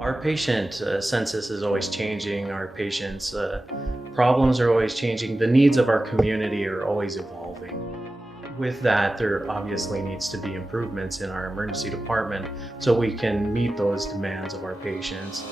Our patient census is always changing. Our patients' problems are always changing. The needs of our community are always evolving. With that, there obviously needs to be improvements in our emergency department so we can meet those demands of our patients.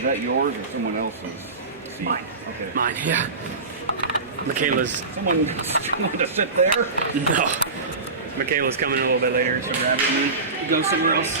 Is that yours or someone else's seat? Mine. Okay. Mine, yeah. Michaela's. Someone to sit there? No. Michaela's coming a little bit later, so grab it and then go somewhere else.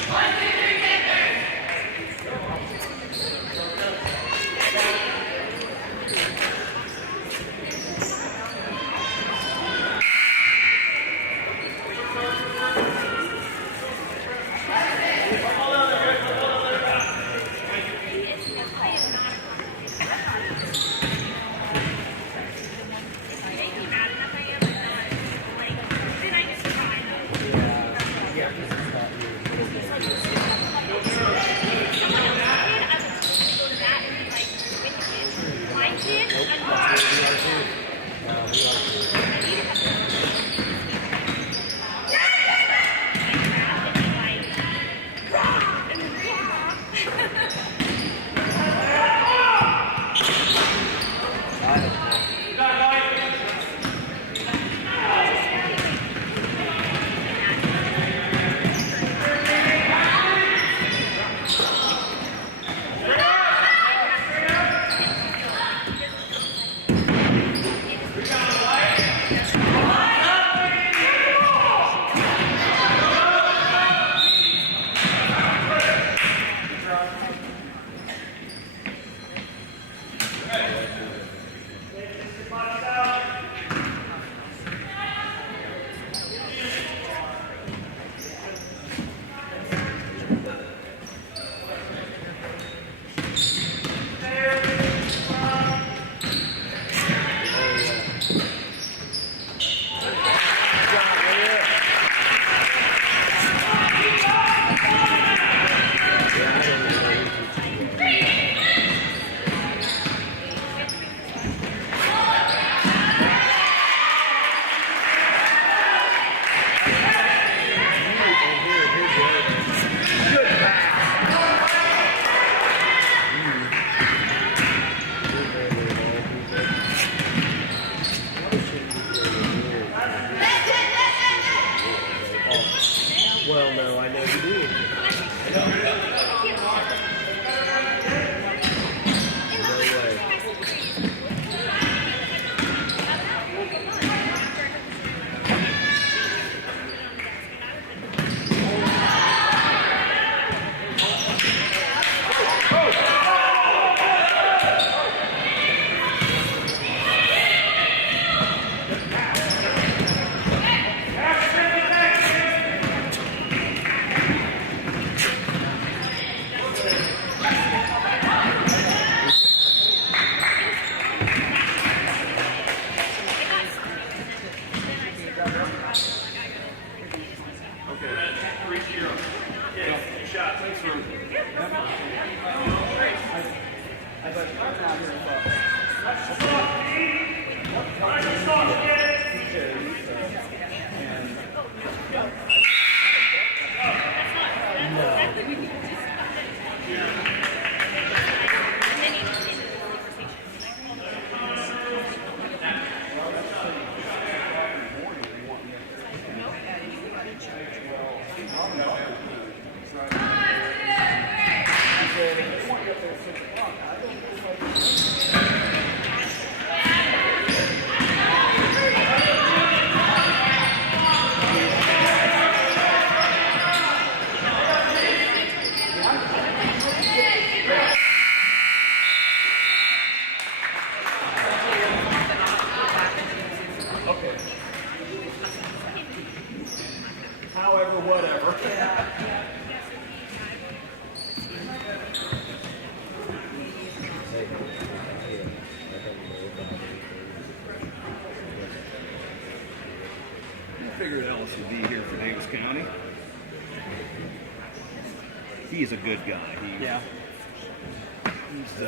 figured Ellis would be here for Davis County. He's a good guy. He's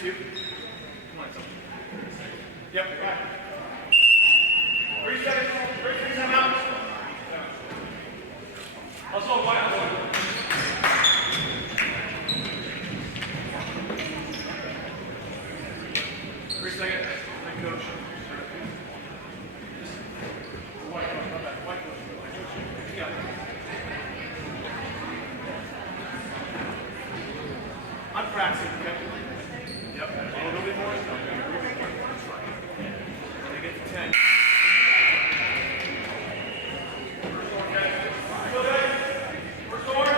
2. Come on. Yep. 3 seconds. 3 timeouts. Let's go. Wide. 3 seconds. Thank you, coach. I'm practicing, okay? Yep. A little bit more. They get to 10. First over, guys. Go, guys. First over.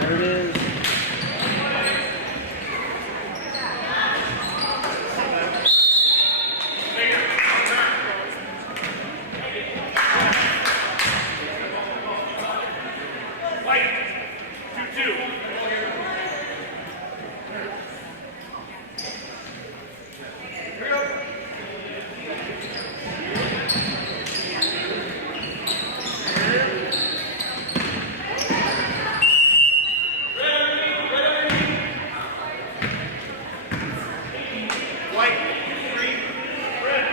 There it is. White. 2-2. White. 3. Red.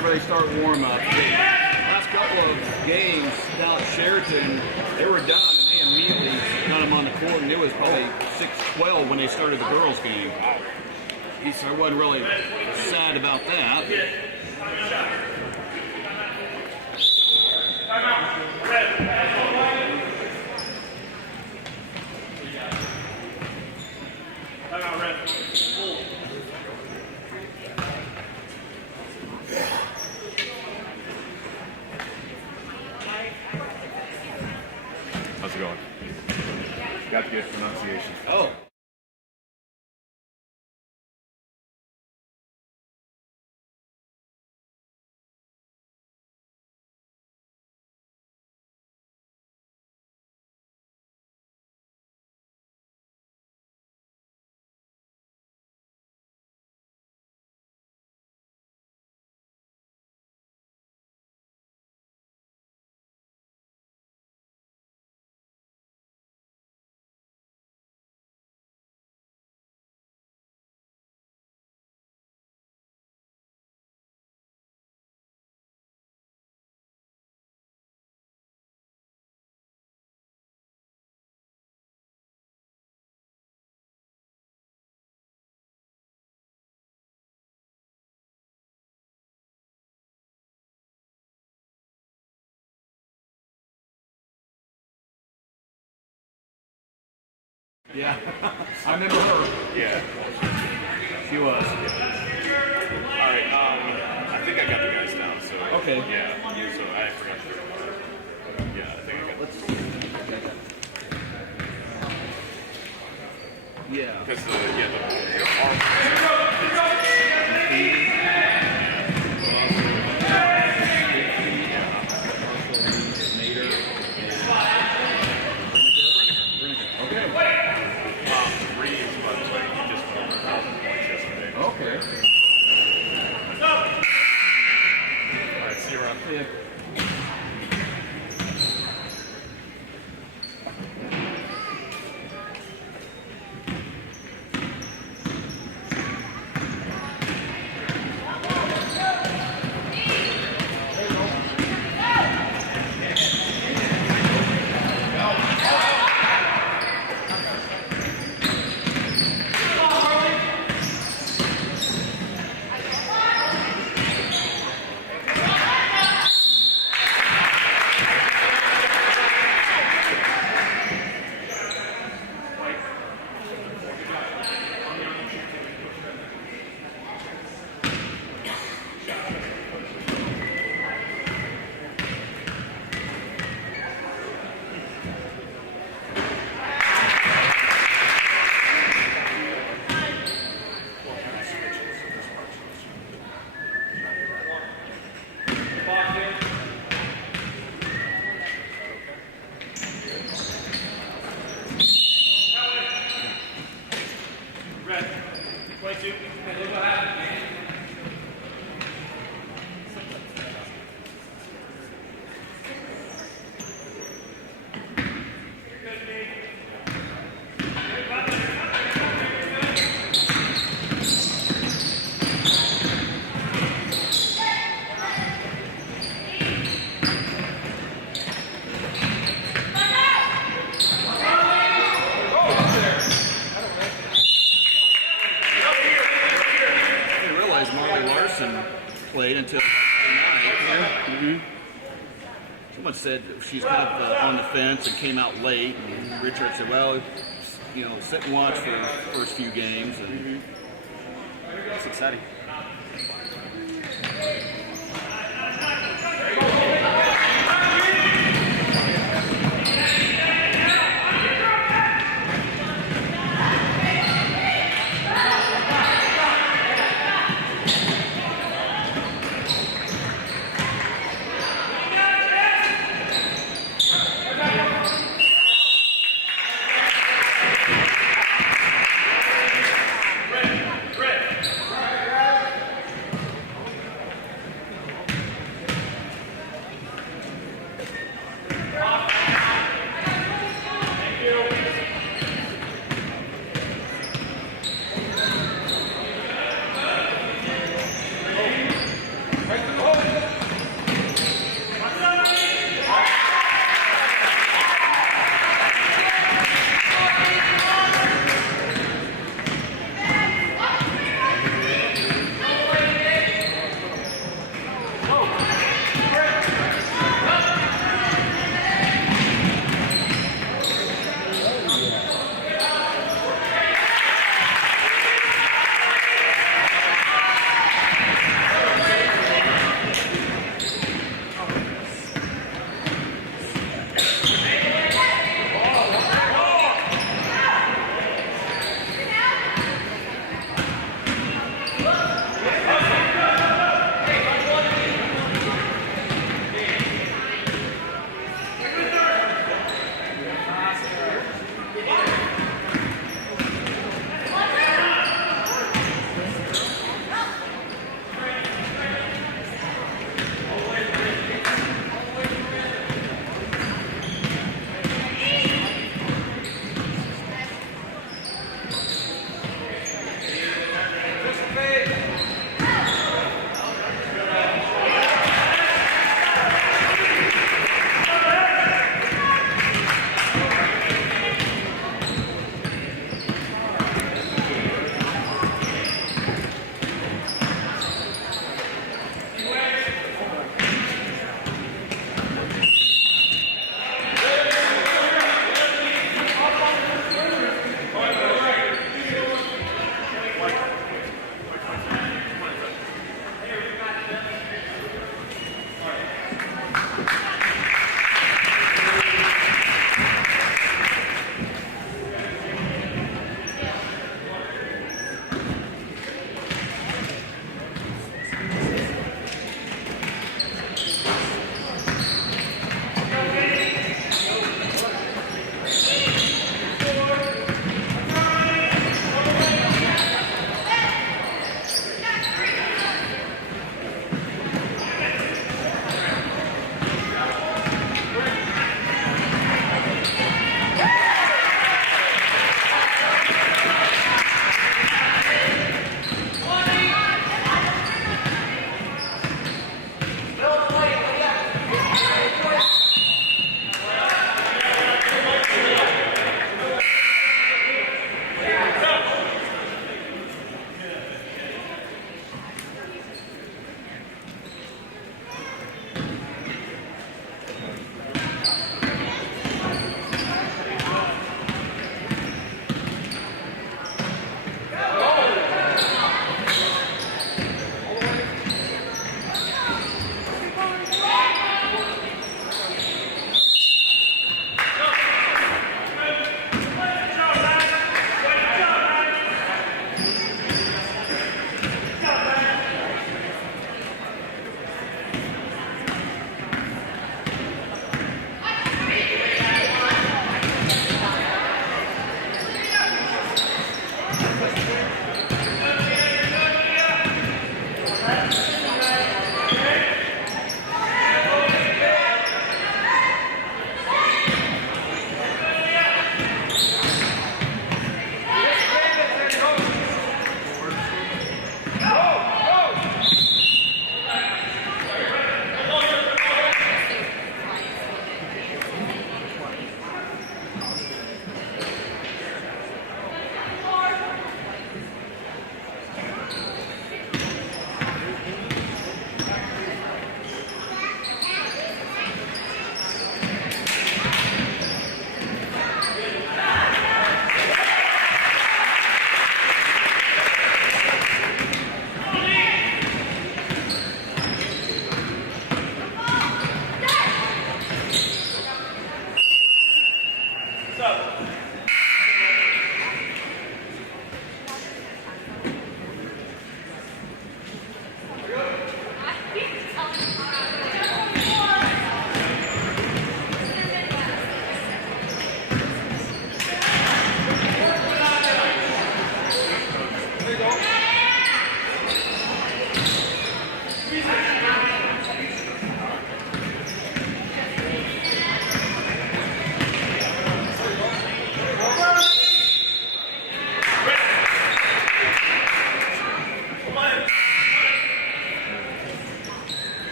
whenever they start warm-up. Last couple of games down at Sheraton, they were done and they immediately got them on the court, and it was probably 6-12 when they started the girls' game. So I wasn't really sad about that. How's it going? Got the good pronunciation. Oh. Yeah, I remember her. Yeah. She was. All right. I think I got the guys down. So. Okay. Yeah. So I forgot to. Yeah, I think I got. Yeah. Because the arm. Reeves, by the way, he just won 1,000 points yesterday. Okay. All right, see you around. Yeah. Played until tonight. Someone said she's kind of on the fence and came out late. And Richard said, "Well, you know, sit and watch for the first few games." And It's exciting.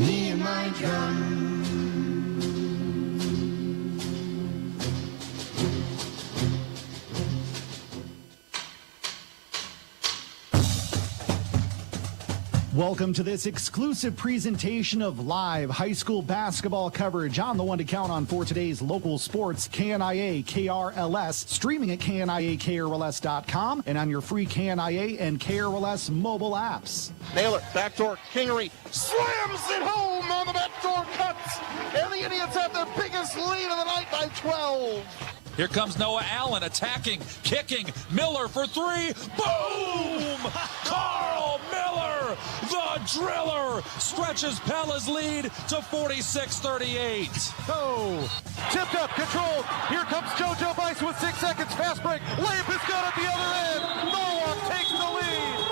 me and my drum. Welcome to this exclusive presentation of live high school basketball coverage on the one to count on for today's local sports, KNIA KRLS, streaming at KNIAKRLS.com and on your free KNIA and KRLS mobile apps. Naylor, backdoor, Kingery, slams it home on the backdoor cuts, and the Indians have their biggest lead of the night by 12. Here comes Noah Allen attacking, kicking, Miller for three, boom! Carl Miller, the driller, stretches Pella's lead to 46-38. Oh, tipped up, controlled, here comes JoJo Bice with 6 seconds, fast break, layup is good at the other end, Norwalk takes the lead,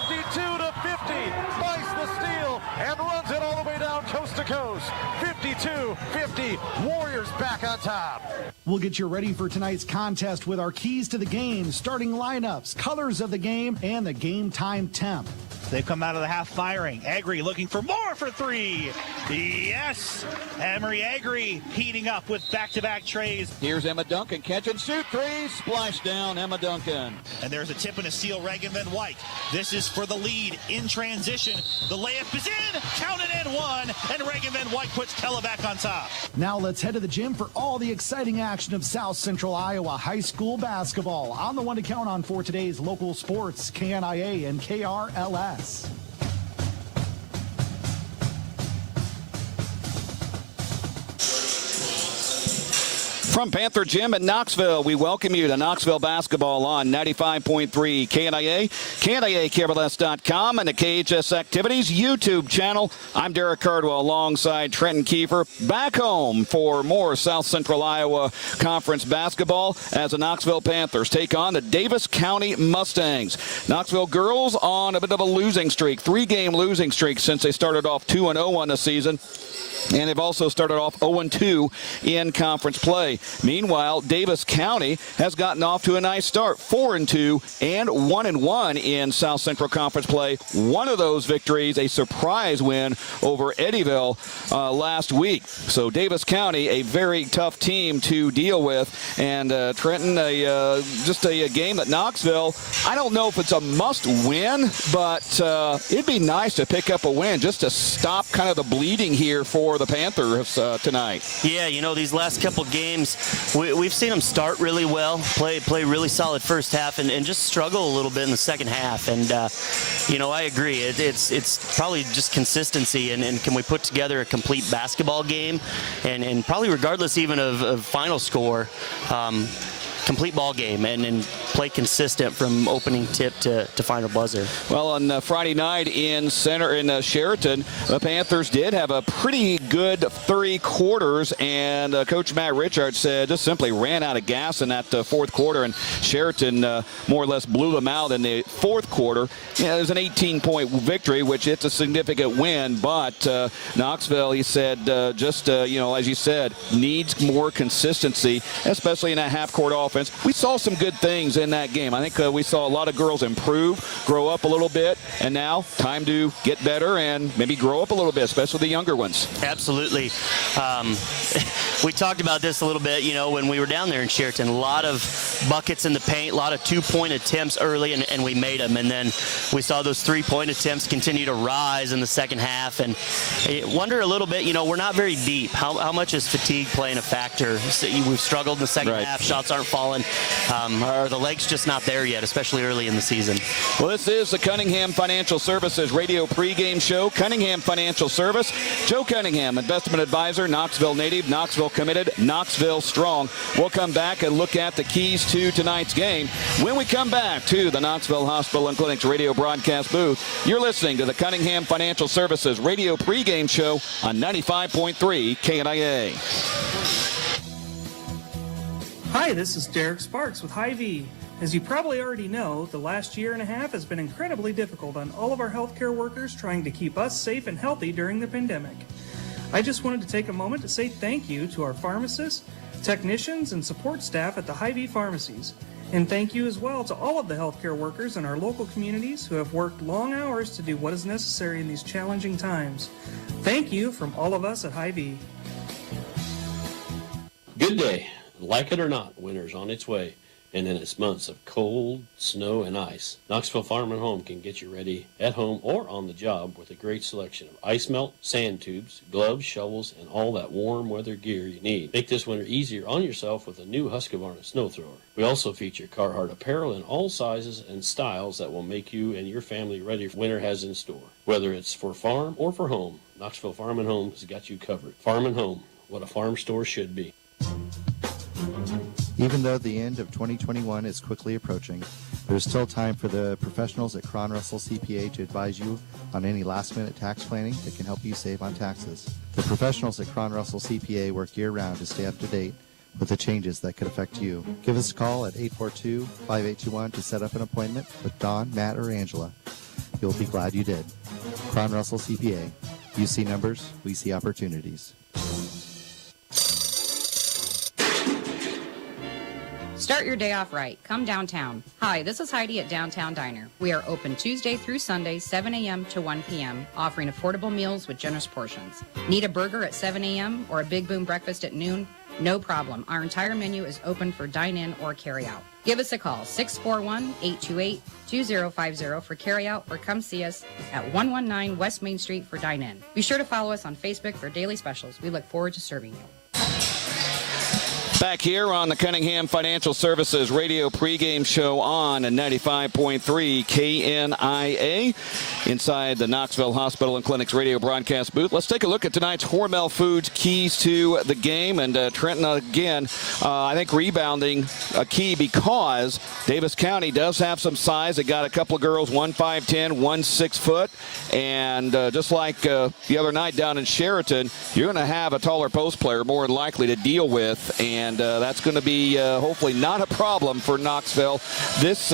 52-50, Bice the steal, and runs it all the way down coast to coast, 52-50, Warriors back on top. We'll get you ready for tonight's contest with our keys to the game, starting lineups, colors of the game, and the game time temp. They've come out of the half firing. Agri looking for more for three. Yes! Emery Agri heating up with back-to-back trays. Here's Emma Duncan, catch and shoot three, splash down Emma Duncan. And there's a tip and a steal, Reagan Van Wyk. This is for the lead in transition. The layup is in, counted in one, and Reagan Van Wyk puts Pella back on top. Now let's head to the gym for all the exciting action of South Central Iowa high school basketball on the one to count on for today's local sports, KNIA and KRLS. From Panther Gym in Knoxville, we welcome you to Knoxville Basketball on 95.3 KNIA, KNIAKRLS.com, and the KHS Activities YouTube channel. I'm Derek Cardwell alongside Trenton Kiefer, back home for more South Central Iowa Conference basketball as the Knoxville Panthers take on the Davis County Mustangs. Knoxville girls on a bit of a losing streak, 3-game losing streak since they started off 2-0 on the season. And they've also started off 0-2 in conference play. Meanwhile, Davis County has gotten off to a nice start, 4-2 and 1-1 in South Central Conference play. One of those victories, a surprise win over Eddyville last week. So Davis County, a very tough team to deal with. And Trenton, just a game at Knoxville. I don't know if it's a must-win, but it'd be nice to pick up a win just to stop kind of the bleeding here for the Panthers tonight. Yeah, you know, these last couple games, we've seen them start really well, play really solid first half, and just struggle a little bit in the second half. And, you know, I agree. It's probably just consistency, and can we put together a complete basketball game, and probably regardless even of final score, complete ball game and play consistent from opening tip to final buzzer. Well, on Friday night in Sheraton, the Panthers did have a pretty good 3 quarters, and Coach Matt Richards said just simply ran out of gas in that fourth quarter, and Sheraton more or less blew them out in the fourth quarter. Yeah, it was an 18-point victory, which it's a significant win, but Knoxville, he said, you know, as you said, needs more consistency, especially in that half-court offense. We saw some good things in that game. I think we saw a lot of girls improve, grow up a little bit, and now time to get better and maybe grow up a little bit, especially the younger ones. Absolutely. We talked about this a little bit, you know, when we were down there in Sheraton. A lot of buckets in the paint, a lot of 2-point attempts early, and we made them. And then we saw those 3-point attempts continue to rise in the second half. And I wonder a little bit, you know, we're not very deep. How much is fatigue playing a factor? We've struggled in the second half. Shots aren't falling. Are the legs just not there yet, especially early in the season? Well, this is the Cunningham Financial Services radio pregame show. Cunningham Financial Service. Joe Cunningham, investment advisor, Knoxville native, Knoxville committed, Knoxville strong. We'll come back and look at the keys to tonight's game when we come back to the Knoxville Hospital and Clinic's radio broadcast booth. You're listening to the Cunningham Financial Services radio pregame show on 95.3 KNIA. Hi, this is Derek Sparks with Hy-Vee. As you probably already know, the last year and a half has been incredibly difficult on all of our healthcare workers trying to keep us safe and healthy during the pandemic. I just wanted to take a moment to say thank you to our pharmacists, technicians, and support staff at the Hy-Vee pharmacies. And thank you as well to all of the healthcare workers in our local communities who have worked long hours to do what is necessary in these challenging times. Thank you from all of us at Hy-Vee. Good day. Like it or not, winter's on its way, and in its months of cold, snow, and ice, Knoxville Farm and Home can get you ready at home or on the job with a great selection of ice melt, sand tubes, gloves, shovels, and all that warm weather gear you need. Make this winter easier on yourself with a new Husqvarna snow thrower. We also feature Carhartt apparel in all sizes and styles that will make you and your family ready for winter has in store. Whether it's for farm or for home, Knoxville Farm and Home has got you covered. Farm and Home, what a farm store should be. Even though the end of 2021 is quickly approaching, there's still time for the professionals at Cron Russell CPA to advise you on any last-minute tax planning that can help you save on taxes. The professionals at Cron Russell CPA work year-round to stay up to date with the changes that could affect you. Give us a call at 842-5821 to set up an appointment with Don, Matt, or Angela. You'll be glad you did. Cron Russell CPA. You see numbers, we see opportunities. Start your day off right. Come downtown. Hi, this is Heidi at Downtown Diner. We are open Tuesday through Sunday, 7 a.m. to 1 p.m., offering affordable meals with generous portions. Need a burger at 7 a.m. or a Big Boom breakfast at noon? No problem. Our entire menu is open for dine-in or carry-out. Give us a call, 641-828-2050 for carry-out, or come see us at 119 West Main Street for dine-in. Be sure to follow us on Facebook for daily specials. We look forward to serving you. Back here on the Cunningham Financial Services radio pregame show on 95.3 KNIA inside the Knoxville Hospital and Clinic's radio broadcast booth. Let's take a look at tonight's Hormel Foods keys to the game. And Trenton, again, I think rebounding a key because Davis County does have some size. They got a couple of girls, one 5'10", one 6 foot. And just like the other night down in Sheraton, you're going to have a taller post player more than likely to deal with. And that's going to be hopefully not a problem for Knoxville this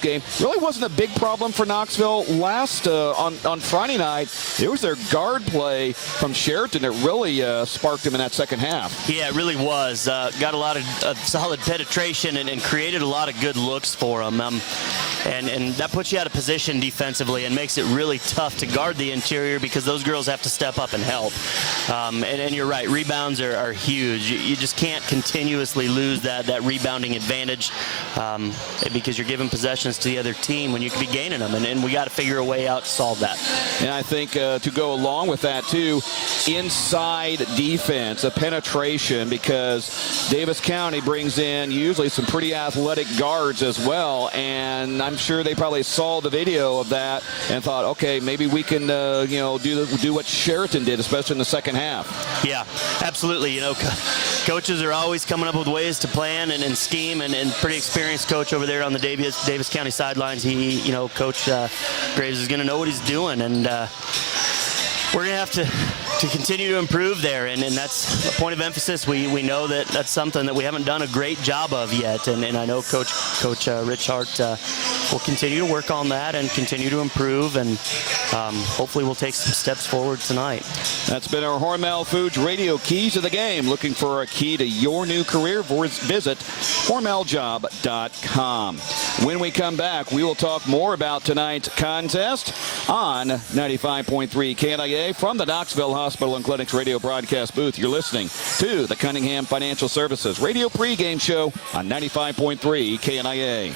game. Really wasn't a big problem for Knoxville last on Friday night. It was their guard play from Sheraton that really sparked them in that second half. Yeah, it really was. Got a lot of solid penetration and created a lot of good looks for them. And that puts you out of position defensively and makes it really tough to guard the interior because those girls have to step up and help. And you're right, rebounds are huge. You just can't continuously lose that rebounding advantage because you're giving possessions to the other team when you could be gaining them. And we got to figure a way out to solve that. And I think to go along with that, too, inside defense, a penetration, because Davis County brings in usually some pretty athletic guards as well. And I'm sure they probably saw the video of that and thought, okay, maybe we can, do what Sheraton did, especially in the second half. Yeah, absolutely. Coaches are always coming up with ways to plan and scheme, and pretty experienced coach over there on the Davis County sidelines. Coach Graves is going to know what he's doing, and we're going to have to continue to improve there, and that's a point of emphasis. We know that's something that we haven't done a great job of yet, and I know Coach Rich Hart will continue to work on that and continue to improve, and hopefully we'll take some steps forward tonight. That's been our Hormel Foods radio keys to the game. Looking for a key to your new career? Visit hormeljob.com. When we come back, we will talk more about tonight's contest on 95.3 KNIA from the Knoxville Hospital and Clinic's radio broadcast booth. You're listening to the Cunningham Financial Services radio pregame show on 95.3 KNIA.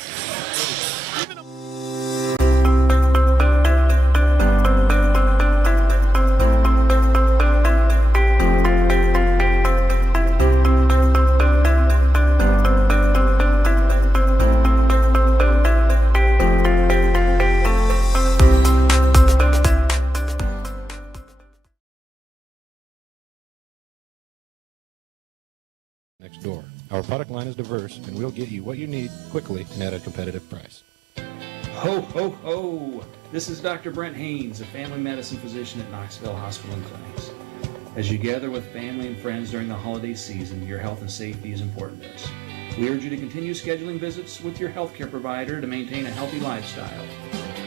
Next door. Our product line is diverse, and we'll get you what you need quickly and at a competitive price. Ho, ho, ho! This is Dr. Brent Haynes, a family medicine physician at Knoxville Hospital and Clinics. As you gather with family and friends during the holiday season, your health and safety is important to us. We urge you to continue scheduling visits with your healthcare provider to maintain a healthy lifestyle.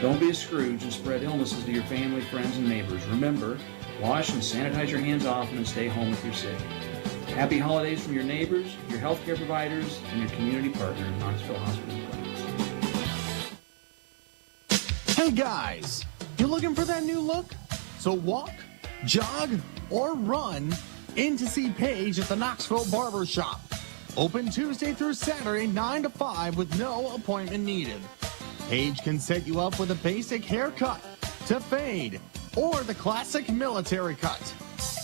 Don't be a Scrooge and spread illnesses to your family, friends, and neighbors. Remember, wash and sanitize your hands often and stay home if you're sick. Happy holidays from your neighbors, your healthcare providers, and your community partner, Knoxville Hospital Clinics. Hey guys, you looking for that new look? So walk, jog, or run in to see Paige at the Knoxville Barber Shop. Open Tuesday through Saturday, 9 to 5 with no appointment needed. Paige can set you up with a basic haircut, to fade, or the classic military cut.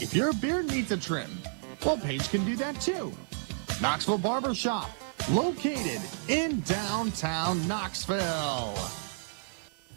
If your beard needs a trim, well, Paige can do that too. Knoxville Barber Shop, located in downtown Knoxville.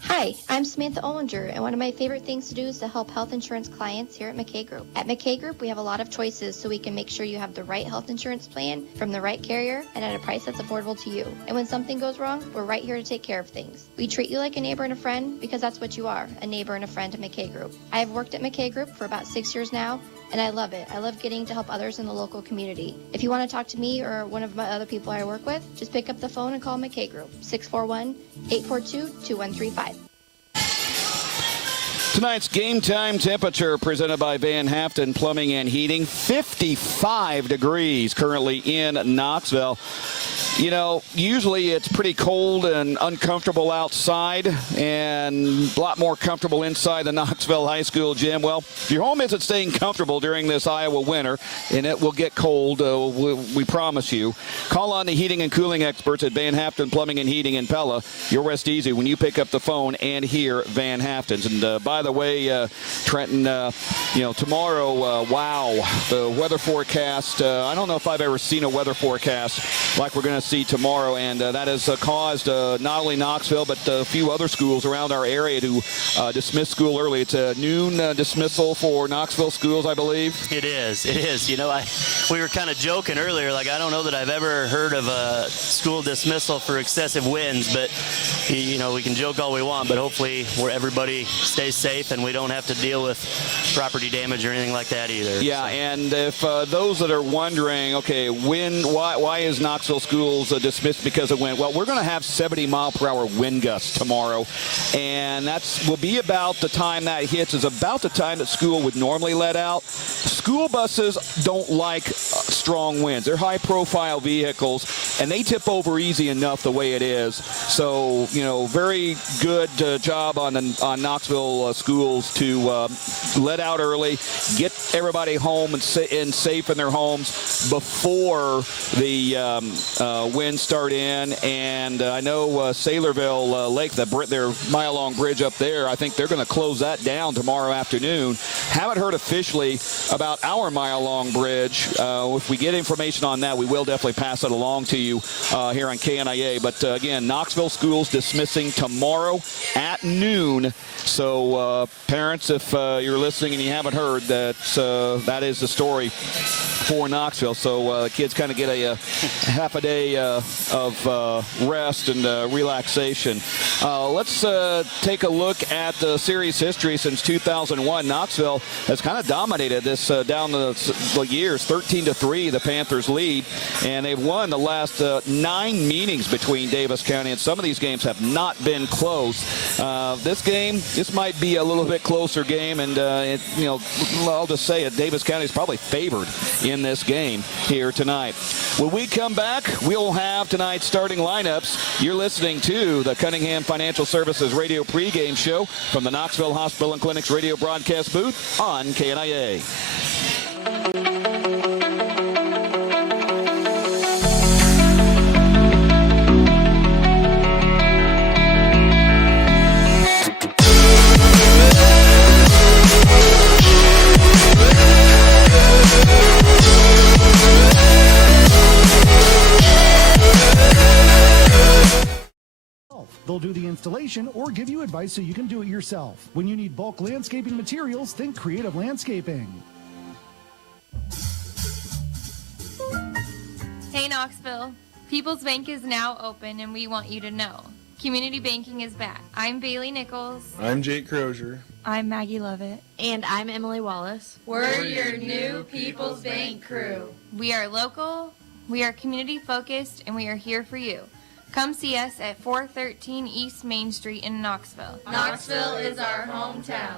Hi, I'm Samantha Ollinger, and one of my favorite things to do is to help health insurance clients here at McKay Group. At McKay Group, we have a lot of choices so we can make sure you have the right health insurance plan from the right carrier and at a price that's affordable to you. And when something goes wrong, we're right here to take care of things. We treat you like a neighbor and a friend because that's what you are, a neighbor and a friend to McKay Group. I have worked at McKay Group for about 6 years now, and I love it. I love getting to help others in the local community. If you want to talk to me or one of my other people I work with, just pick up the phone and call McKay Group, 641-842-2135. Tonight's game time temperature presented by Van Haften Plumbing and Heating, 55 degrees currently in Knoxville. You know, usually it's pretty cold and uncomfortable outside and a lot more comfortable inside the Knoxville High School gym. Well, if your home isn't staying comfortable during this Iowa winter, and it will get cold, we promise you, call on the heating and cooling experts at Van Haften Plumbing and Heating in Pella. You'll rest easy when you pick up the phone and hear Van Haften's. And by the way, Trenton, tomorrow, wow, the weather forecast, I don't know if I've ever seen a weather forecast like we're going to see tomorrow, and that has caused not only Knoxville but a few other schools around our area to dismiss school early. It's a noon dismissal for Knoxville schools, I believe. It is. You know, we were kind of joking earlier, like I don't know that I've ever heard of a school dismissal for excessive winds, but you know, we can joke all we want, but hopefully everybody stays safe and we don't have to deal with property damage or anything like that either. Yeah, so. And if those that are wondering, okay, why is Knoxville schools dismissed because of wind? Well, we're going to have 70-mile-per-hour wind gusts tomorrow, and will be about the time that hits is about the time that school would normally let out. School buses don't like strong winds. They're high-profile vehicles, and they tip over easy enough the way it is. So, you know, very good job on Knoxville schools to let out early, get everybody home and safe in their homes before the winds start in. And I know Saylorville Lake, their mile-long bridge up there, I think they're going to close that down tomorrow afternoon. Haven't heard officially about our mile-long bridge. If we get information on that, we will definitely pass it along to you here on KNIA. But again, Knoxville schools dismissing tomorrow at noon. So parents, if you're listening and you haven't heard, that is the story for Knoxville. So the kids kind of get a half a day of rest and relaxation. Let's take a look at the series history since 2001. Knoxville has kind of dominated this down the years. 13-3, the Panthers lead, and they've won the last 9 meetings between Davis County, and some of these games have not been close. This might be a little bit closer game, and I'll just say it, Davis County is probably favored in this game here tonight. When we come back, we'll have tonight's starting lineups. You're listening to the Cunningham Financial Services radio pregame show from the Knoxville Hospital and Clinics radio broadcast booth on KNIA. They'll do the installation or give you advice so you can do it yourself. When you need bulk landscaping materials, think Creative Landscaping. Hey Knoxville, People's Bank is now open and we want you to know. Community banking is back. I'm Bailey Nichols. I'm Jake Crozier. I'm Maggie Lovett. And I'm Emily Wallace. We're your new People's Bank crew. We are local, we are community focused, and we are here for you. Come see us at 413 East Main Street in Knoxville. Knoxville is our hometown.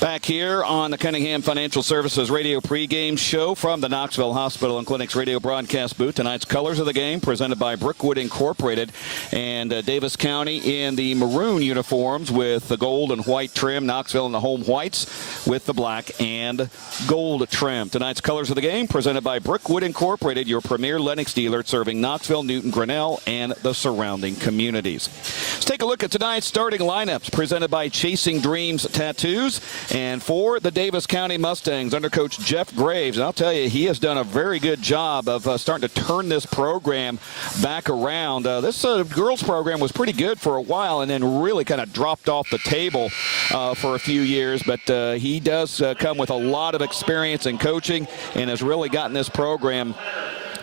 Back here on the Cunningham Financial Services Radio pregame show from the Knoxville Hospital and Clinic's radio broadcast booth. Tonight's Colors of the Game presented by Brickwood Incorporated, and Davis County in the maroon uniforms with the gold and white trim. Knoxville in the home whites with the black and gold trim. Tonight's Colors of the Game presented by Brickwood Incorporated, your premier Lennox dealer serving Knoxville, Newton, Grinnell, and the surrounding communities. Let's take a look at tonight's starting lineups presented by Chasing Dreams Tattoos. And for the Davis County Mustangs, under Coach Jeff Graves, and I'll tell you, he has done a very good job of starting to turn this program back around. This girls program was pretty good for a while and then really kind of dropped off the table for a few years. But he does come with a lot of experience in coaching and has really gotten this program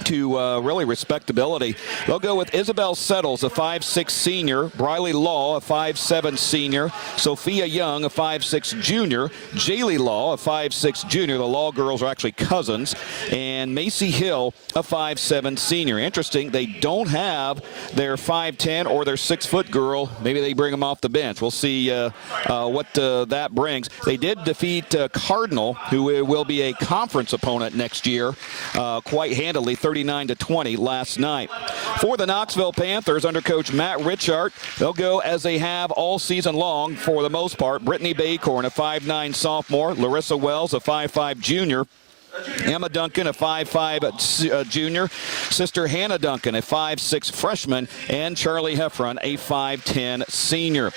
to really respectability. They'll go with Isabel Settles, a 5'6 senior, Briley Law, a 5'7 senior, Sophia Young, a 5'6 junior, Jaylee Law, a 5'6 junior. The Law girls are actually cousins, and Macy Hill, a 5'7 senior. Interesting, they don't have their 5'10 or their 6-foot girl. Maybe they bring them off the bench. We'll see what that brings. They did defeat Cardinal, who will be a conference opponent next year, quite handily, 39-20 last night. For the Knoxville Panthers, under Coach Matt Richart, they'll go as they have all season long for the most part. Brittany Baycorn, a 5'9 sophomore, Larissa Wells, a 5'5 junior, Emma Duncan, a 5'5 junior, sister Hannah Duncan, a 5'6 freshman, and Charlie Heffron, a 5'10 senior.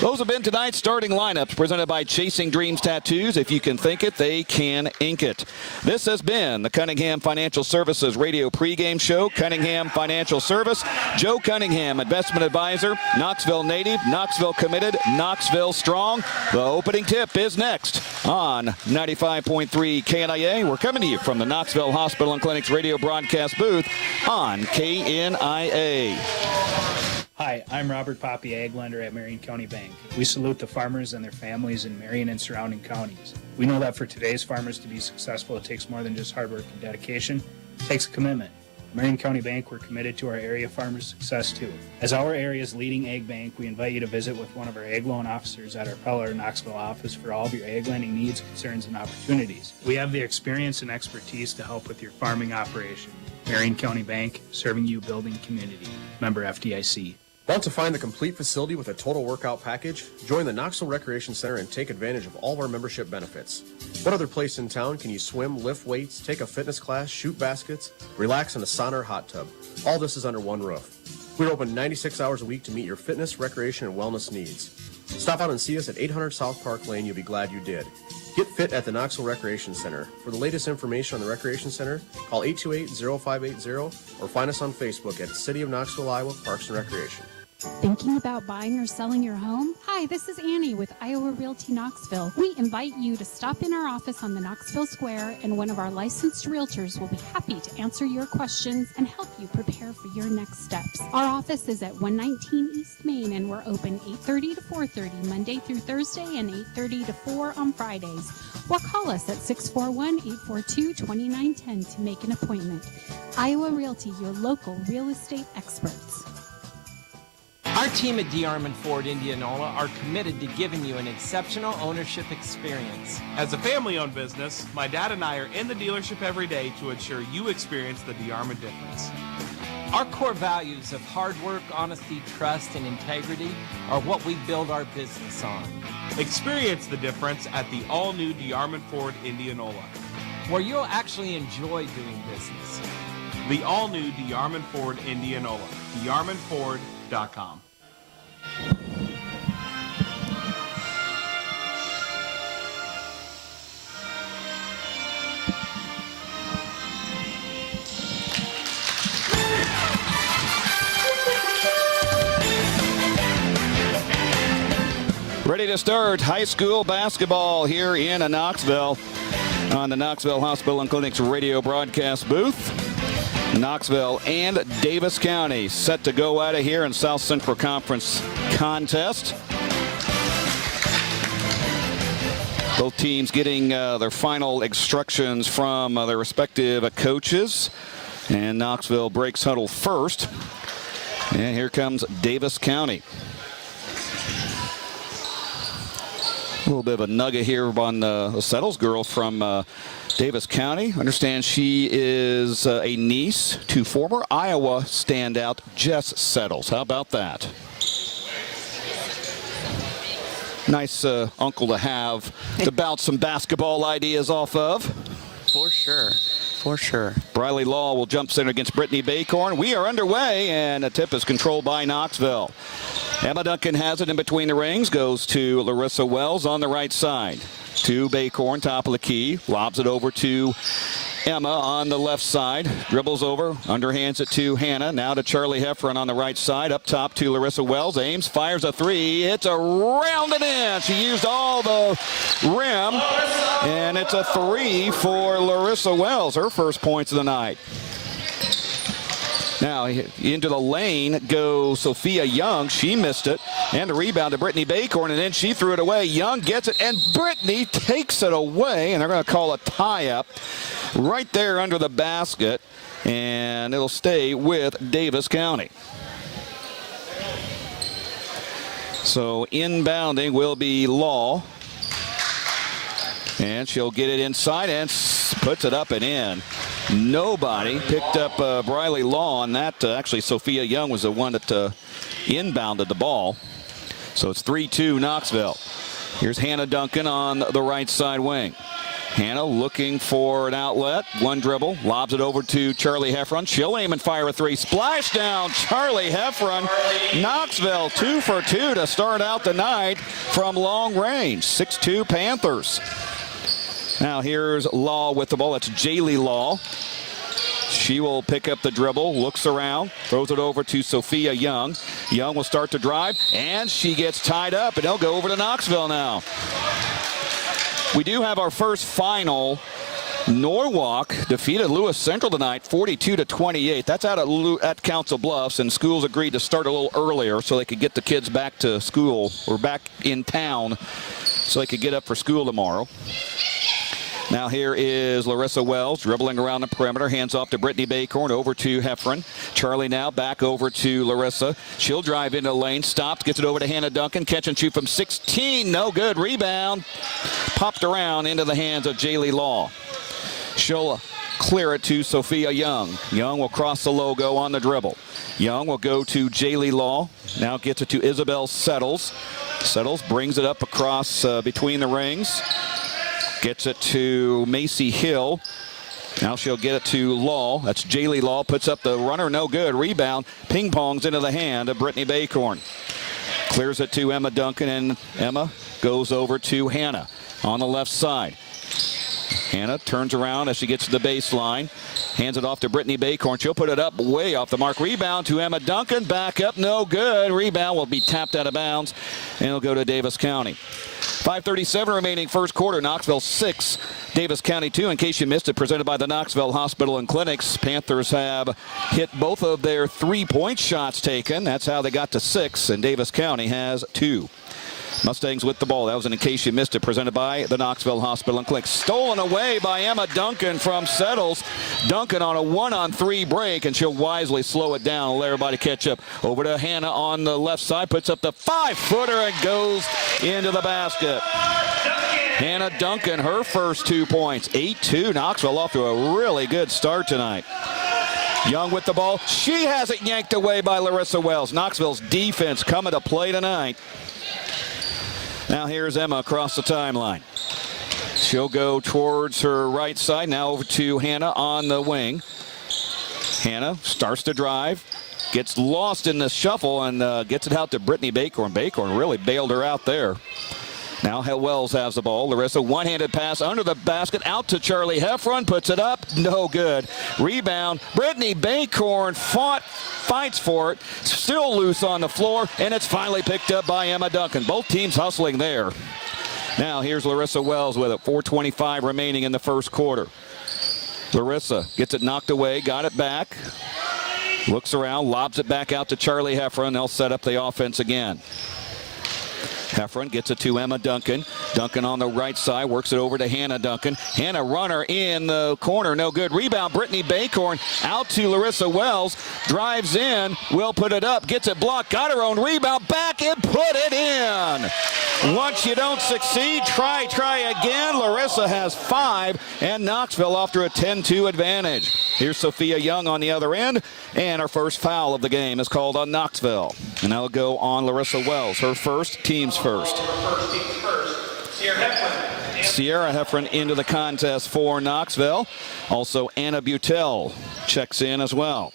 Those have been tonight's starting lineups presented by Chasing Dreams Tattoos. If you can think it, they can ink it. This has been the Cunningham Financial Services Radio pregame show. Cunningham Financial Service, Joe Cunningham, investment advisor, Knoxville native, Knoxville committed, Knoxville strong. The opening tip is next on 95.3 KNIA. We're coming to you from the Knoxville Hospital and Clinic's radio broadcast booth on KNIA. Hi, I'm Robert Poppy, ag lender at Marion County Bank. We salute the farmers and their families in Marion and surrounding counties. We know that for today's farmers to be successful, it takes more than just hard work and dedication. It takes a commitment. Marion County Bank, we're committed to our area farmers' success too. As our area's leading ag bank, we invite you to visit with one of our ag loan officers at our Peller Knoxville office for all of your ag lending needs, concerns, and opportunities. We have the experience and expertise to help with your farming operation. Marion County Bank, serving you, building community. Member FDIC. Want to find the complete facility with a total workout package? Join the Knoxville Recreation Center and take advantage of all of our membership benefits. What other place in town can you swim, lift weights, take a fitness class, shoot baskets, relax in a sauna or hot tub? All this is under one roof. We're open 96 hours a week to meet your fitness, recreation, and wellness needs. Stop out and see us at 800 South Park Lane. You'll be glad you did. Get fit at the Knoxville Recreation Center. For the latest information on the Recreation Center, call 828-0580 or find us on Facebook at City of Knoxville, Iowa Parks and Recreation. Thinking about buying or selling your home? Hi, this is Annie with Iowa Realty Knoxville. We invite you to stop in our office on the Knoxville Square, and one of our licensed realtors will be happy to answer your questions and help you prepare for your next steps. Our office is at 119 East Main, and we're open 8:30 to 4:30 Monday through Thursday and 8:30 to 4 on Fridays. Or call us at 641-842-2910 to make an appointment. Iowa Realty, your local real estate experts. Our team at DeArmond Ford Indianola are committed to giving you an exceptional ownership experience. As a family-owned business, my dad and I are in the dealership every day to ensure you experience the DeArmond difference. Our core values of hard work, honesty, trust, and integrity are what we build our business on. Experience the difference at the all-new DeArmond Ford Indianola, where you'll actually enjoy doing business. The all-new DeArmond Ford Indianola, DeArmondFord.com. Ready to start high school basketball here in Knoxville on the Knoxville Hospital and Clinic's radio broadcast booth. Knoxville and Davis County set to go out of here in South Central Conference contest. Both teams getting their final instructions from their respective coaches. And Knoxville breaks huddle first. And here comes Davis County. A little bit of a nugget here on the Settles girl from Davis County. Understand she is a niece to former Iowa standout Jess Settles. How about that? Nice uncle to have to bounce some basketball ideas off of. For sure. For sure. Briley Law will jump center against Brittany Baycorn. We are underway, and a tip is controlled by Knoxville. Emma Duncan has it in between the rings, goes to Larissa Wells on the right side. To Baycorn, top of the key, lobs it over to Emma on the left side, dribbles over, underhands it to Hannah, now to Charlie Heffron on the right side, up top to Larissa Wells, aims, fires a three, it's a rounded in. She used all the rim, and it's a three for Larissa Wells, her first points of the night. Now into the lane goes Sophia Young. She missed it. And the rebound to Brittany Baycorn, and then she threw it away. Young gets it, and Brittany takes it away, and they're going to call a tie-up right there under the basket, and it'll stay with Davis County. So inbounding will be Law. And she'll get it inside and puts it up and in. Nobody picked up Briley Law on that. Actually, Sophia Young was the one that inbounded the ball. So it's 3-2 Knoxville. Here's Hannah Duncan on the right side wing. Hannah looking for an outlet. One dribble. Lobs it over to Charlie Heffron. She'll aim and fire a three. Splash down Charlie Heffron. Knoxville 2 for 2 to start out the night from long range. 6-2 Panthers. Now here's Law with the ball. That's Jaylee Law. She will pick up the dribble, looks around, throws it over to Sophia Young. Young will start to drive, and she gets tied up, and they'll go over to Knoxville now. We do have our first final. Norwalk defeated Lewis Central tonight, 42-28. That's out at Council Bluffs, and schools agreed to start a little earlier so they could get the kids back to school or back in town so they could get up for school tomorrow. Now here is Larissa Wells dribbling around the perimeter, hands off to Brittany Baycorn, over to Heffron. Charlie now back over to Larissa. She'll drive into the lane, stops, gets it over to Hannah Duncan, catch and shoot from 16, no good, rebound. Popped around into the hands of Jaylee Law. She'll clear it to Sophia Young. Young will cross the logo on the dribble. Young will go to Jaylee Law, now gets it to Isabel Settles. Settles brings it up across between the rings. Gets it to Macy Hill. Now she'll get it to Law. That's Jaylee Law. Puts up the runner. No good. Rebound. Ping pongs into the hand of Brittany Baycorn. Clears it to Emma Duncan, and Emma goes over to Hannah on the left side. Hannah turns around as she gets to the baseline. Hands it off to Brittany Baycorn. She'll put it up way off the mark. Rebound to Emma Duncan. Back up. No good. Rebound will be tapped out of bounds, and it'll go to Davis County. 5:37 remaining first quarter. Knoxville 6, Davis County 2. In case you missed it, presented by the Knoxville Hospital and Clinics. Panthers have hit both of their 3-point shots taken. That's how they got to 6, and Davis County has 2. Mustangs with the ball. That was an in case you missed it, presented by the Knoxville Hospital and Clinics. Stolen away by Emma Duncan from Settles. Duncan on a 1-on-3 break, and she'll wisely slow it down and let everybody catch up. Over to Hannah on the left side, puts up the 5-footer and goes into the basket. Hannah Duncan, her first 2 points. 8-2. Knoxville off to a really good start tonight. Young with the ball. She has it yanked away by Larissa Wells. Knoxville's defense coming to play tonight. Now here's Emma across the timeline. She'll go towards her right side. Now over to Hannah on the wing. Hannah starts to drive. Gets lost in the shuffle and gets it out to Brittany Baycorn. Baycorn really bailed her out there. Now Wells has the ball. Larissa, one-handed pass under the basket. Out to Charlie Heffron. Puts it up. No good. Rebound. Brittany Baycorn fights for it. Still loose on the floor. And it's finally picked up by Emma Duncan. Both teams hustling there. Now here's Larissa Wells with it. 4:25 remaining in the first quarter. Larissa gets it knocked away. Got it back. Looks around. Lobs it back out to Charlie Heffron. They'll set up the offense again. Heffron gets it to Emma Duncan. Duncan on the right side, works it over to Hannah Duncan. Hannah runner in the corner, no good. Rebound, Brittany Baycorn out to Larissa Wells. Drives in, will put it up, gets it blocked, got her own rebound, back and put it in. Once you don't succeed, try again. Larissa has 5, and Knoxville off to a 10-2 advantage. Here's Sophia Young on the other end, and her first foul of the game is called on Knoxville. And that'll go on Larissa Wells, her first, team's first. Sierra Heffron into the contest for Knoxville. Also, Anna Butel checks in as well.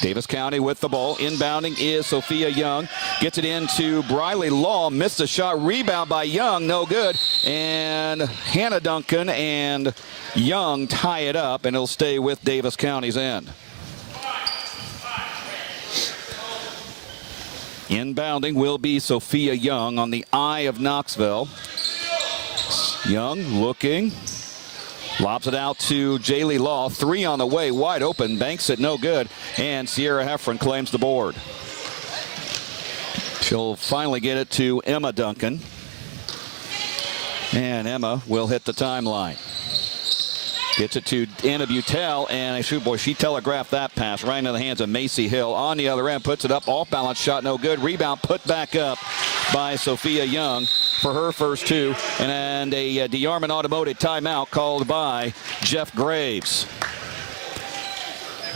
Davis County with the ball. Inbounding is Sophia Young. Gets it into Briley Law. Missed the shot. Rebound by Young. No good. And Hannah Duncan and Young tie it up, and it'll stay with Davis County's end. Inbounding will be Sophia Young on the eye of Knoxville. Young looking. Lobs it out to Jaylee Law. 3 on the way, wide open. Banks it, no good. And Sierra Heffron claims the board. She'll finally get it to Emma Duncan. And Emma will hit the timeline. Gets it to Anna Butel, and she telegraphed that pass right into the hands of Macy Hill. On the other end, puts it up, off balance shot, no good. Rebound put back up by Sophia Young for her first 2, and a DeArmond Automotive timeout called by Jeff Graves.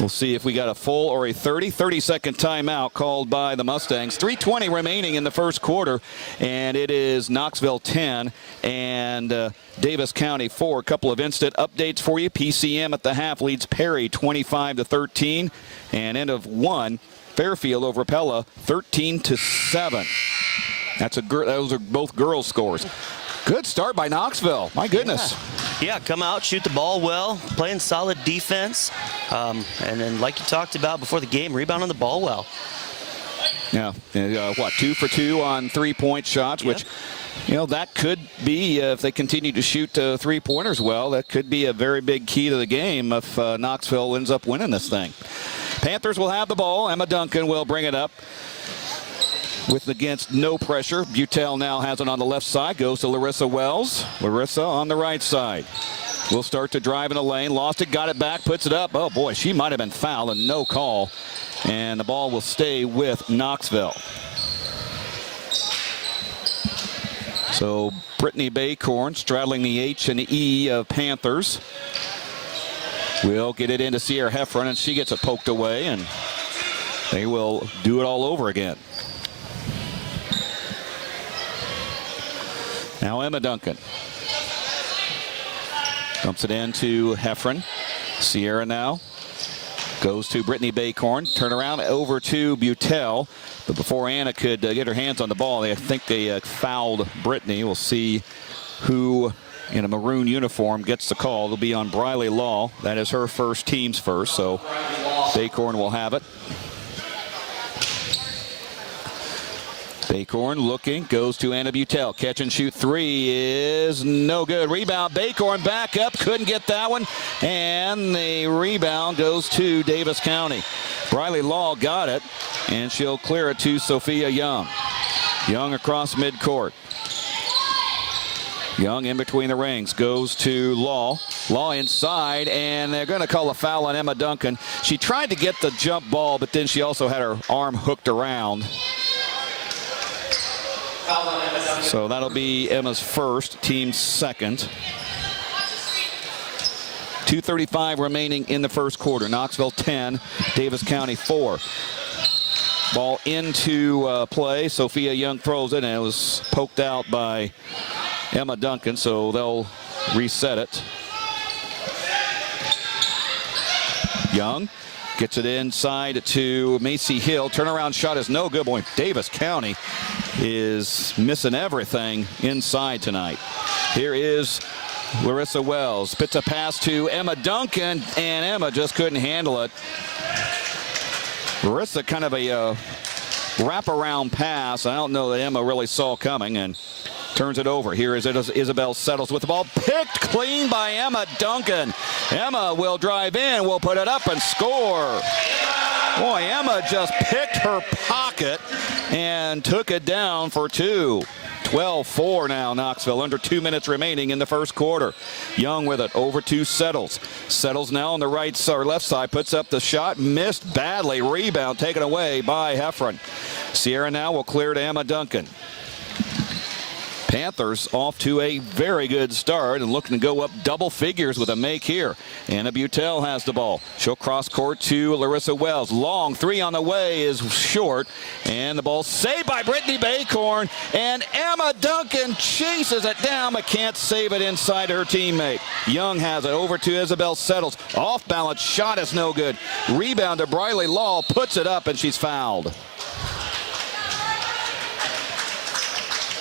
We'll see if we got a full or a 30-second timeout called by the Mustangs. 3:20 remaining in the first quarter, and it is Knoxville 10 and Davis County 4. A couple of instant updates for you. PCM at the half leads Perry 25-13, and end of 1, Fairfield over Pella 13-7. Those are both girls' scores. Good start by Knoxville. My goodness. Yeah, come out, shoot the ball well, playing solid defense. And then, like you talked about before the game, rebounding the ball well. Yeah, 2 for 2 on 3-point shots, yep. Which, that could be, if they continue to shoot 3-pointers well, that could be a very big key to the game if Knoxville ends up winning this thing. Panthers will have the ball. Emma Duncan will bring it up. Against no pressure. Butel now has it on the left side. Goes to Larissa Wells. Larissa on the right side. Will start to drive in the lane. Lost it, got it back, puts it up. Oh boy, she might have been fouled and no call. And the ball will stay with Knoxville. So Brittany Baycorn straddling the H and the E of Panthers. Will get it into Sierra Heffron, and she gets it poked away, and they will do it all over again. Now Emma Duncan dumps it into Heffron. Sierra now goes to Brittany Baycorn. Turn around over to Butel. But before Anna could get her hands on the ball, I think they fouled Brittany. We'll see who in a maroon uniform gets the call. It'll be on Briley Law. That is her first, team's first. So Baycorn will have it. Baycorn looking, goes to Anna Butel. Catch and shoot 3 is no good. Rebound, Baycorn back up, couldn't get that one. And the rebound goes to Davis County. Briley Law got it, and she'll clear it to Sophia Young. Young across midcourt. Young in between the rings, goes to Law. Law inside, and they're going to call a foul on Emma Duncan. She tried to get the jump ball, but then she also had her arm hooked around. So that'll be Emma's first, team's second. 2:35 remaining in the first quarter. Knoxville 10, Davis County 4. Ball into play. Sophia Young throws it, and it was poked out by Emma Duncan, so they'll reset it. Young gets it inside to Macy Hill. Turnaround shot is no good. Boy, Davis County is missing everything inside tonight. Here is Larissa Wells. Spits a pass to Emma Duncan, and Emma just couldn't handle it. Larissa kind of a wraparound pass. I don't know that Emma really saw coming, and turns it over. Here is Isabel Settles with the ball. Picked clean by Emma Duncan. Emma will drive in, will put it up and score. Boy, Emma just picked her pocket and took it down for two. 12-4 now, Knoxville, under 2 minutes remaining in the first quarter. Young with it, over to Settles. Settles now on the right or left side, puts up the shot, missed badly. Rebound taken away by Heffron. Sierra now will clear to Emma Duncan. Panthers off to a very good start and looking to go up double figures with a make here. Anna Butel has the ball. She'll cross court to Larissa Wells. Long three on the way is short. And the ball saved by Brittany Baycorn. And Emma Duncan chases it down but can't save it inside her teammate. Young has it over to Isabel Settles. Off balance shot is no good. Rebound to Briley Law. Puts it up and she's fouled.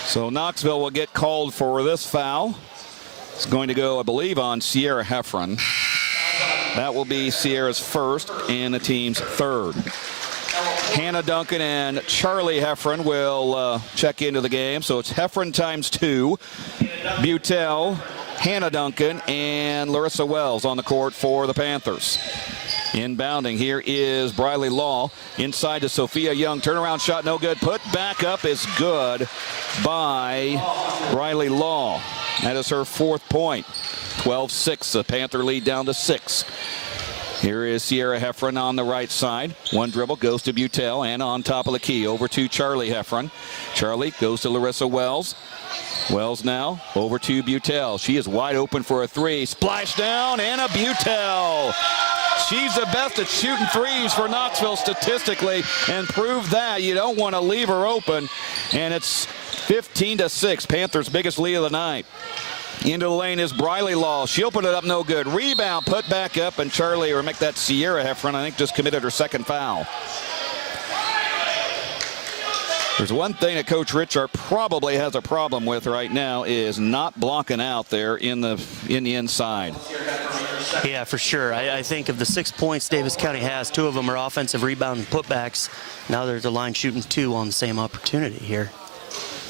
So Knoxville will get called for this foul. It's going to go, I believe, on Sierra Heffron. That will be Sierra's first and the team's third. Hannah Duncan and Charlie Heffron will check into the game. So it's Heffron times two. Butel, Hannah Duncan, and Larissa Wells on the court for the Panthers. Inbounding here is Briley Law. Inside to Sophia Young. Turnaround shot no good. Put back up is good by Briley Law. That is her fourth point. 12-6. The Panther lead down to 6. Here is Sierra Heffron on the right side. One dribble goes to Butel and on top of the key over to Charlie Heffron. Charlie goes to Larissa Wells. Wells now over to Butel. She is wide open for a three. Splash down, Anna Butel. She's the best at shooting threes for Knoxville statistically and proved that. You don't want to leave her open. And it's 15-6, Panthers' biggest lead of the night. Into the lane is Briley Law. She'll put it up no good. Rebound put back up, and Charlie, or make that Sierra Heffron, I think just committed her second foul. There's one thing that Coach Richard probably has a problem with right now is not blocking out there in the inside. Yeah, for sure. I think of the 6 points Davis County has, 2 of them are offensive rebound and putbacks. Now there's a line shooting 2 on the same opportunity here.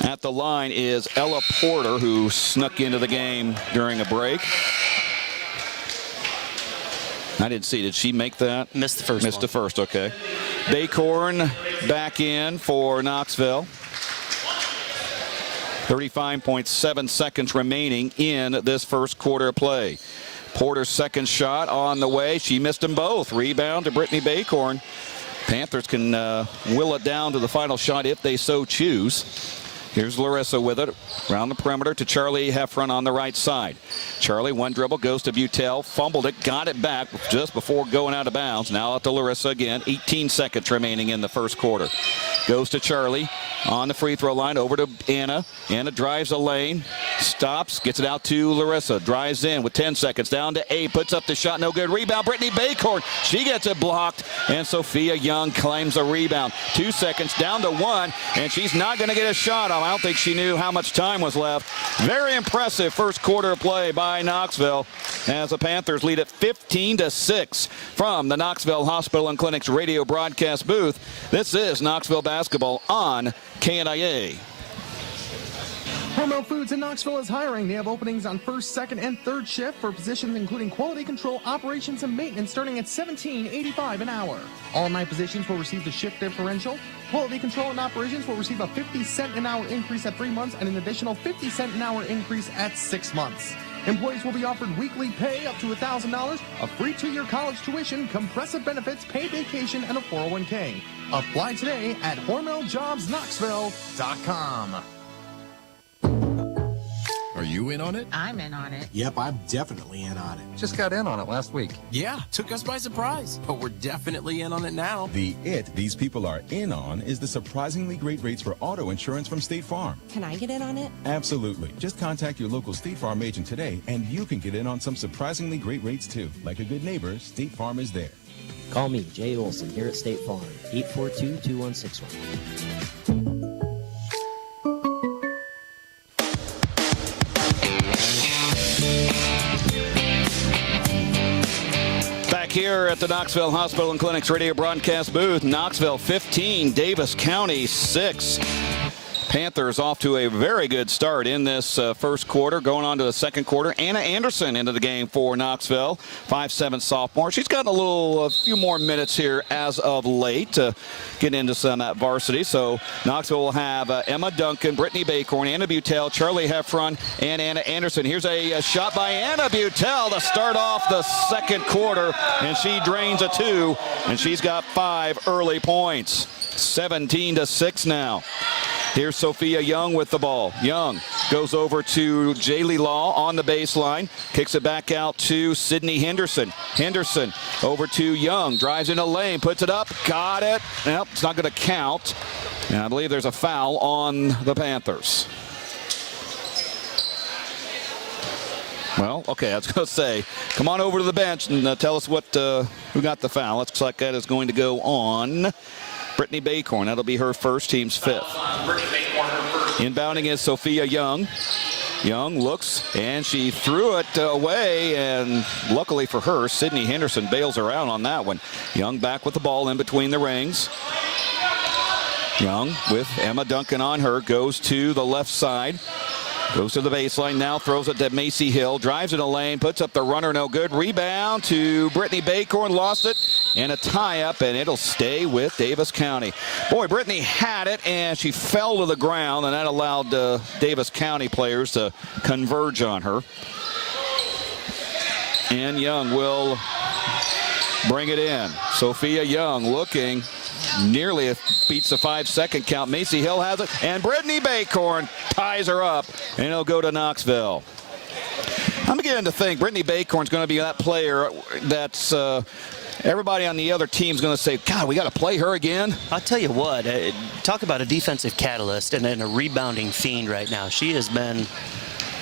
At the line is Ella Porter, who snuck into the game during a break. I didn't see. Did she make that? Missed the first one. Missed the first, okay. Baycorn back in for Knoxville. 35.7 seconds remaining in this first quarter of play. Porter's second shot on the way. She missed them both. Rebound to Brittany Baycorn. Panthers can will it down to the final shot if they so choose. Here's Larissa with it. Around the perimeter to Charlie Heffron on the right side. Charlie, one dribble, goes to Butel. Fumbled it, got it back just before going out of bounds. Now out to Larissa again. 18 seconds remaining in the first quarter. Goes to Charlie on the free throw line. Over to Anna. Anna drives a lane. Stops. Gets it out to Larissa. Drives in with 10 seconds. Down to 8. Puts up the shot. No good. Rebound. Brittany Baycorn. She gets it blocked. And Sophia Young claims a rebound. 2 seconds. Down to 1. And she's not going to get a shot off. I don't think she knew how much time was left. Very impressive first quarter of play by Knoxville as the Panthers lead at 15-6 from the Knoxville Hospital and Clinic's radio broadcast booth. This is Knoxville basketball on KNIA. Hormel Foods in Knoxville is hiring. They have openings on first, second, and third shift for positions including quality control, operations, and maintenance starting at $17.85 an hour. All 9 positions will receive the shift differential. Quality control and operations will receive a 50-cent an hour increase at 3 months and an additional 50-cent an hour increase at 6 months. Employees will be offered weekly pay up to $1,000, a free 2-year college tuition, compressive benefits, paid vacation, and a 401k. Apply today at HormelJobsKnoxville.com. Are you in on it? I'm in on it. Yep, I'm definitely in on it. Just got in on it last week. Yeah, took us by surprise, but we're definitely in on it now. The it these people are in on is the surprisingly great rates for auto insurance from State Farm. Can I get in on it? Absolutely. Just contact your local State Farm agent today and you can get in on some surprisingly great rates too. Like a good neighbor, State Farm is there. Call me, Jay Olson, here at State Farm, 842-2161. Here at the Knoxville Hospital and Clinic's radio broadcast booth. Knoxville 15, Davis County 6. Panthers off to a very good start in this first quarter. Going on to the second quarter. Anna Anderson into the game for Knoxville. 5'7" sophomore. She's gotten a few more minutes here as of late to get into some at varsity. So Knoxville will have Emma Duncan, Brittany Bacorn, Anna Butel, Charlie Heffron, and Anna Anderson. Here's a shot by Anna Butel to start off the second quarter, and she drains a 2, and she's got 5 early points. 17-6 now. Here's Sophia Young with the ball. Young goes over to Jaylee Law on the baseline. Kicks it back out to Sydney Henderson. Henderson over to Young. Drives in a lane. Puts it up. Got it. Nope, it's not going to count. And I believe there's a foul on the Panthers. Well, okay, I was going to say, come on over to the bench and tell us who got the foul. Looks like that is going to go on Brittany Bacorn. That'll be her first, team's 5th. Inbounding is Sophia Young. Young looks, and she threw it away, and luckily for her, Sydney Henderson bails her out on that one. Young back with the ball in between the rings. Young with Emma Duncan on her, goes to the left side. Goes to the baseline now, throws it to Macy Hill, drives in a lane, puts up the runner, no good. Rebound to Brittany Bacorn, lost it, and a tie-up, and it'll stay with Davis County. Boy, Brittany had it, and she fell to the ground, and that allowed Davis County players to converge on her. And Young will bring it in. Sophia Young looking. Nearly beats the 5-second count. Macy Hill has it, and Brittany Bacorn ties her up, and it'll go to Knoxville. I'm beginning to think Brittany Bacorn's going to be that player that's everybody on the other team's going to say, God, we got to play her again. I'll tell you what, talk about a defensive catalyst and a rebounding fiend right now. She has been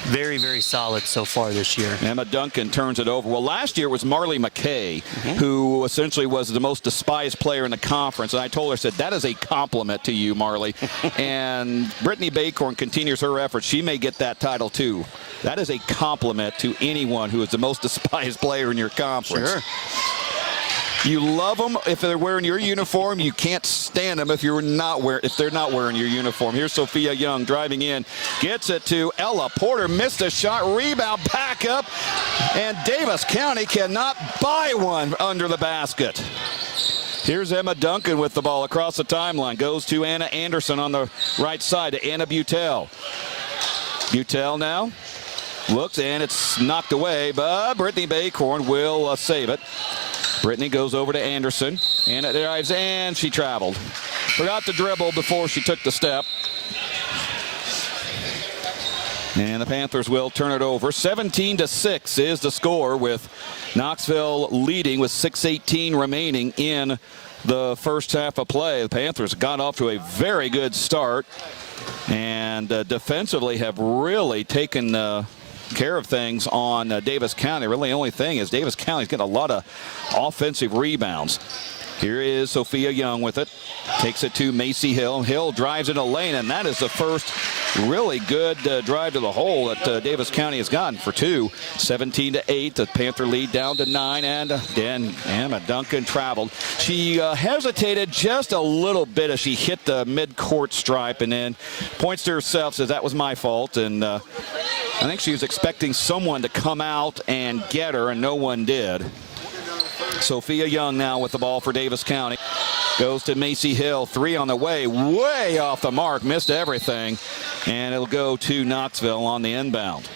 very, very solid so far this year. Emma Duncan turns it over. Well, last year it was Marley McKay, who essentially was the most despised player in the conference. And I told her, I said, that is a compliment to you, Marley. And Brittany Bacorn continues her efforts. She may get that title, too. That is a compliment to anyone who is the most despised player in your conference. Sure. You love them if they're wearing your uniform. You can't stand them if they're not wearing your uniform. Here's Sophia Young driving in, gets it to Ella Porter, missed a shot, rebound, back up, and Davis County cannot buy one under the basket. Here's Emma Duncan with the ball across the timeline, goes to Anna Anderson on the right side to Anna Butel. Butel now looks, and it's knocked away, but Brittany Bacorn will save it. Brittany goes over to Anderson, and it drives, and she traveled. Forgot to dribble before she took the step. And the Panthers will turn it over. 17-6 is the score, with Knoxville leading with 6:18 remaining in the first half of play. The Panthers got off to a very good start, and defensively have really taken care of things on Davis County. Really, the only thing is Davis County's getting a lot of offensive rebounds. Here is Sophia Young with it. Takes it to Macy Hill. Hill drives in a lane, and that is the first really good drive to the hole that Davis County has gotten for 2. 17-8. The Panther lead down to 9, and then Emma Duncan traveled. She hesitated just a little bit as she hit the mid-court stripe, and then points to herself, says that was my fault, and I think she was expecting someone to come out and get her, and no one did. Sophia Young now with the ball for Davis County. Goes to Macy Hill. 3 on the way. Way off the mark. Missed everything. And it'll go to Knoxville on the inbound.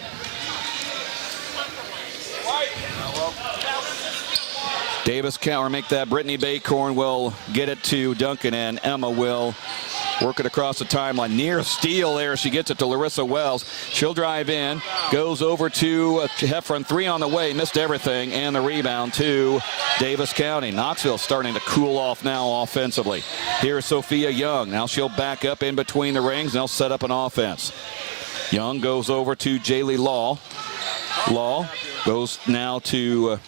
Davis County make that. Brittany Bacorn will get it to Duncan, and Emma will work it across the timeline. Near steal there. She gets it to Larissa Wells. She'll drive in. Goes over to Heffron. 3 on the way. Missed everything. And the rebound to Davis County. Knoxville starting to cool off now offensively. Here's Sophia Young. Now she'll back up in between the rings. And they'll set up an offense. Young goes over to Jaylee Law. Law goes now to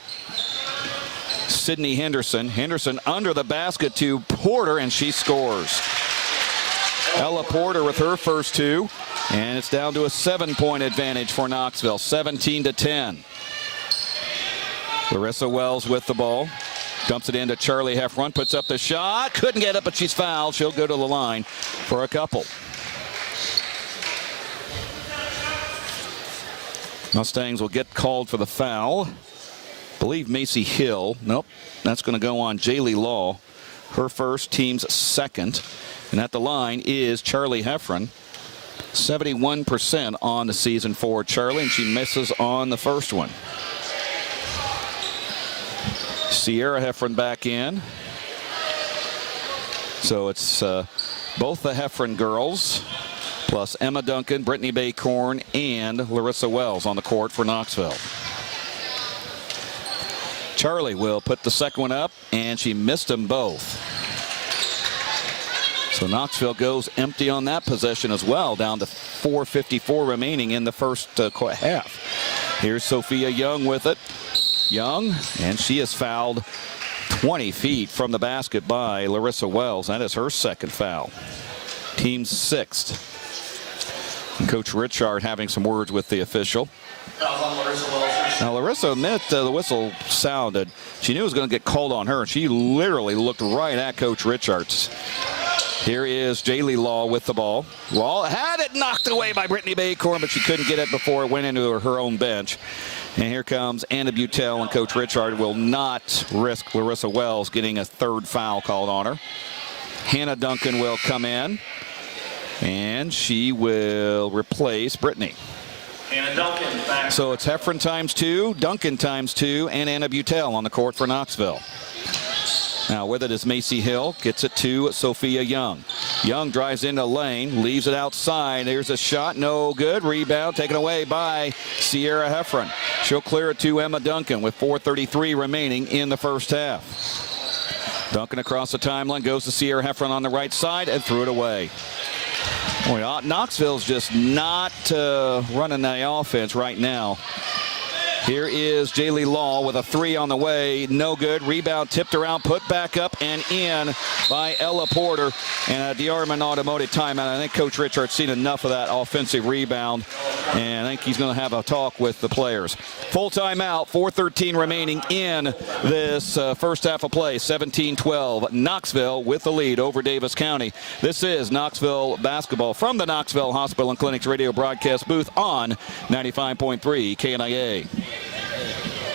Sydney Henderson. Henderson under the basket to Porter, and she scores. Ella Porter with her first 2, and it's down to a 7-point advantage for Knoxville, 17-10. Larissa Wells with the ball, dumps it into Charlie Heffron, puts up the shot, couldn't get it, but she's fouled. She'll go to the line for a couple. Mustangs will get called for the foul. I believe Macy Hill. Nope, that's going to go on Jaylee Law. Her first, team's second. And at the line is Charlie Heffron. 71% on the season for Charlie, and she misses on the first one. Sierra Heffron back in. So it's both the Heffron girls, plus Emma Duncan, Brittany Baycorn, and Larissa Wells on the court for Knoxville. Charlie will put the second one up, and she missed them both. So Knoxville goes empty on that possession as well, down to 4:54 remaining in the first half. Here's Sophia Young with it. Young, and she is fouled 20 feet from the basket by Larissa Wells. That is her second foul. Team's sixth. And Coach Richard having some words with the official. Now Larissa admitted the whistle sounded. She knew it was going to get called on her. She literally looked right at Coach Richards. Here is Jaylee Law with the ball. Law had it knocked away by Brittany Baycorn, but she couldn't get it before it went into her own bench. And here comes Anna Butel, and Coach Richard will not risk Larissa Wells getting a third foul called on her. Hannah Duncan will come in, and she will replace Brittany. Hannah Duncan back. So it's Heffron times 2, Duncan times 2, and Anna Butel on the court for Knoxville. Now with it is Macy Hill, gets it to Sophia Young. Young drives into lane, leaves it outside. There's a shot, no good. Rebound taken away by Sierra Heffron. She'll clear it to Emma Duncan with 4:33 remaining in the first half. Duncan across the timeline, goes to Sierra Heffron on the right side and threw it away. Boy, Knoxville's just not running the offense right now. Here is Jaylee Law with a 3 on the way. No good. Rebound tipped around, put back up and in by Ella Porter. And a DeArmond Automotive timeout. I think Coach Richard's seen enough of that offensive rebound. And I think he's going to have a talk with the players. Full timeout, 4:13 remaining in this first half of play. 17-12. Knoxville with the lead over Davis County. This is Knoxville basketball from the Knoxville Hospital and Clinics radio broadcast booth on 95.3 KNIA.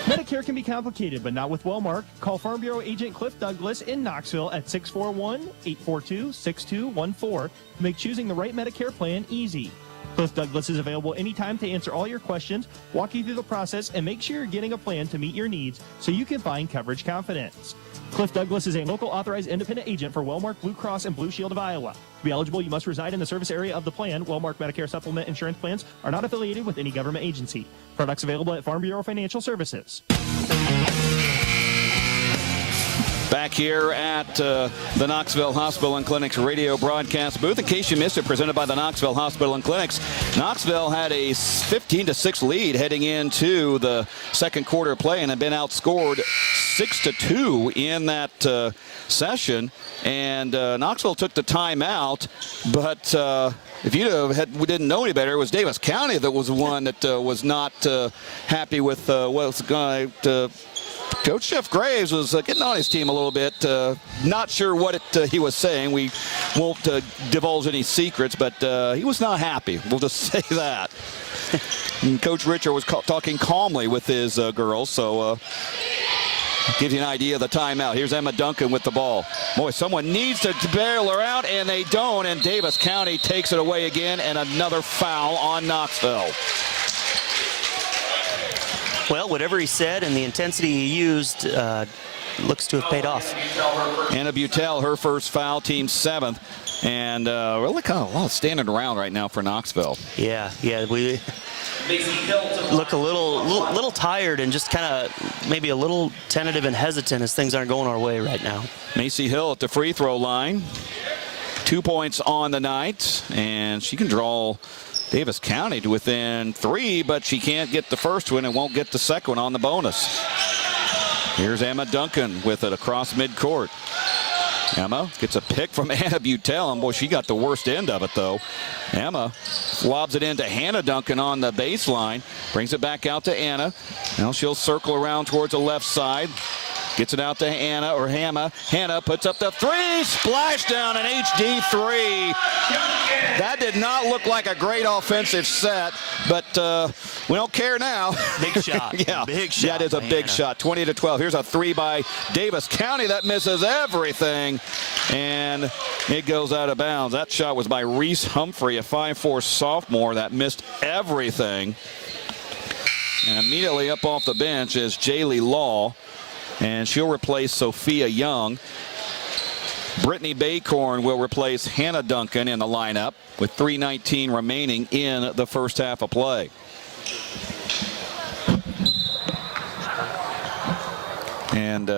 Medicare can be complicated, but not with Wellmark. Call Farm Bureau agent Cliff Douglas in Knoxville at 641-842-6214 to make choosing the right Medicare plan easy. Cliff Douglas is available anytime to answer all your questions, walk you through the process, and make sure you're getting a plan to meet your needs so you can find coverage confidence. Cliff Douglas is a local authorized independent agent for Wellmark Blue Cross and Blue Shield of Iowa. To be eligible, you must reside in the service area of the plan. Wellmark Medicare Supplement insurance plans are not affiliated with any government agency. Products available at Farm Bureau Financial Services. Back here at the Knoxville Hospital and Clinics radio broadcast booth. In case you missed it, presented by the Knoxville Hospital and Clinics. Knoxville had a 15-6 lead heading into the second quarter play and had been outscored 6-2 in that session. And Knoxville took the timeout, but if we didn't know any better, it was Davis County that was the one that was not happy with what was going to. Coach Jeff Graves was getting on his team a little bit. Not sure what he was saying. We won't divulge any secrets, but he was not happy. We'll just say that. And Coach Richard was talking calmly with his girls, so gives you an idea of the timeout. Here's Emma Duncan with the ball. Boy, someone needs to bail her out, and they don't, and Davis County takes it away again, and another foul on Knoxville. Well, whatever he said and the intensity he used looks to have paid off. Anna Butel, her first foul, team 7th. And really kind of a lot standing around right now for Knoxville. Yeah, we look a little tired and just kind of maybe a little tentative and hesitant as things aren't going our way right now. Macy Hill at the free throw line. 2 points on the night, and she can draw Davis County to within 3, but she can't get the first one and won't get the second one on the bonus. Here's Emma Duncan with it across midcourt. Emma gets a pick from Anna Butel, and boy, she got the worst end of it, though. Emma lobs it into Hannah Duncan on the baseline, brings it back out to Anna. Now she'll circle around towards the left side. Gets it out to Hannah. Hannah puts up the three. Splash down an HD three. That did not look like a great offensive set, but we don't care now. Big shot. Yeah, big shot. That is a big Hannah. shot. 20-12. Here's a three by Davis County that misses everything, and it goes out of bounds. That shot was by Reese Humphrey, a 5'4" sophomore that missed everything. And immediately up off the bench is Jaylee Law, and she'll replace Sophia Young. Brittany Baycorn will replace Hannah Duncan in the lineup with 3:19 remaining in the first half of play. And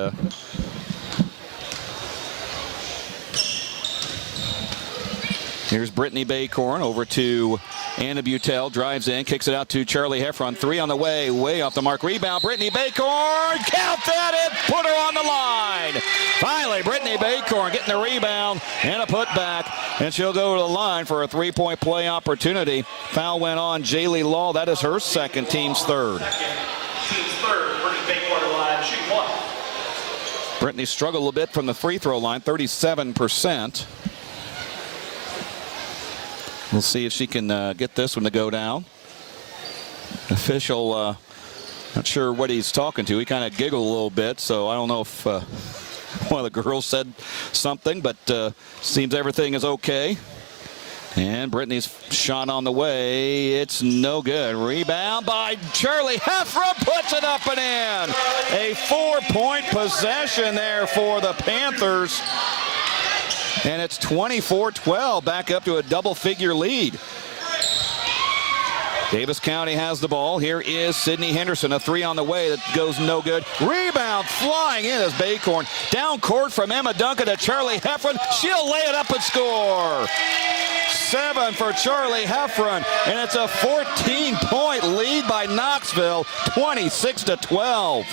here's Brittany Baycorn over to Anna Butel, drives in, kicks it out to Charlie Heffron. Three on the way off the mark. Rebound, Brittany Baycorn, count that and put her on the line. Finally, Brittany Baycorn getting the rebound and a putback, and she'll go to the line for a three-point play opportunity. Foul went on Jaylee Law. That is her second, team's third. Team's third, Brittany Baycorn to the line, shooting one. Brittany struggled a little bit from the free throw line, 37%. We'll see if she can get this one to go down. Official, not sure what he's talking to. He kind of giggled a little bit, so I don't know if one of the girls said something, but seems everything is okay. And Brittany's shot on the way. It's no good. Rebound by Charlie Heffron, puts it up and in. A 4-point possession there for the Panthers. And it's 24-12, back up to a double-figure lead. Davis County has the ball. Here is Sydney Henderson, a three on the way that goes no good. Rebound flying in as Baycorn. Down court from Emma Duncan to Charlie Heffron. She'll lay it up and score. 7 for Charlie Heffron, and it's a 14-point lead by Knoxville, 26-12.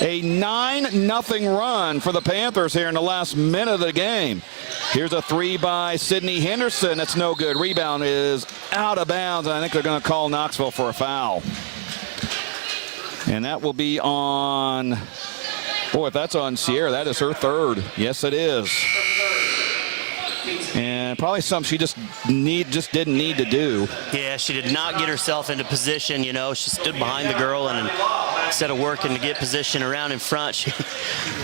A 9-0 run for the Panthers here in the last minute of the game. Here's a three by Sydney Henderson. That's no good. Rebound is out of bounds, and I think they're going to call Knoxville for a foul. And that will be on, boy, if that's on Sierra, that is her third. Yes, it is. And probably something she just didn't need to do. Yeah, she did not get herself into position. You know, she stood behind the girl, and instead of working to get position around in front, she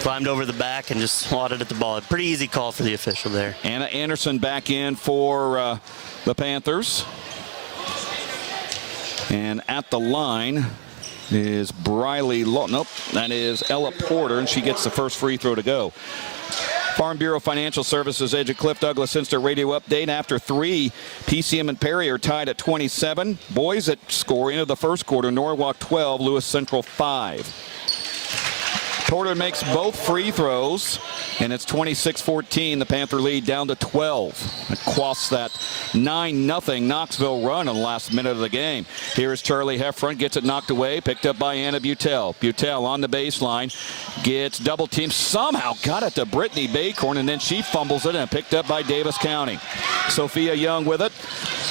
climbed over the back and just swatted at the ball. Pretty easy call for the official there. Anna Anderson back in for the Panthers. And at the line is Briley Law. Nope, that is Ella Porter, and she gets the first free throw to go. Farm Bureau Financial Services Agent Cliff Douglas Instant Radio Update. After three, PCM and Perry are tied at 27. Boys at scoring of the first quarter, Norwalk 12, Lewis Central 5. Porter makes both free throws, and it's 26-14. The Panther lead down to 12. It quaffs that 9-0 Knoxville run in the last minute of the game. Here is Charlie Heffron, gets it knocked away, picked up by Anna Butel. Butel on the baseline, gets double teamed, somehow got it to Brittany Baycorn, and then she fumbles it and picked up by Davis County. Sophia Young with it,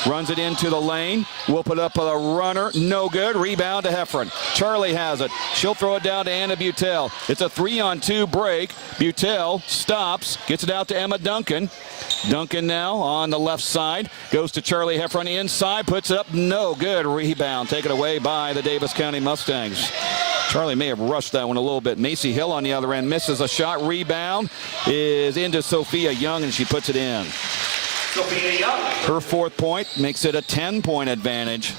runs it into the lane, will put up a runner, no good. Rebound to Heffron. Charlie has it. She'll throw it down to Anna Butel. It's a 3-on-2 break. Butel stops, gets it out to Emma Duncan. Duncan now on the left side, goes to Charlie Heffron inside, puts it up, no good. Rebound taken away by the Davis County Mustangs. Charlie may have rushed that one a little bit. Macy Hill on the other end misses a shot. Rebound is into Sophia Young, and she puts it in. Sophia Young. Her fourth point makes it a 10-point advantage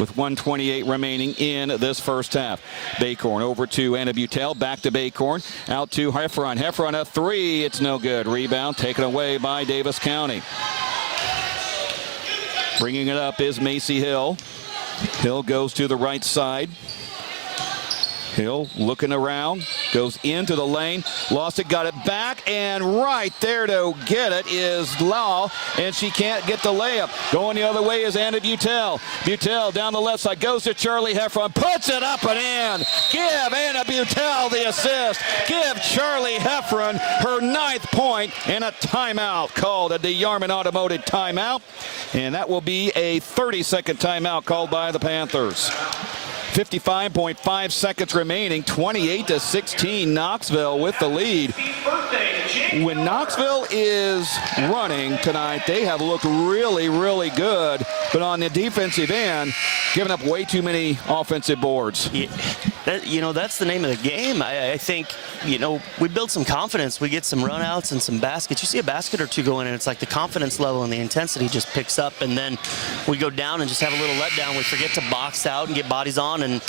with 1:28 remaining in this first half. Baycorn over to Anna Butel, back to Baycorn, out to Heffron. Heffron a three, it's no good. Rebound taken away by Davis County. Bringing it up is Macy Hill. Hill goes to the right side. Hill looking around, goes into the lane, lost it, got it back, and right there to get it is Law, and she can't get the layup. Going the other way is Anna Butel. Butel down the left side, goes to Charlie Heffron, puts it up and in. Give Anna Butel the assist. Give Charlie Heffron her 9th point, and a timeout called, a DeYarman Automotive timeout, and that will be a 30-second timeout called by the Panthers. 55.5 seconds remaining, 28-16, Knoxville with the lead. When Knoxville is running tonight, they have looked really, really good, but on the defensive end, giving up way too many offensive boards. Yeah, that's the name of the game. I think, we build some confidence. We get some runouts and some baskets. You see a basket or two go in, and it's like the confidence level and the intensity just picks up, and then we go down and just have a little letdown. We forget to box out and get bodies on, and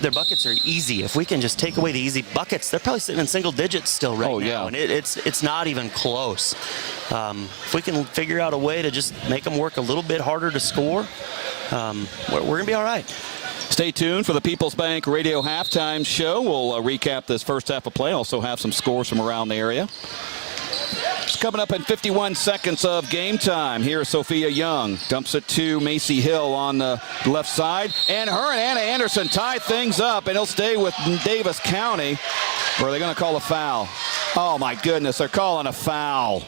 their buckets are easy. If we can just take away the easy buckets, they're probably sitting in single digits still right now, and it's not even close. If we can figure out a way to just make them work a little bit harder to score, we're going to be all right. Stay tuned for the People's Bank Radio Halftime Show. We'll recap this first half of play, also have some scores from around the area. It's coming up in 51 seconds of game time. Here's Sophia Young. Dumps it to Macy Hill on the left side. And her and Anna Anderson tie things up, and he'll stay with Davis County. Or are they going to call a foul? Oh, my goodness, they're calling a foul.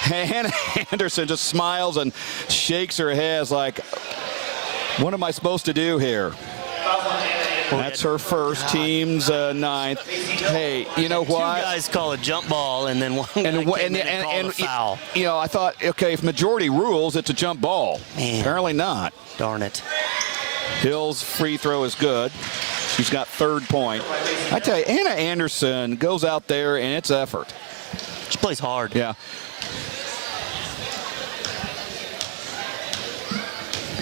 Hannah Anderson just smiles and shakes her head like, what am I supposed to do here? That's her first, team's ninth. Hey, you know what? Two guys call a jump ball, and then one guy came in and called a foul. I thought, okay, if majority rules, it's a jump ball. Man. Apparently not. Darn it. Hill's free throw is good. She's got third point. I tell you, Anna Anderson goes out there, and it's effort. She plays hard. Yeah.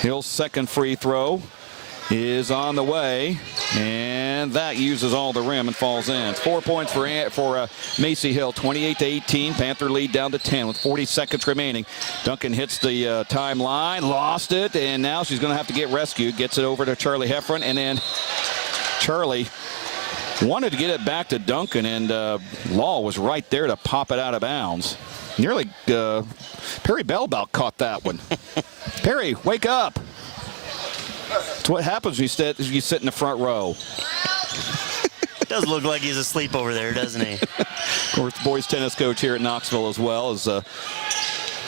Hill's second free throw is on the way, and that uses all the rim and falls in. It's 4 points for Macy Hill, 28-18. Panther lead down to 10 with 40 seconds remaining. Duncan hits the timeline, lost it, and now she's going to have to get rescued. Gets it over to Charlie Heffron, and then Charlie wanted to get it back to Duncan, and Law was right there to pop it out of bounds. Nearly, Perry Bell about caught that one. Perry, wake up. That's what happens when you sit in the front row. Does look like he's asleep over there, doesn't he? Of course, the boys tennis coach here at Knoxville as well as a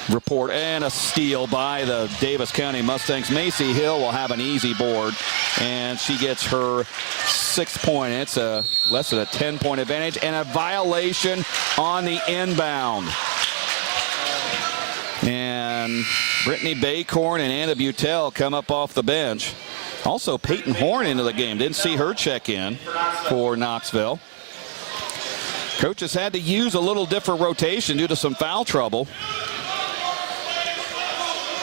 report, and a steal by the Davis County Mustangs. Macy Hill will have an easy board, and she gets her 6th point. It's less than a 10-point advantage, and a violation on the inbound. And Brittany Baycorn and Anna Butel come up off the bench. Also, Peyton Horn into the game. Didn't see her check in for Knoxville. Coaches had to use a little different rotation due to some foul trouble.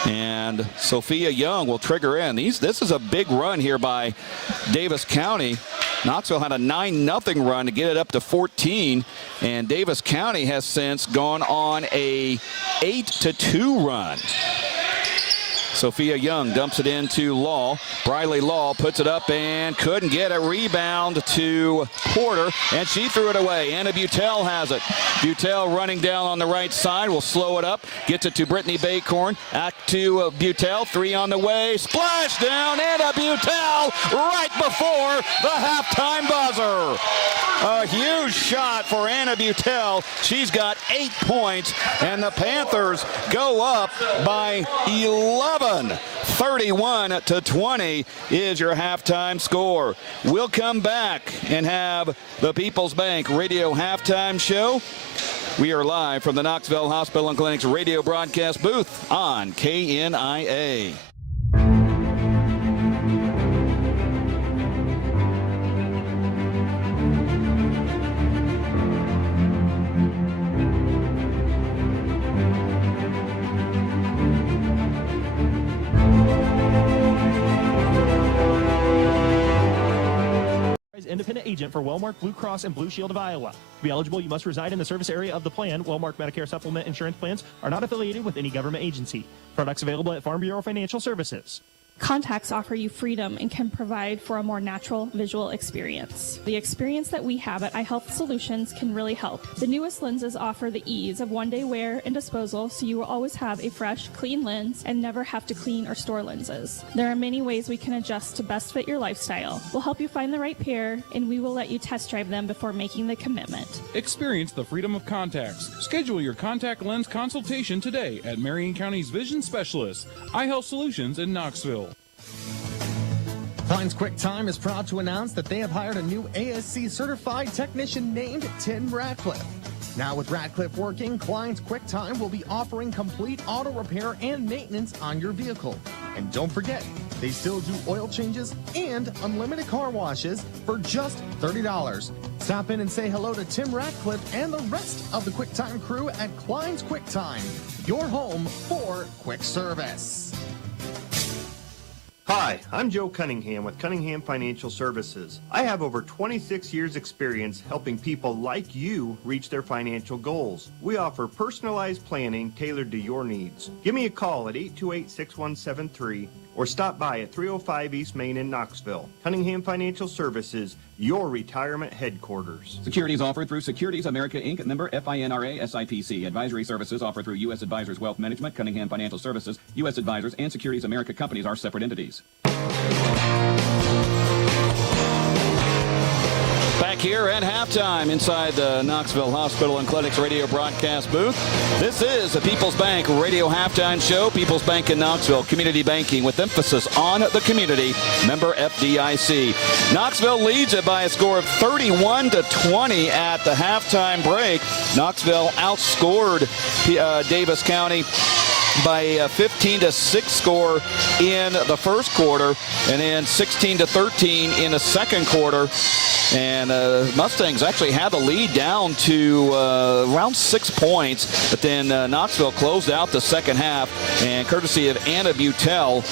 And Sophia Young will trigger in. This is a big run here by Davis County. Knoxville had a 9-0 run to get it up to 14, and Davis County has since gone on a 8-2 run. Sophia Young dumps it into Law. Briley Law puts it up and couldn't get a rebound to Porter, and she threw it away. Anna Butel has it. Butel running down on the right side will slow it up. Gets it to Brittany Baycorn. Back to Butel. 3 on the way. Splash down. Anna Butel right before the halftime buzzer. A huge shot for Anna Butel. She's got 8 points, and the Panthers go up by 11. 31-20 is your halftime score. We'll come back and have the People's Bank Radio Halftime Show. We are live from the Knoxville Hospital and Clinic's radio broadcast booth on KNIA. Independent agent for Wellmark Blue Cross and Blue Shield of Iowa. To be eligible, you must reside in the service area of the plan. Wellmark Medicare Supplement insurance plans are not affiliated with any government agency. Products available at Farm Bureau Financial Services. Contacts offer you freedom and can provide for a more natural visual experience. The experience that we have at iHealth Solutions can really help. The newest lenses offer the ease of one-day wear and disposal, so you will always have a fresh, clean lens and never have to clean or store lenses. There are many ways we can adjust to best fit your lifestyle. We'll help you find the right pair, and we will let you test drive them before making the commitment. Experience the freedom of contacts. Schedule your contact lens consultation today at Marion County's Vision Specialist, iHealth Solutions in Knoxville. Klein's Quick Time is proud to announce that they have hired a new ASC certified technician named Tim Radcliffe. Now with Radcliffe working, Klein's Quick Time will be offering complete auto repair and maintenance on your vehicle. And don't forget, they still do oil changes and unlimited car washes for just $30. Stop in and say hello to Tim Radcliffe and the rest of the Quick Time crew at Klein's Quick Time, your home for quick service. Hi, I'm Joe Cunningham with Cunningham Financial Services. I have over 26 years experience helping people like you reach their financial goals. We offer personalized planning tailored to your needs. Give me a call at 828-6173 or stop by at 305 East Main in Knoxville. Cunningham Financial Services, your retirement headquarters. Securities offered through Securities America Inc., member FINRA SIPC. Advisory services offered through U.S. Advisors Wealth Management, Cunningham Financial Services, U.S. Advisors, and Securities America companies are separate entities. Back here at halftime inside the Knoxville Hospital and Clinics radio broadcast booth. This is the People's Bank Radio Halftime Show. People's Bank in Knoxville, community banking with emphasis on the community. Member FDIC. Knoxville leads it by a score of 31-20 at the halftime break. Knoxville outscored Davis County by a 15-6 score in the first quarter, and then 16-13 in the second quarter. And Mustangs actually had the lead down to around 6 points, but then Knoxville closed out the second half, and courtesy of Anna Butel,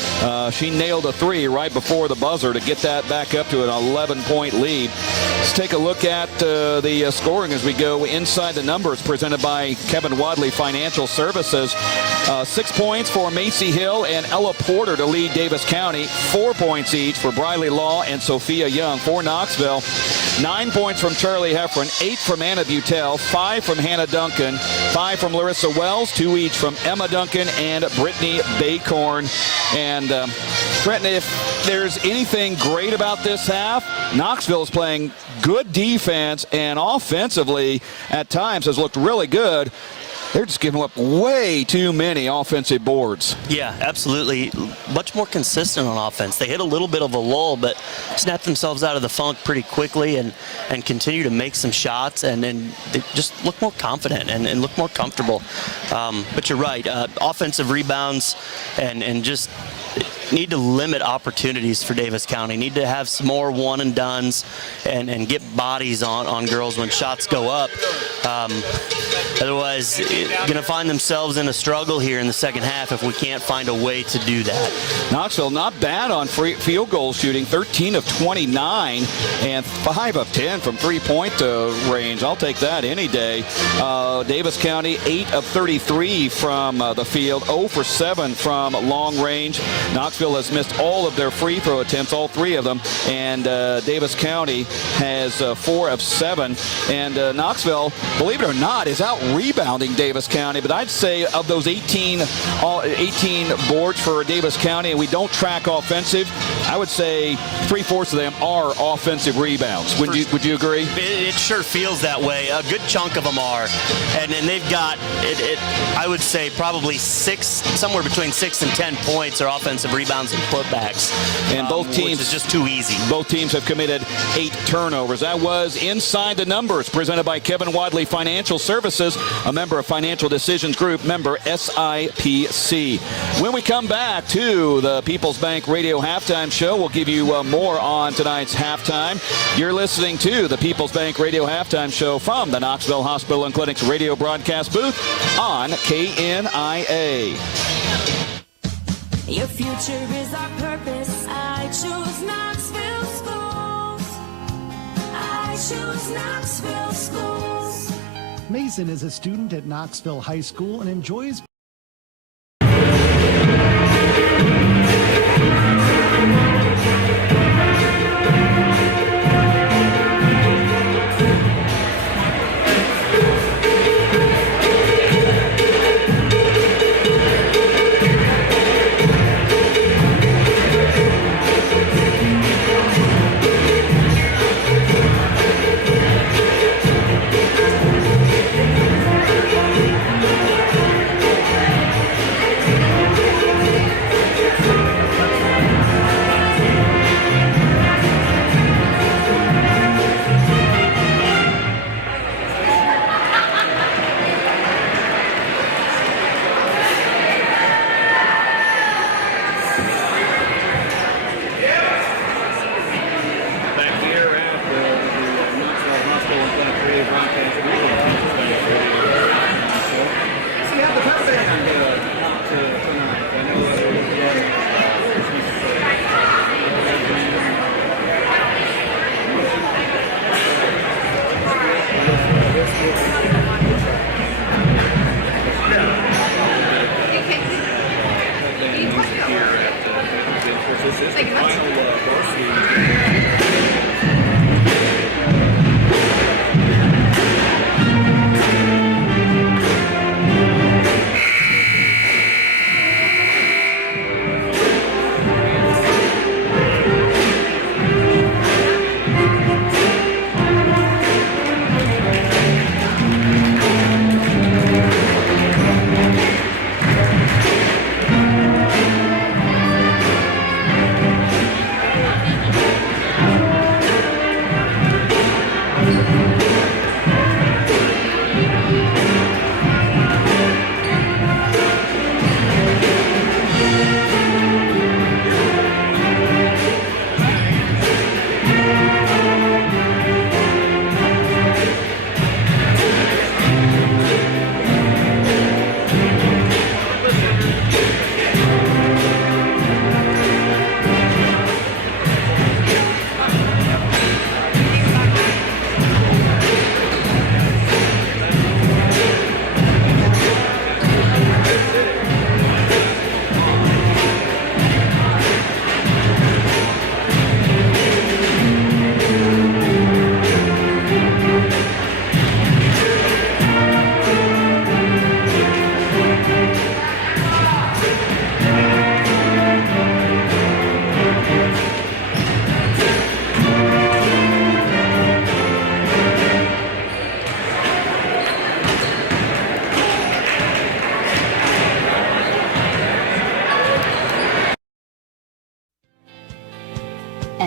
she nailed a three right before the buzzer to get that back up to an 11-point lead. Let's take a look at the scoring as we go inside the numbers presented by Kevin Wadley Financial Services. 6 points for Macy Hill and Ella Porter to lead Davis County. 4 points each for Briley Law and Sophia Young. For Knoxville, 9 points from Charlie Heffron, 8 from Anna Butel, 5 from Hannah Duncan, 5 from Larissa Wells, 2 each from Emma Duncan and Brittany Baycorn. And Trenton, if there's anything great about this half, Knoxville is playing good defense and offensively at times has looked really good. They're just giving up way too many offensive boards. Yeah, absolutely. Much more consistent on offense. They hit a little bit of a lull, but snapped themselves out of the funk pretty quickly and continue to make some shots, and then they just look more confident and look more comfortable. But you're right. Offensive rebounds and just need to limit opportunities for Davis County. Need to have some more one and dones and get bodies on girls when shots go up. Otherwise, going to find themselves in a struggle here in the second half if we can't find a way to do that. Knoxville not bad on field goal shooting, 13 of 29 and 5 of 10 from three-point range. I'll take that any day. Davis County 8 of 33 from the field, 0 for 7 from long range. Knoxville has missed all of their free throw attempts, all 3 of them, and Davis County has 4 of 7. And Knoxville, believe it or not, is out rebounding Davis County, but I'd say of those 18 boards for Davis County, and we don't track offensive, I would say 3/4 of them are offensive rebounds. Would you agree? It sure feels that way. A good chunk of them are, and they've got I would say probably somewhere between 6 and 10 points are offensive rebounds and putbacks. And both teams, which is just too easy. Both teams have committed 8 turnovers. That was Inside the Numbers, presented by Kevin Wadley Financial Services, a member of Financial Decisions Group, member SIPC. When we come back to the People's Bank Radio Halftime Show, we'll give you more on tonight's halftime. You're listening to the People's Bank Radio Halftime Show from the Knoxville Hospital and Clinics radio broadcast booth on KNIA. Your future is our purpose. I choose Knoxville Schools. I choose Knoxville Schools. Mason is a student at Knoxville High School and enjoys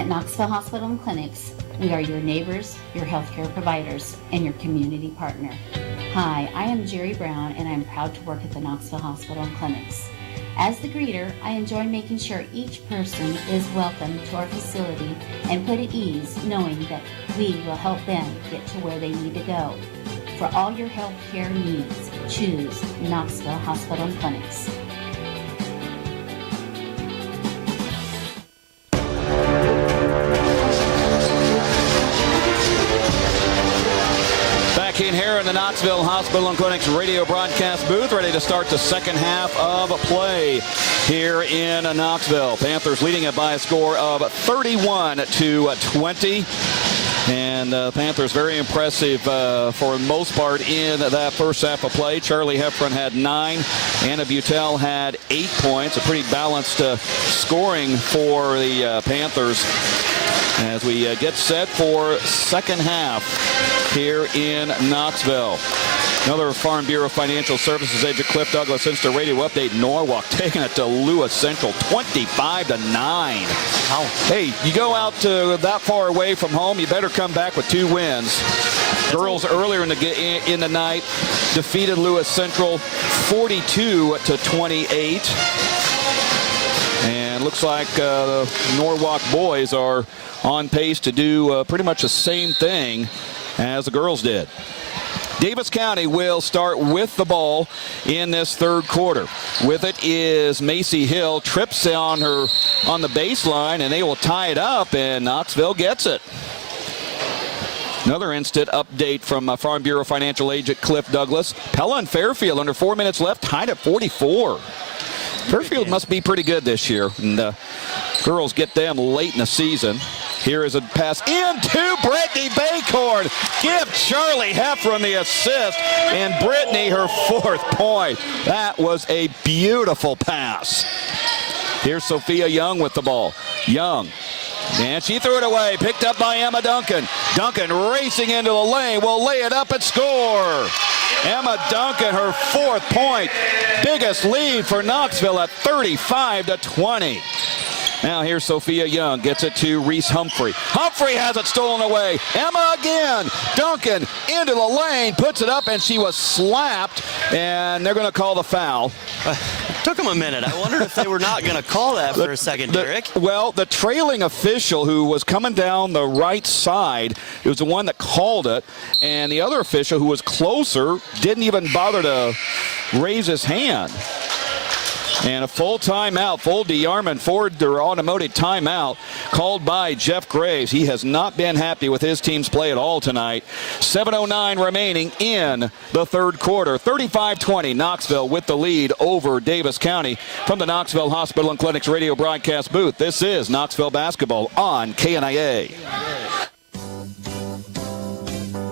At Knoxville Hospital and Clinics, we are your neighbors, your healthcare providers, and your community partner. Hi, I am Jerry Brown, and I'm proud to work at the Knoxville Hospital and Clinics. As the greeter, I enjoy making sure each person is welcome to our facility and put at ease knowing that we will help them get to where they need to go. For all your health care needs, choose Knoxville Hospital and Clinics. In here in the Knoxville Hospital and Clinics radio broadcast booth, ready to start the second half of play here in Knoxville. Panthers leading it by a score of 31-20. And Panthers very impressive for the most part in that first half of play. Charlie Heffron had 9. Anna Butel had 8 points. A pretty balanced scoring for the Panthers as we get set for second half here in Knoxville. Another Farm Bureau Financial Services agent, Cliff Douglas, Insta Radio update. Norwalk taking it to Lewis Central, 25-9. Wow. Hey, you go out that far away from home, you better come back with 2 wins. Girls earlier in the night defeated Lewis Central 42-28. And looks like the Norwalk boys are on pace to do pretty much the same thing as the girls did. Davis County will start with the ball in this third quarter. With it is Macy Hill, trips on the baseline, and they will tie it up, and Knoxville gets it. Another instant update from Farm Bureau Financial agent Cliff Douglas. Pella and Fairfield under 4 minutes left, tied at 44. Fairfield must be pretty good this year, and girls get them late in the season. Here is a pass into Brittany Baycorn. Give Charlie Heffron the assist, and Brittany her 4th point. That was a beautiful pass. Here's Sophia Young with the ball. Young. And she threw it away. Picked up by Emma Duncan. Duncan racing into the lane. Will lay it up and score. Emma Duncan, her 4th point. Biggest lead for Knoxville at 35-20. Now here's Sophia Young, gets it to Reese Humphrey. Humphrey has it stolen away. Emma again. Duncan into the lane, puts it up, and she was slapped, and they're going to call the foul. Took them a minute. I wondered if they were not going to call that for a second, Derek. Well, the trailing official who was coming down the right side, it was the one that called it, and the other official who was closer didn't even bother to raise his hand. And a full timeout, full DeArmond Ford or automotive timeout called by Jeff Graves. He has not been happy with his team's play at all tonight. 7:09 remaining in the third quarter. 35-20, Knoxville with the lead over Davis County. From the Knoxville Hospital and Clinics radio broadcast booth, this is Knoxville Basketball on KNIA.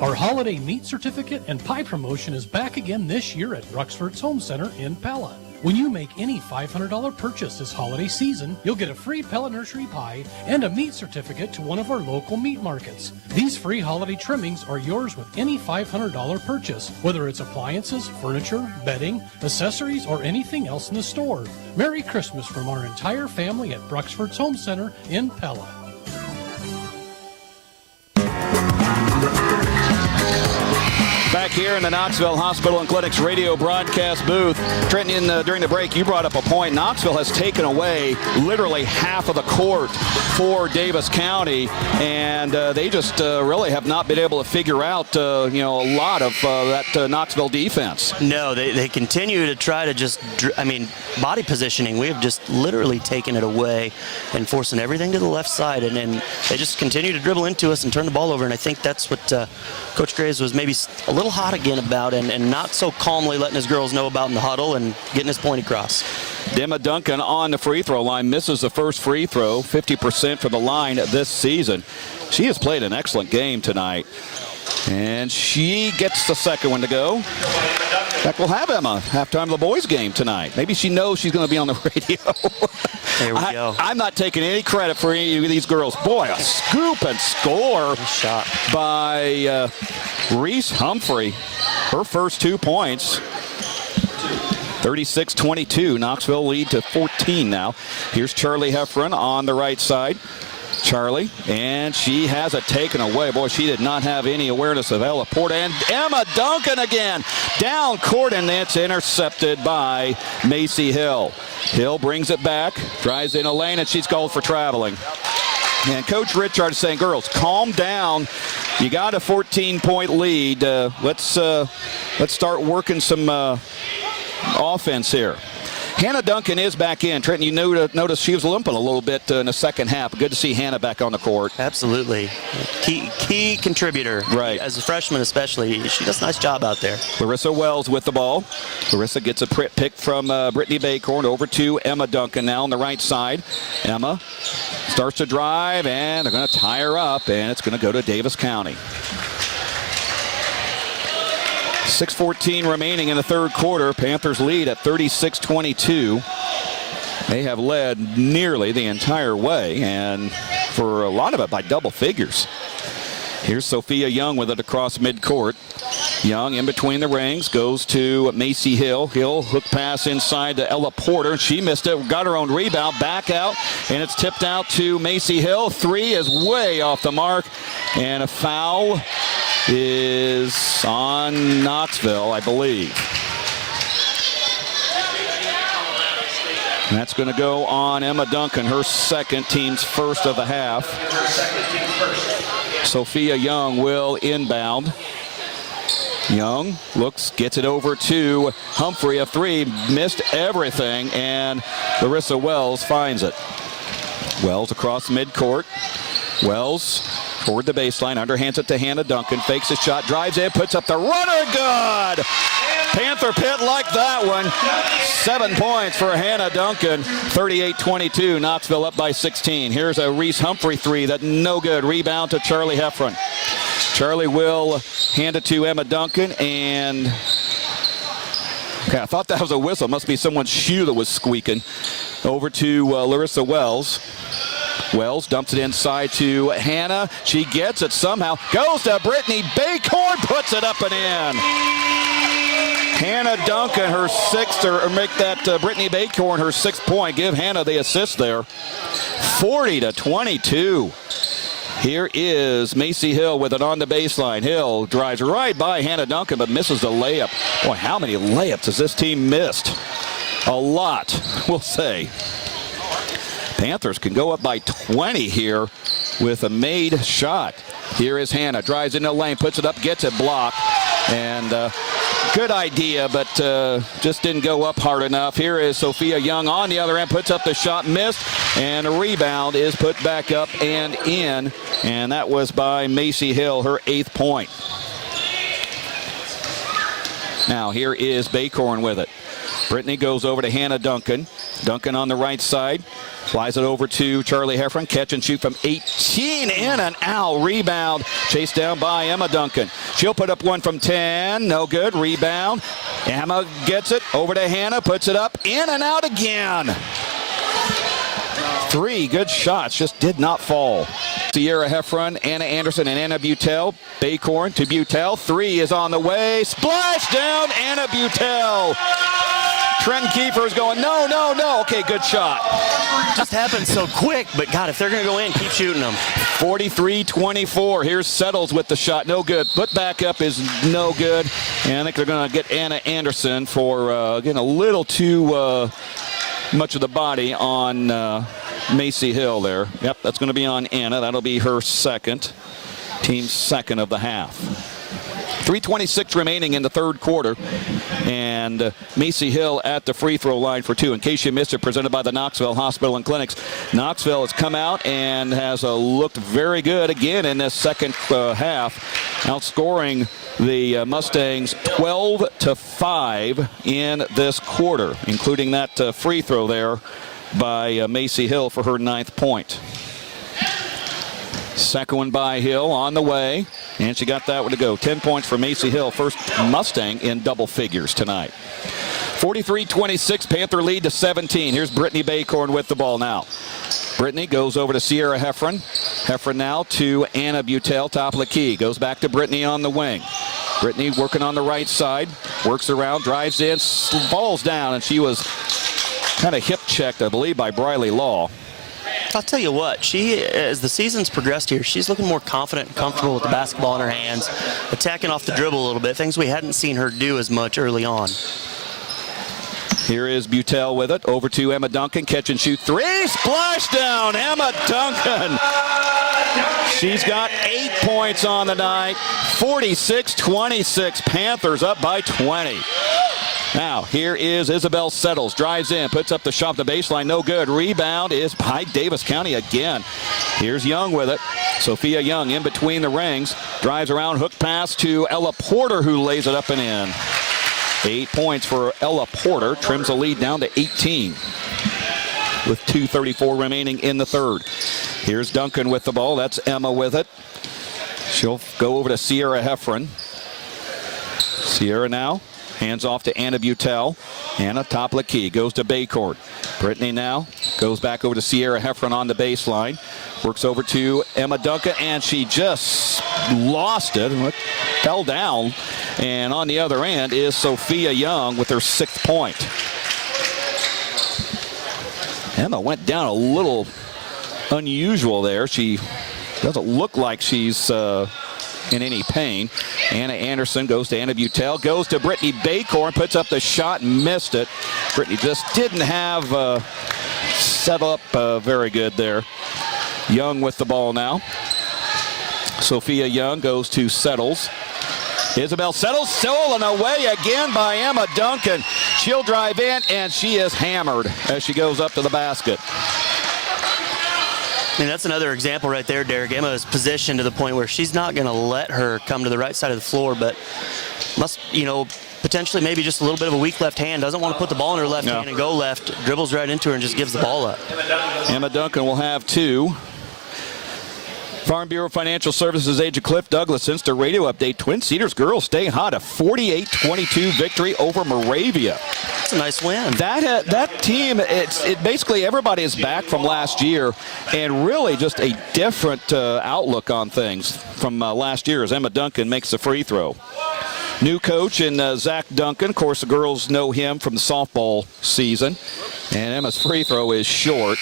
Our holiday meat certificate and pie promotion is back again this year at Ruxford's Home Center in Pella. When you make any $500 purchase this holiday season, you'll get a free Pella Nursery pie and a meat certificate to one of our local meat markets. These free holiday trimmings are yours with any $500 purchase, whether it's appliances, furniture, bedding, accessories, or anything else in the store. Merry Christmas from our entire family at Bruxford's Home Center in Pella. Back here in the Knoxville Hospital and Clinics radio broadcast booth. Trenton, during the break, you brought up a point. Knoxville has taken away literally half of the court for Davis County, and they just really have not been able to figure out, a lot of that Knoxville defense. No, they continue to try to just, body positioning. We have just literally taken it away and forcing everything to the left side, and they just continue to dribble into us and turn the ball over, and I think that's what Coach Graves was maybe a little hot again about and not so calmly letting his girls know about in the huddle and getting his point across. Emma Duncan on the free throw line, misses the first free throw, 50% from the line this season. She has played an excellent game tonight, and she gets the second one to go. In fact, we'll have Emma halftime of the boys game tonight. Maybe she knows she's going to be on the radio. There we go. I'm not taking any credit for any of these girls. Boy, a scoop and score shot by Reese Humphrey. Her first 2 points. 36-22. Knoxville lead to 14 now. Here's Charlie Heffron on the right side. Charlie, and she has it taken away. Boy, she did not have any awareness of Ella Porta. And Emma Duncan again. Down court, and it's intercepted by Macy Hill. Hill brings it back, drives in a lane, and she's called for traveling. And Coach Richard is saying, girls, calm down. You got a 14-point lead. Let's start working some offense here. Hannah Duncan is back in. Trenton, you noticed she was limping a little bit in the second half. Good to see Hannah back on the court. Absolutely. Key contributor. Right. As a freshman especially. She does a nice job out there. Larissa Wells with the ball. Larissa gets a pick from Brittany Baycorn over to Emma Duncan now on the right side. Emma starts to drive, and they're going to tie her up, and it's going to go to Davis County. 6:14 remaining in the third quarter. Panthers lead at 36-22. They have led nearly the entire way, and for a lot of it by double figures. Here's Sophia Young with it across midcourt. Young in between the rings, goes to Macy Hill. Hill hook pass inside to Ella Porter. She missed it, got her own rebound, back out, and it's tipped out to Macy Hill. Three is way off the mark, and a foul is on Knoxville, I believe. And that's going to go on Emma Duncan, her second, team's first of the half. Sophia Young will inbound. Young looks, gets it over to Humphrey. A three, missed everything, and Larissa Wells finds it. Wells across midcourt. Wells toward the baseline, underhands it to Hannah Duncan, fakes a shot, drives in, puts up the runner, good! Panther Pit like that one. 7 points for Hannah Duncan. 38-22, Knoxville up by 16. Here's a Reese Humphrey three, that no good. Rebound to Charlie Heffron. Charlie will hand it to Emma Duncan, and okay, I thought that was a whistle. Must be someone's shoe that was squeaking. Over to Larissa Wells. Wells dumps it inside to Hannah. She gets it somehow. Goes to Brittany Baycorn, puts it up and in. Hannah Duncan, her sixth, or make that Brittany Baycorn her 6th point. Give Hannah the assist there. 40-22. Here is Macy Hill with it on the baseline. Hill drives right by Hannah Duncan, but misses the layup. Boy, how many layups has this team missed? A lot, we'll say. Panthers can go up by 20 here with a made shot. Here is Hannah, drives into the lane, puts it up, gets it blocked. And good idea, but just didn't go up hard enough. Here is Sophia Young on the other end, puts up the shot, missed, and a rebound is put back up and in. And that was by Macy Hill, her 8th point. Now here is Baycorn with it. Brittany goes over to Hannah Duncan. Duncan on the right side. Flies it over to Charlie Heffron. Catch and shoot from 18. In and out. Rebound. Chased down by Emma Duncan. She'll put up one from 10. No good. Rebound. Emma gets it. Over to Hannah. Puts it up. In and out again. 3 good shots. Just did not fall. Sierra Heffron, Anna Anderson, and Anna Butel. Baycorn to Butel. 3 is on the way. Splash down. Anna Butel. Trenton Kiefer is going, no, no, no. Okay, good shot. Just happened so quick, but God, if they're going to go in, keep shooting them. 43-24. Here's Settles with the shot. No good. Put back up is no good. And I think they're going to get Anna Anderson for getting a little too much of the body on Macy Hill there. Yep, that's going to be on Anna. That'll be her second. Team's second of the half. 3:26 remaining in the third quarter, and Macy Hill at the free throw line for 2. In case you missed it, presented by the Knoxville Hospital and Clinics. Knoxville has come out and has looked very good again in this second half, outscoring the Mustangs 12-5 in this quarter, including that free throw there by Macy Hill for her 9th point. Second one by Hill on the way, and she got that one to go. 10 points for Macy Hill, first Mustang in double figures tonight. 43-26, Panther lead to 17. Here's Brittany Baycorn with the ball now. Brittany goes over to Sierra Heffron. Heffron now to Anna Butel, top of the key. Goes back to Brittany on the wing. Brittany working on the right side, works around, drives in, falls down, and she was kind of hip checked, I believe, by Briley Law. I'll tell you what, as the season's progressed here, she's looking more confident and comfortable with the basketball in her hands, attacking off the dribble a little bit, things we hadn't seen her do as much early on. Here is Butel with it. Over to Emma Duncan. Catch and shoot three. Splashdown. Emma Duncan. She's got 8 points on the night. 46-26. Panthers up by 20. Now, here is Isabel Settles. Drives in. Puts up the shot. The baseline. No good. Rebound is by Davis County again. Here's Young with it. Sophia Young in between the rings. Drives around. Hook pass to Ella Porter, who lays it up and in. 8 points for Ella Porter, trims the lead down to 18 with 2:34 remaining in the third. Here's Duncan with the ball. That's Emma with it. She'll go over to Sierra Heffron. Sierra now hands off to Anna Butel. Anna, top of the key, goes to Baycourt. Brittany now goes back over to Sierra Heffron on the baseline. Works over to Emma Duncan, and she just lost it and fell down. And on the other end is Sophia Young with her 6th point. Emma went down a little unusual there. She doesn't look like she's in any pain. Anna Anderson goes to Anna Butel, goes to Brittany Baycorn, puts up the shot and missed it. Brittany just didn't have set up very good there. Young with the ball now. Sophia Young goes to Settles. Isabel Settles, stolen away again by Emma Duncan. She'll drive in, and she is hammered as she goes up to the basket. I mean, that's another example right there, Derek. Emma is positioned to the point where she's not going to let her come to the right side of the floor, but must, potentially maybe just a little bit of a weak left hand. Doesn't want to put the ball in her left hand and go left. Dribbles right into her and just gives the ball up. Emma Duncan will have 2. Farm Bureau Financial Services agent Cliff Douglas, Insta Radio Update. Twin Cedars girls stay hot. A 48-22 victory over Moravia. That's a nice win. That team, it basically everybody is back from last year, and really just a different outlook on things from last year as Emma Duncan makes the free throw. New coach in Zach Duncan. Of course, the girls know him from the softball season, and Emma's free throw is short.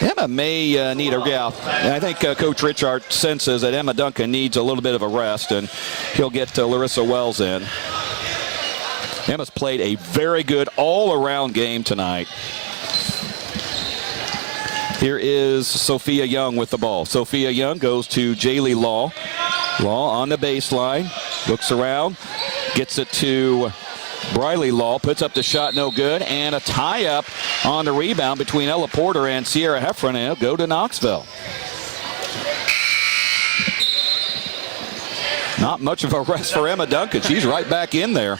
Emma may need I think Coach Richard senses that Emma Duncan needs a little bit of a rest, and he'll get Larissa Wells in. Emma's played a very good all-around game tonight. Here is Sophia Young with the ball. Sophia Young goes to Jaylee Law. Law on the baseline, looks around, gets it to Briley Law, puts up the shot, no good, and a tie-up on the rebound between Ella Porter and Sierra Heffron, and it'll go to Knoxville. Not much of a rest for Emma Duncan. She's right back in there.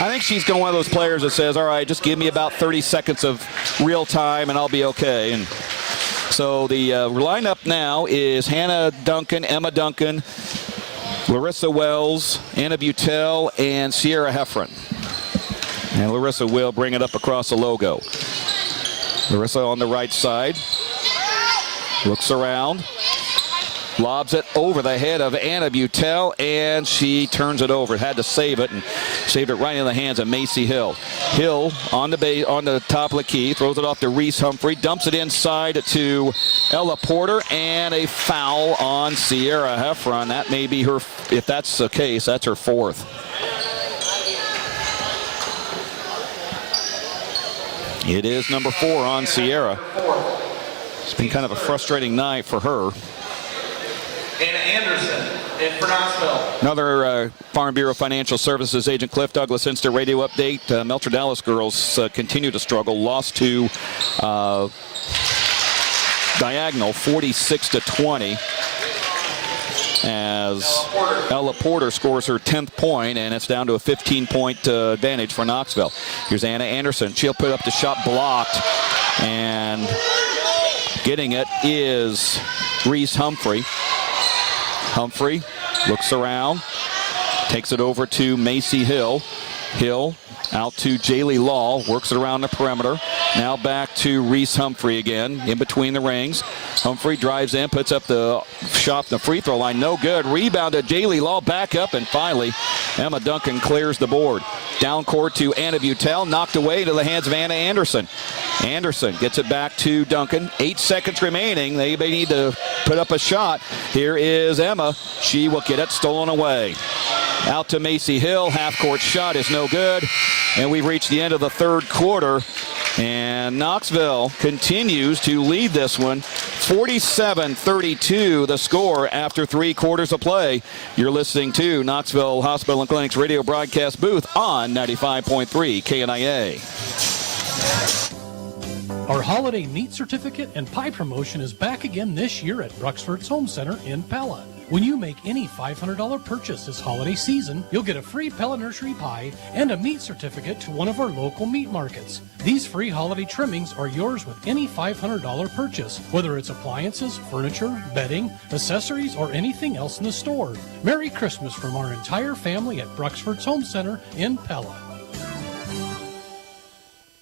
I think she's one of those players that says, all right, just give me about 30 seconds of real time and I'll be okay. And so the lineup now is Hannah Duncan, Emma Duncan, Larissa Wells, Anna Butel, and Sierra Heffron. And Larissa will bring it up across the logo. Larissa on the right side. Looks around. Lobs it over the head of Anna Butel, and she turns it over. Had to save it, and saved it right in the hands of Macy Hill. Hill on the top of the key, throws it off to Reese Humphrey, dumps it inside to Ella Porter, and a foul on Sierra Heffron. That may be her, if that's the case, that's her 4th. It is number 4 on Sierra. It's been kind of a frustrating night for her. Anna Anderson in for Knoxville. Another Farm Bureau Financial Services agent Cliff Douglas Insta Radio Update. Melcher Dallas girls continue to struggle. Lost to Diagonal 46-20 as Ella Porter scores her 10th point, and it's down to a 15-point advantage for Knoxville. Here's Anna Anderson. She'll put up the shot, blocked, and getting it is Reese Humphrey. Humphrey looks around, takes it over to Macy Hill. Hill out to Jaylee Law, works it around the perimeter. Now back to Reese Humphrey again, in between the rings. Humphrey drives in, puts up the shot, the free throw line, no good. Rebound to Jaylee Law, back up, and finally Emma Duncan clears the board. Down court to Anna Butel, knocked away into the hands of Anna Anderson. Anderson gets it back to Duncan. 8 seconds remaining. They may need to put up a shot. Here is Emma. She will get it stolen away. Out to Macy Hill. Half-court shot is no good. And we've reached the end of the third quarter. And Knoxville continues to lead this one. 47-32 the score after 3 quarters of play. You're listening to Knoxville Hospital and Clinic's radio broadcast booth on 95.3 KNIA. Our holiday meat certificate and pie promotion is back again this year at Bruxford's Home Center in Pella. When you make any $500 purchase this holiday season, you'll get a free Pella Nursery pie and a meat certificate to one of our local meat markets. These free holiday trimmings are yours with any $500 purchase, whether it's appliances, furniture, bedding, accessories, or anything else in the store. Merry Christmas from our entire family at Bruxford's Home Center in Pella.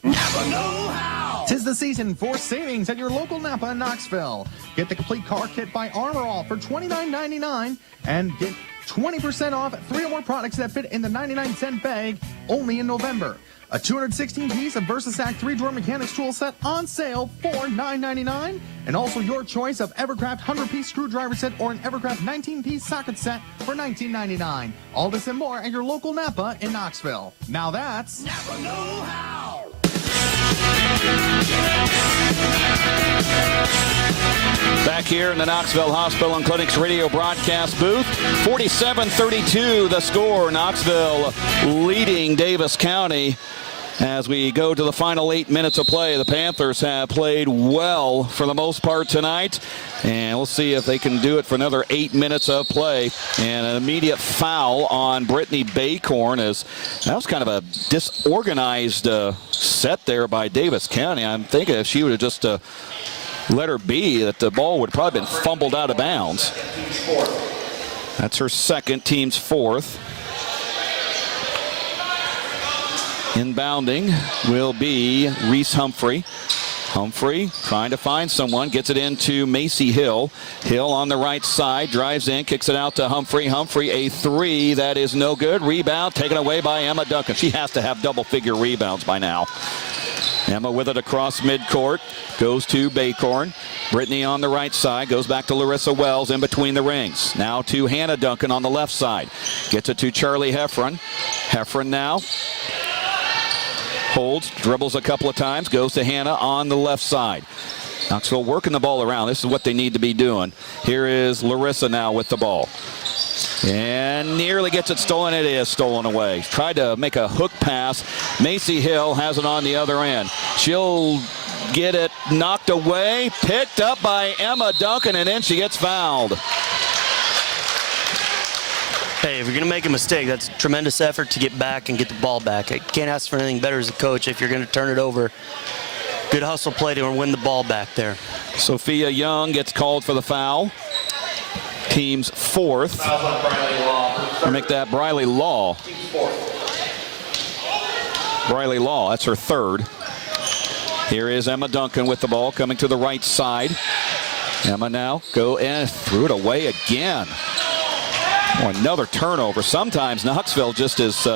Never know how! 'Tis the season for savings at your local Napa in Knoxville. Get the complete car kit by Armor All for $29.99 and get 20% off 3 or more products that fit in the 99-cent bag only in November. A 216-piece of VersaSac 3-drawer mechanics tool set on sale for $9.99. And also your choice of Evercraft 100-piece screwdriver set or an Evercraft 19-piece socket set for $19.99. All this and more at your local Napa in Knoxville. Now that's Never Know How! Back here in the Knoxville Hospital and Clinics radio broadcast booth, 47-32 the score. Knoxville leading Davis County. As we go to the final 8 minutes of play, the Panthers have played well for the most part tonight. And we'll see if they can do it for another 8 minutes of play. And an immediate foul on Brittany Baycorn. That was kind of a disorganized set there by Davis County. I'm thinking if she would have just let her be, that the ball would have probably been fumbled out of bounds. That's her second, team's fourth. Inbounding will be Reese Humphrey. Humphrey trying to find someone, gets it into Macy Hill. Hill on the right side, drives in, kicks it out to Humphrey. Humphrey, a 3, that is no good. Rebound taken away by Emma Duncan. She has to have double-figure rebounds by now. Emma with it across midcourt, goes to Baycorn. Brittany on the right side, goes back to Larissa Wells in between the rings. Now to Hannah Duncan on the left side. Gets it to Charlie Heffron. Heffron now. Holds, dribbles a couple of times, goes to Hannah on the left side. Knoxville working the ball around. This is what they need to be doing. Here is Larissa now with the ball. And nearly gets it stolen. It is stolen away. Tried to make a hook pass. Macy Hill has it on the other end. She'll get it knocked away. Picked up by Emma Duncan, and then she gets fouled. Hey, if you're going to make a mistake, that's a tremendous effort to get back and get the ball back. I can't ask for anything better as a coach if you're going to turn it over. Good hustle play to win the ball back there. Sophia Young gets called for the foul. Team's fourth. I'll make that Briley Law. Briley Law, that's her third. Here is Emma Duncan with the ball coming to the right side. Emma now go and threw it away again. Oh, another turnover. Sometimes Knoxville just is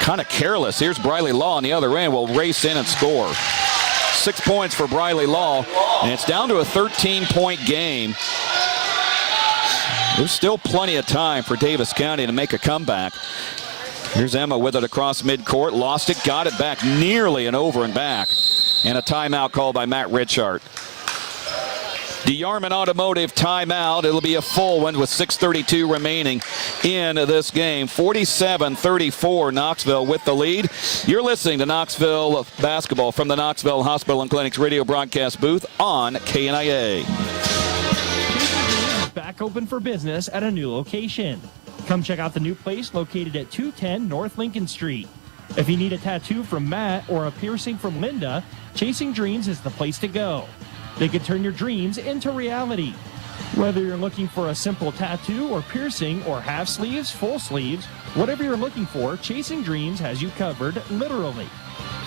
kind of careless. Here's Briley Law on the other end. Will race in and score. 6 points for Briley Law, and it's down to a 13-point game. There's still plenty of time for Davis County to make a comeback. Here's Emma with it across midcourt. Lost it, got it back nearly and over and back. And a timeout called by Matt Richard. DeYarman Automotive timeout. It'll be a full one with 6:32 remaining in this game. 47-34, Knoxville with the lead. You're listening to Knoxville basketball from the Knoxville Hospital and Clinics radio broadcast booth on KNIA. Back open for business at a new location. Come check out the new place located at 210 North Lincoln Street. If you need a tattoo from Matt or a piercing from Linda, Chasing Dreams is the place to go. They can turn your dreams into reality. Whether you're looking for a simple tattoo or piercing or half sleeves, full sleeves, whatever you're looking for, Chasing Dreams has you covered, literally.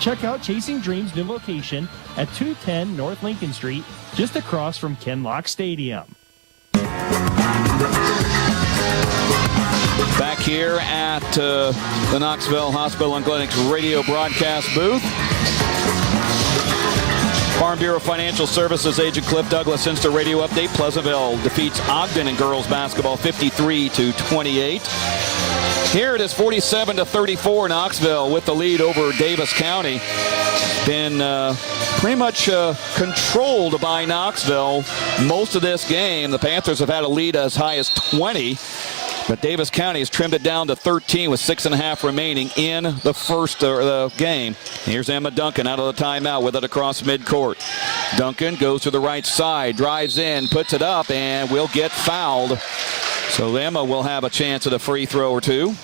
Check out Chasing Dreams' new location at 210 North Lincoln Street, just across from Ken Lock Stadium. Back here at the Knoxville Hospital and Clinics radio broadcast booth. Farm Bureau Financial Services agent Cliff Douglas, Insta Radio Update. Pleasantville defeats Ogden in girls basketball 53-28. Here it is 47-34. Knoxville with the lead over Davis County. Been pretty much controlled by Knoxville most of this game. The Panthers have had a lead as high as 20. But Davis County has trimmed it down to 13 with 6.5 remaining in the first game. Here's Emma Duncan out of the timeout with it across midcourt. Duncan goes to the right side, drives in, puts it up, and will get fouled. So Emma will have a chance at a free throw or two.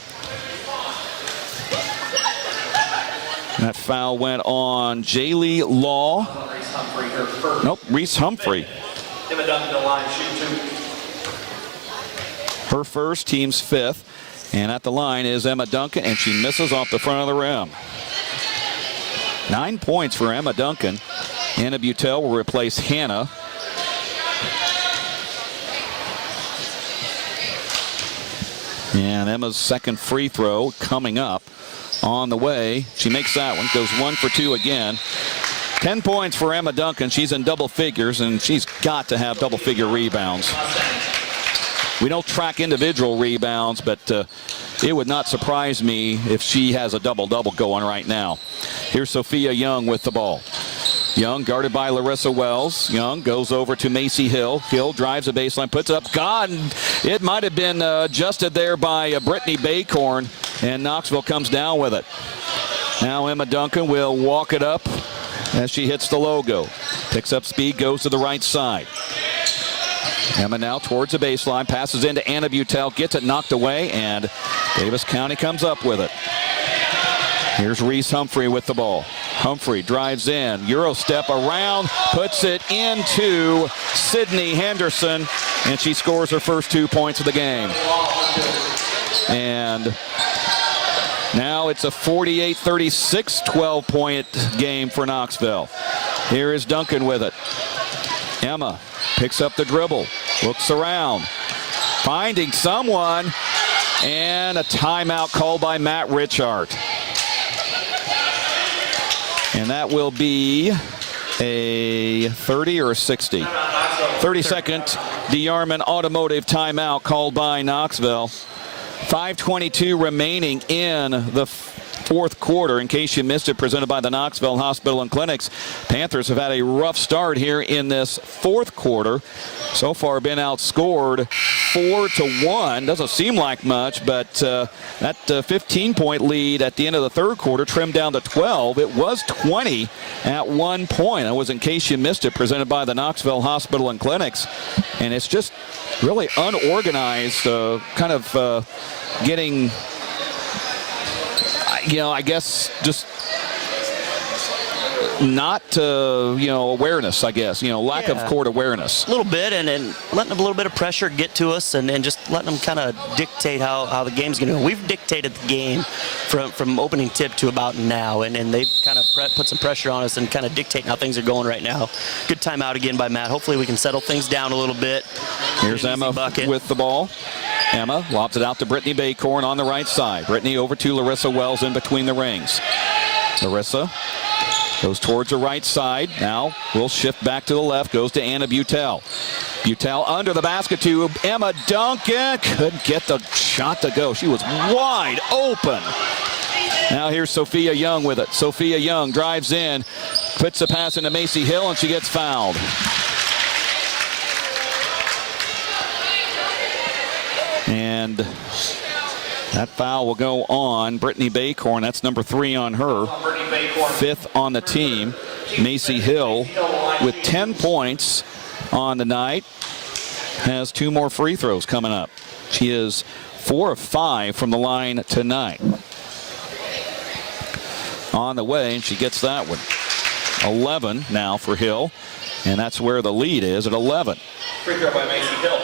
That foul went on Jaylee Law. Nope, Reese Humphrey. Emma Duncan to the line, shoot 2. Her first, team's 5th. And at the line is Emma Duncan, and she misses off the front of the rim. 9 points for Emma Duncan. Anna Butel will replace Hannah. And Emma's second free throw coming up on the way. She makes that one, goes 1 for 2 again. 10 points for Emma Duncan. She's in double figures, and she's got to have double-figure rebounds. We don't track individual rebounds, but it would not surprise me if she has a double-double going right now. Here's Sophia Young with the ball. Young guarded by Larissa Wells. Young goes over to Macy Hill. Hill drives the baseline, puts it up. God, it might have been adjusted there by Brittany Baycorn, and Knoxville comes down with it. Now Emma Duncan will walk it up as she hits the logo. Picks up speed, goes to the right side. Emma now towards the baseline, passes into Anna Butel, gets it knocked away, and Davis County comes up with it. Here's Reese Humphrey with the ball. Humphrey drives in, Euro step around, puts it into Sydney Henderson, and she scores her first 2 points of the game. And now it's a 48-36 12-point game for Knoxville. Here is Duncan with it. Emma picks up the dribble, looks around, finding someone, and a timeout called by Matt Richart. And that will be a 30 or a 60? 30-second DeArmond Automotive timeout called by Knoxville. 5:22 remaining in the fourth quarter. In case you missed it, presented by the Knoxville Hospital and Clinics. Panthers have had a rough start here in this fourth quarter. So far been outscored 4-1. Doesn't seem like much, but that 15-point lead at the end of the third quarter trimmed down to 12. It was 20 at one point. That was in case you missed it, presented by the Knoxville Hospital and Clinics. And it's just really unorganized, kind of getting, I guess just not, awareness, I guess, lack of court awareness. A little bit, and letting a little bit of pressure get to us, and just letting them kind of dictate how the game's going to go. We've dictated the game from opening tip to about now, and they've kind of put some pressure on us and kind of dictating how things are going right now. Good timeout again by Matt. Hopefully we can settle things down a little bit. Here's Emma with the ball. Emma lobs it out to Brittany Baycorn on the right side. Brittany over to Larissa Wells in between the rings. Larissa goes towards the right side. Now will shift back to the left. Goes to Anna Butel. Butel under the basket to Emma Duncan. Couldn't get the shot to go. She was wide open. Now here's Sophia Young with it. Sophia Young drives in, puts the pass into Macy Hill, and she gets fouled. And that foul will go on Brittany Baycorn. That's number 3 on her. 5th on the team. Macy Hill with 10 points on the night has 2 more free throws coming up. She is 4 of 5 from the line tonight. On the way, and she gets that one. 11 now for Hill, and that's where the lead is at 11. Free throw by Macy Hill.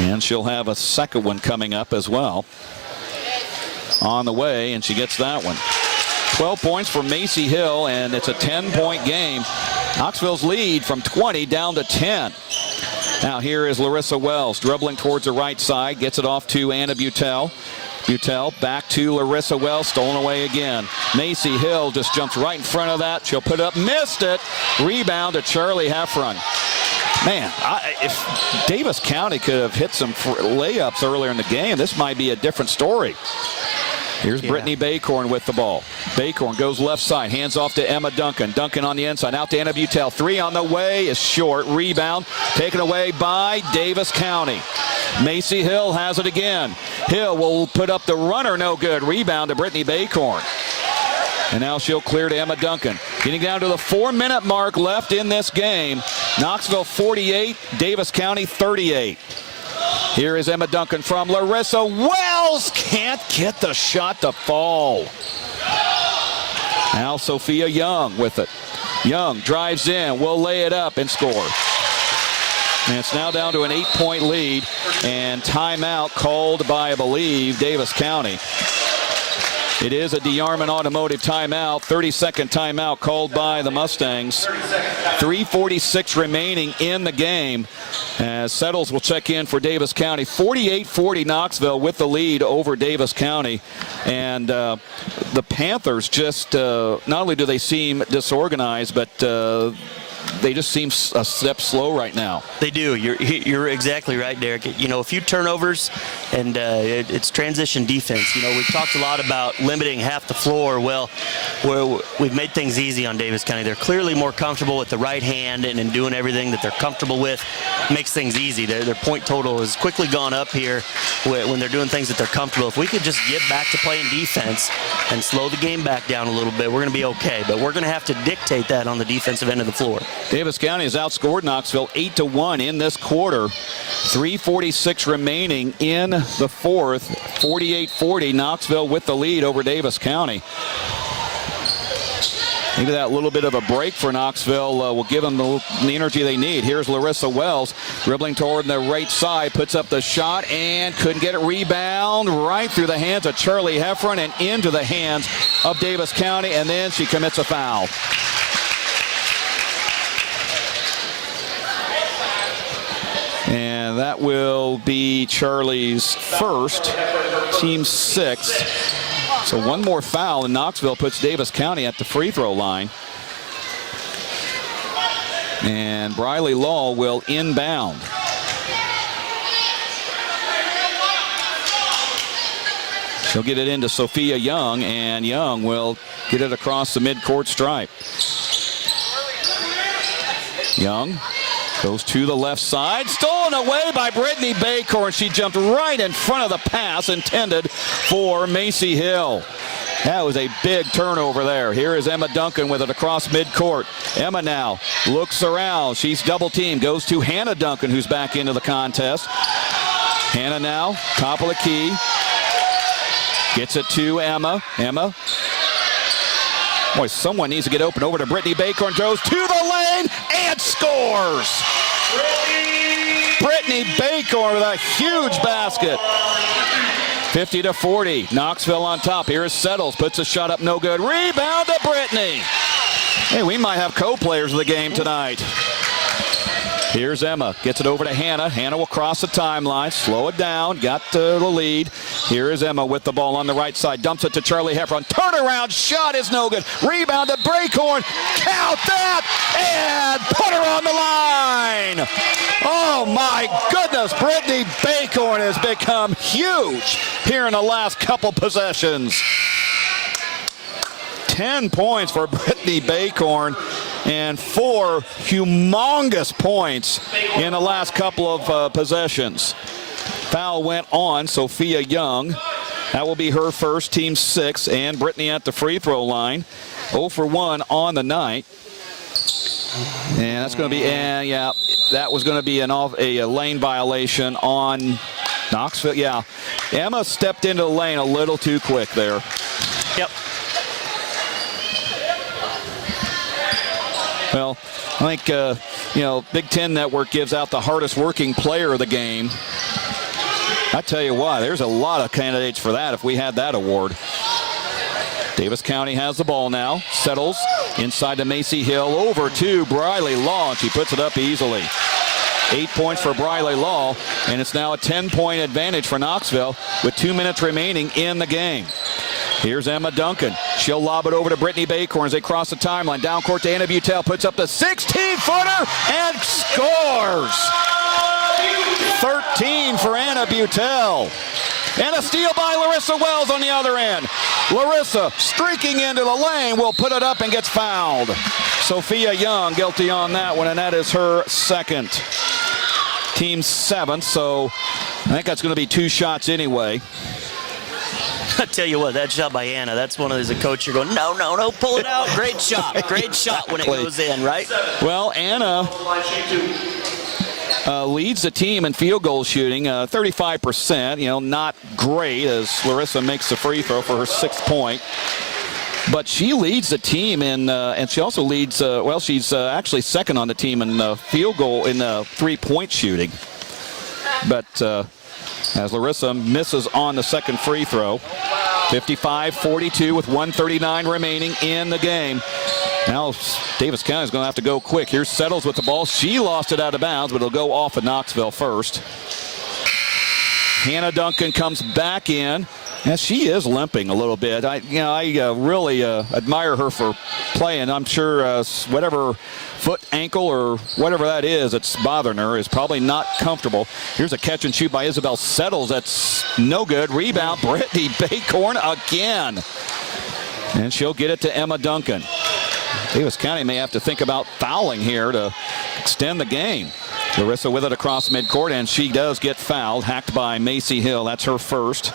And she'll have a second one coming up as well. On the way, and she gets that one. 12 points for Macy Hill, and it's a 10-point game. Knoxville's lead from 20 down to 10. Now here is Larissa Wells dribbling towards the right side, gets it off to Anna Butel. Butel back to Larissa Wells, stolen away again. Macy Hill just jumps right in front of that. She'll put it up, missed it. Rebound to Charlie Heffron. Man, if Davis County could have hit some layups earlier in the game, this might be a different story. Here's Brittany Baycorn with the ball. Baycorn goes left side, hands off to Emma Duncan. Duncan on the inside, out to Anna Butel. 3 on the way is short. Rebound taken away by Davis County. Macy Hill has it again. Hill will put up the runner, no good. Rebound to Brittany Baycorn. And now she'll clear to Emma Duncan. Getting down to the 4-minute mark left in this game. Knoxville 48, Davis County 38. Here is Emma Duncan from Larissa Wells. Can't get the shot to fall. Now Sophia Young with it. Young drives in, will lay it up and score. And it's now down to an 8-point lead, and timeout called by, I believe, Davis County. It is a DeArmond Automotive timeout, 30-second timeout called by the Mustangs. 3:46 remaining in the game as Settles will check in for Davis County. 48-40 Knoxville with the lead over Davis County. And the Panthers just, not only do they seem disorganized, but they just seem a step slow right now. They do. You're exactly right, Derek. You know, a few turnovers, and it's transition defense. You know, we've talked a lot about limiting half the floor. Well, we've made things easy on Davis County. They're clearly more comfortable with the right hand and in doing everything that they're comfortable with. Makes things easy. Their point total has quickly gone up here when they're doing things that they're comfortable. If we could just get back to playing defense and slow the game back down a little bit, we're going to be okay. But we're going to have to dictate that on the defensive end of the floor. Davis County has outscored Knoxville 8-1 in this quarter. 3:46 remaining in the fourth. 48-40, Knoxville with the lead over Davis County. Maybe that little bit of a break for Knoxville will give them the energy they need. Here's Larissa Wells dribbling toward the right side, puts up the shot and couldn't get it. Rebound right through the hands of Charlie Heffron and into the hands of Davis County, and then she commits a foul. And that will be Charlie's first, team 6. So one more foul, and Knoxville puts Davis County at the free throw line. And Briley Law will inbound. She'll get it into Sophia Young, and Young will get it across the midcourt stripe. Young goes to the left side, stolen away by Brittany Baycorn. She jumped right in front of the pass intended for Macy Hill. That was a big turnover there. Here is Emma Duncan with it across midcourt. Emma now looks around. She's double teamed, goes to Hannah Duncan, who's back into the contest. Hannah now, top of the key. Gets it to Emma. Emma. Boy, someone needs to get open. Over to Brittany Baycorn, goes to the lane and scores. Brittany Baycorn with a huge basket. 50-40. Knoxville on top. Here is Settles. Puts a shot up, no good. Rebound to Brittany. Hey, we might have co-players of the game tonight. Here's Emma. Gets it over to Hannah. Hannah will cross the timeline. Slow it down. Got the lead. Here is Emma with the ball on the right side. Dumps it to Charlie Heffron. Turnaround shot is no good. Rebound to Baycorn. Count that. And put her on the line. Oh, my goodness. Brittany Baycorn has become huge here in the last couple possessions. 10 points for Brittany Baycorn and 4 humongous points in the last couple of possessions. Foul went on Sophia Young. That will be her first, team 6, and Brittany at the free throw line. 0 for 1 on the night. And that's going to be, yeah, that was going to be a lane violation on Knoxville. Yeah, Emma stepped into the lane a little too quick there. Yep. Well, I think, Big Ten Network gives out the hardest working player of the game. I tell you what, there's a lot of candidates for that if we had that award. Davis County has the ball now. Settles inside to Macy Hill. Over to Briley Law, and she puts it up easily. 8 points for Briley Law, and it's now a 10-point advantage for Knoxville with 2 minutes remaining in the game. Here's Emma Duncan. She'll lob it over to Brittany Baycorn as they cross the timeline. Down court to Anna Butel. Puts up the 16-footer and scores. 13 for Anna Butel. And a steal by Larissa Wells on the other end. Larissa streaking into the lane will put it up and gets fouled. Sophia Young guilty on that one, and that is her second. Team 7th, so I think that's going to be 2 shots anyway. I tell you what, that shot by Anna, that's one of those, a coach, you're going, no, pull it out. Great shot when it goes in, right? Well, Anna leads the team in field goal shooting, 35%, not great as Larissa makes the free throw for her 6th point. But she leads the team in, and she also leads, she's actually second on the team in field goal in 3-point shooting. But as Larissa misses on the second free throw, 55-42 with 1:39 remaining in the game. Now Davis County is going to have to go quick. Here's Settles with the ball. She lost it out of bounds, but it'll go off of Knoxville first. Hannah Duncan comes back in. Yeah, she is limping a little bit. I really admire her for playing. I'm sure whatever foot, ankle, or whatever that is that's bothering her is probably not comfortable. Here's a catch and shoot by Isabel Settles. That's no good. Rebound, Brittany Baycorn again. And she'll get it to Emma Duncan. Davis County may have to think about fouling here to extend the game. Larissa with it across midcourt, and she does get fouled, hacked by Macy Hill. That's her first,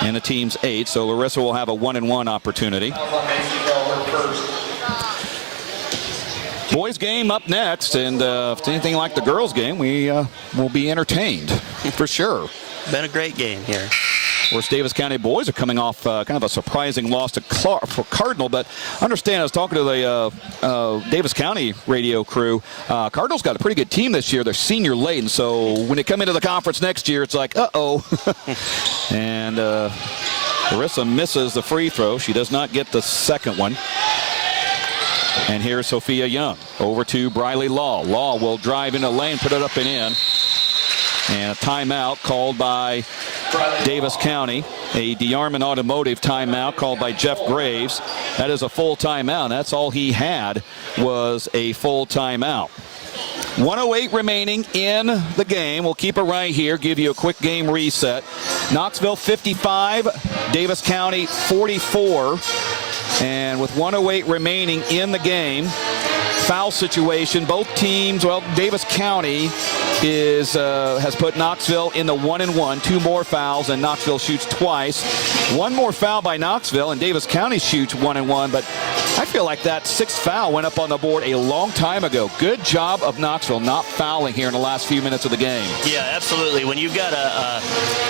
and the team's 8. So Larissa will have a 1-and-1 opportunity. Boys game up next, and if it's anything like the girls game, we will be entertained for sure. Been a great game here. Of course, Davis County boys are coming off kind of a surprising loss to Cardinal, but understand, I was talking to the Davis County radio crew. Cardinal's got a pretty good team this year. They're senior laden, so when they come into the conference next year, it's like, uh-oh. And Larissa misses the free throw. She does not get the second one. And here's Sophia Young over to Briley Law. Law will drive in the lane, put it up and in. And a timeout called by Davis County, a DeArmond Automotive timeout called by Jeff Graves. That is a full timeout. That's all he had was a full timeout. 1:08 remaining in the game. We'll keep it right here, give you a quick game reset. Knoxville 55, Davis County 44. And with 1:08 remaining in the game, foul situation, both teams, well, Davis County has put Knoxville in the 1-and-1. 2 more fouls, and Knoxville shoots twice. 1 more foul by Knoxville, and Davis County shoots 1-and-1. But I feel like that 6th foul went up on the board a long time ago. Good job of Knoxville not fouling here in the last few minutes of the game. Yeah, absolutely. When you've got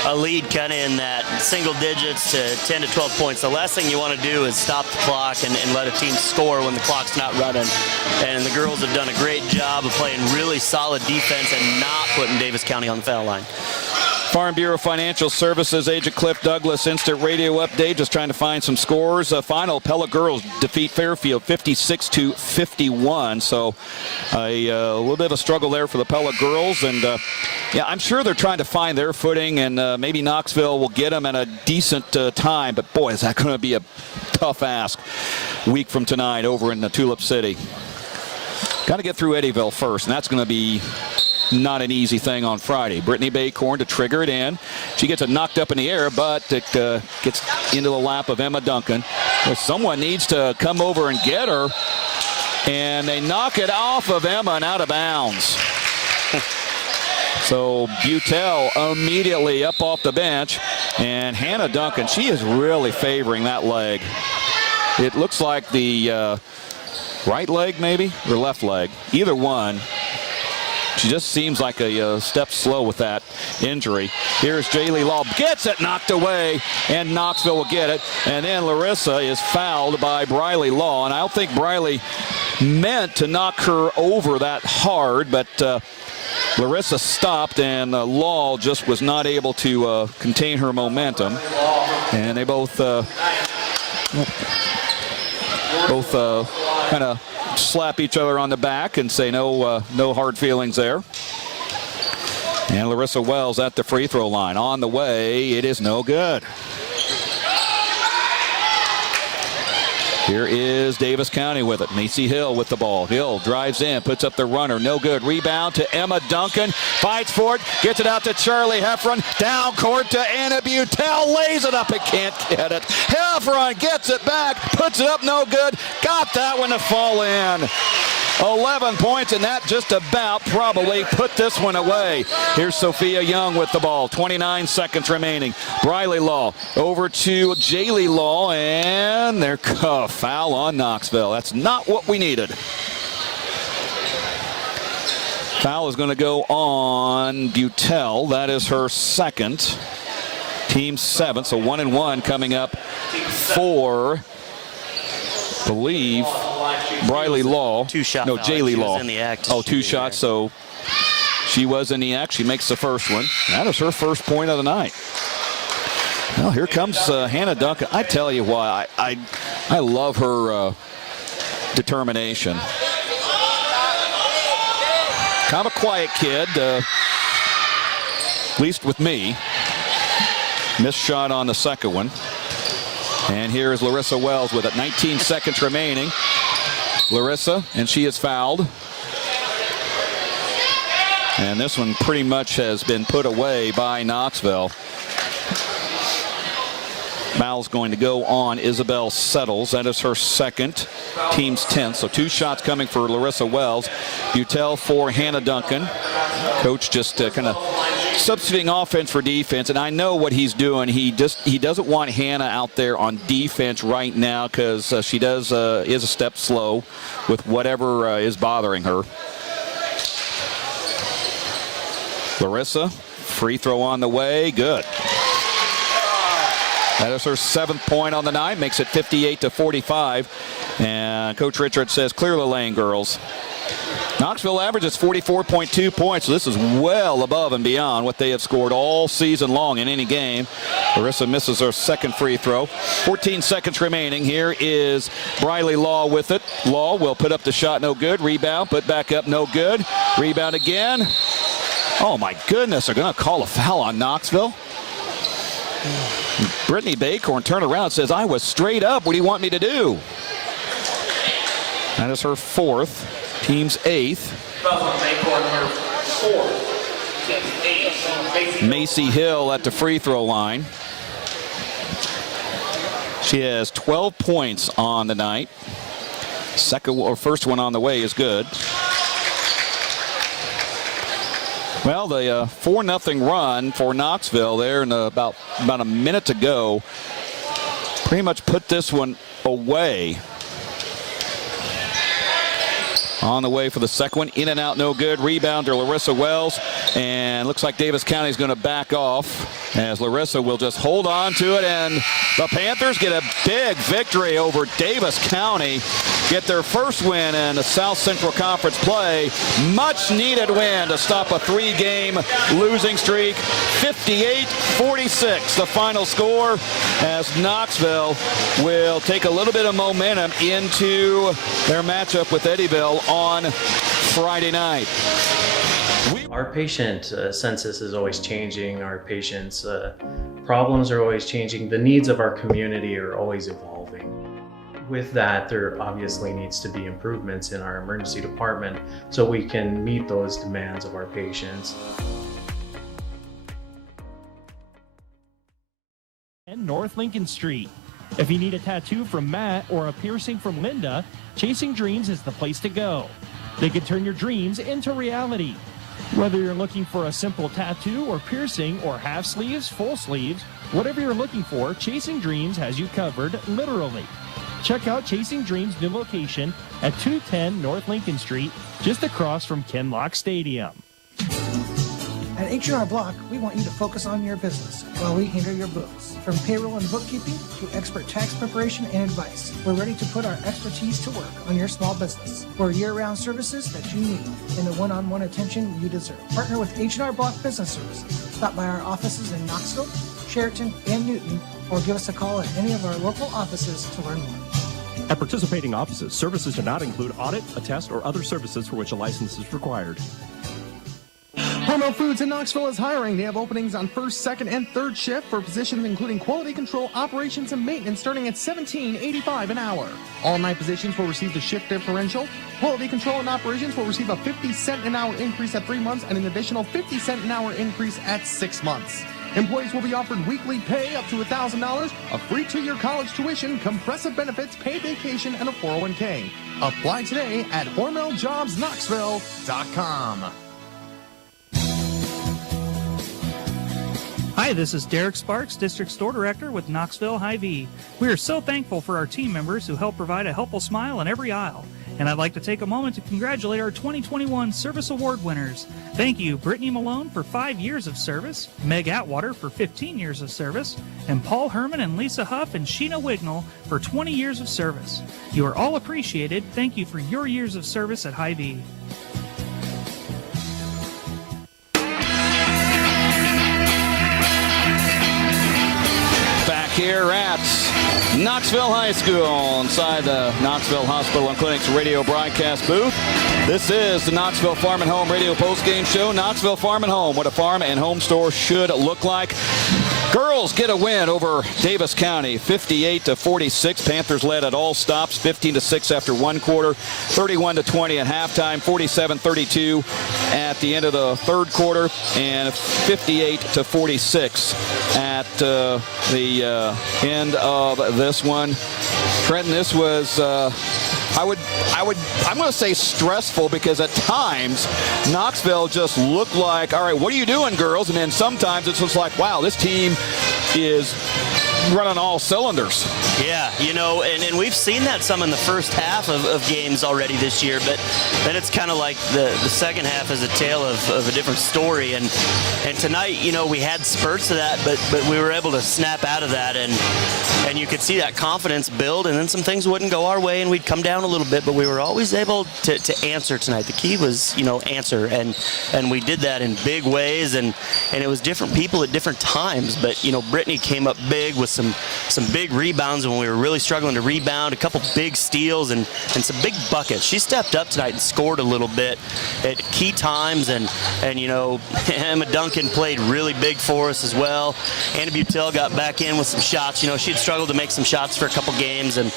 a lead kind of in that single digits to 10 to 12 points, the last thing you want to do is stop the clock and let a team score when the clock's not running. And the girls have done a great job of playing really solid defense and not putting Davis County on the foul line. Farm Bureau Financial Services agent Cliff Douglas, instant radio update, just trying to find some scores. Final, Pella girls defeat Fairfield 56-51. So a little bit of a struggle there for the Pella girls. And yeah, I'm sure they're trying to find their footing, and maybe Knoxville will get them at a decent time. But boy, is that going to be a tough ask week from tonight over in the Tulip City. Got to get through Eddyville first, and that's going to be not an easy thing on Friday. Brittany Baycorn to trigger it in. She gets it knocked up in the air, but it gets into the lap of Emma Duncan. Well, someone needs to come over and get her, and they knock it off of Emma and out of bounds. So Butel immediately up off the bench, and Hannah Duncan, she is really favoring that leg. It looks like the right leg maybe, or left leg, either one. She just seems like a step slow with that injury. Here's Jaylee Law, gets it knocked away, and Knoxville will get it. And then Larissa is fouled by Briley Law, and I don't think Briley meant to knock her over that hard, but Larissa stopped, and Law just was not able to contain her momentum. And they both kind of slap each other on the back and say no hard feelings there. And Larissa Wells at the free throw line. On the way, it is no good. Here is Davis County with it. Macy Hill with the ball. Hill drives in, puts up the runner. No good. Rebound to Emma Duncan. Fights for it. Gets it out to Charlie Heffron. Down court to Anna Butel. Lays it up and can't get it. Heffron gets it back. Puts it up. No good. Got that one to fall in. 11 points, and that just about probably put this one away. Here's Sophia Young with the ball. 29 seconds remaining. Briley Law over to Jaylee Law, and they're foul on Knoxville. That's not what we needed. Foul is going to go on Butel. That is her second. Team 7, so 1-1 coming up for, I believe, Briley Law. Two shots. No, Jaylee Law. In the act. Oh, two shots. So she was in the act. She makes the first one. That is her first point of the night. Well, here comes Hannah Duncan. I tell you why. I love her determination. Kind of a quiet kid, at least with me. Missed shot on the second one. And here is Larissa Wells with it. 19 seconds remaining. Larissa, and she is fouled. And this one pretty much has been put away by Knoxville. Foul's going to go on Isabel Settles. That is her second. Team's 10th. So 2 shots coming for Larissa Wells. Butel for Hannah Duncan. Coach just kind of substituting offense for defense. And I know what he's doing. He doesn't want Hannah out there on defense right now because she is a step slow with whatever is bothering her. Larissa, free throw on the way. Good. That is her 7th point on the night, makes it 58-45. And Coach Richards says, clear the lane, girls. Knoxville averages 44.2 points, so this is well above and beyond what they have scored all season long in any game. Larissa misses her second free throw. 14 seconds remaining. Here is Briley Law with it. Law will put up the shot, no good. Rebound, put back up, no good. Rebound again. Oh, my goodness, they're going to call a foul on Knoxville. Brittany Baycorn turned around and says, I was straight up. What do you want me to do? That is her 4th. Team's 8th. Macy Hill at the free throw line. She has 12 points on the night. First one on the way is good. Well, the 4-0 run for Knoxville there in about a minute to go pretty much put this one away. On the way for the second one. In and out, no good. Rebound to Larissa Wells. And looks like Davis County is going to back off as Larissa will just hold on to it. And the Panthers get a big victory over Davis County. Get their first win in the South Central Conference play. Much needed win to stop a 3-game losing streak. 58-46 the final score as Knoxville will take a little bit of momentum into their matchup with Eddyville on Friday night. Our patient census is always changing. Our patients' problems are always changing. The needs of our community are always evolving. With that, there obviously needs to be improvements in our emergency department so we can meet those demands of our patients. And North Lincoln Street. If you need a tattoo from Matt or a piercing from Linda, Chasing Dreams is the place to go. They can turn your dreams into reality. Whether you're looking for a simple tattoo or piercing or half sleeves, full sleeves, whatever you're looking for, Chasing Dreams has you covered, literally. Check out Chasing Dreams' new location at 210 North Lincoln Street, just across from Ken Lock Stadium. At H&R Block, we want you to focus on your business while we handle your books. From payroll and bookkeeping to expert tax preparation and advice, we're ready to put our expertise to work on your small business for year-round services that you need and the one-on-one attention you deserve. Partner with H&R Block Business Services. Stop by our offices in Knoxville, Sheraton, and Newton, or give us a call at any of our local offices to learn more. At participating offices, services do not include audit, attest, or other services for which a license is required. Hormel Foods in Knoxville is hiring. They have openings on first, second, and third shift for positions including quality control, operations, and maintenance starting at $17.85 an hour. All 9 positions will receive the shift differential. Quality control and operations will receive a 50-cent an hour increase at 3 months and an additional 50-cent an hour increase at 6 months. Employees will be offered weekly pay up to $1,000, a free 2-year college tuition, compressive benefits, paid vacation, and a 401k. Apply today at HormelJobsKnoxville.com. Hi, this is Derek Sparks, District Store Director with Knoxville Hy-Vee. We are so thankful for our team members who help provide a helpful smile in every aisle. And I'd like to take a moment to congratulate our 2021 Service Award winners. Thank you, Brittany Malone for 5 years of service, Meg Atwater for 15 years of service, and Paul Herman and Lisa Huff and Sheena Wignall for 20 years of service. You are all appreciated. Thank you for your years of service at Hy-Vee. Here at Knoxville High School inside the Knoxville Hospital and Clinic's radio broadcast booth. This is the Knoxville Farm and Home radio postgame show. Knoxville Farm and Home, what a farm and home store should look like. Girls get a win over Davis County, 58-46. Panthers led at all stops, 15-6 after 1 quarter, 31-20 at halftime, 47-32 at the end of the 3rd quarter, and 58-46 at the end of this one. Trenton, this was I'm going to say stressful, because at times Knoxville just looked like, all right, what are you doing, girls? And then sometimes it's just like, wow, this team is running all cylinders. Yeah, you know, and we've seen that some in the first half of games already this year, but then it's kind of like the second half is a tale of a different story. And tonight, you know, we had spurts of that, but we were able to snap out of that, and you could see that confidence build, and then some things wouldn't go our way and we'd come down a little bit, but we were always able to answer tonight. The key was, you know, answer, and we did that in big ways, and it was different people at different times. But, you know, Brittany came up big with some big rebounds when we were really struggling to rebound, a couple big steals and some big buckets. She stepped up tonight and scored a little bit at key times, and you know, Emma Duncan played really big for us as well. Anna Butel got back in with some shots. You know, she had struggled to make some shots for a couple games, and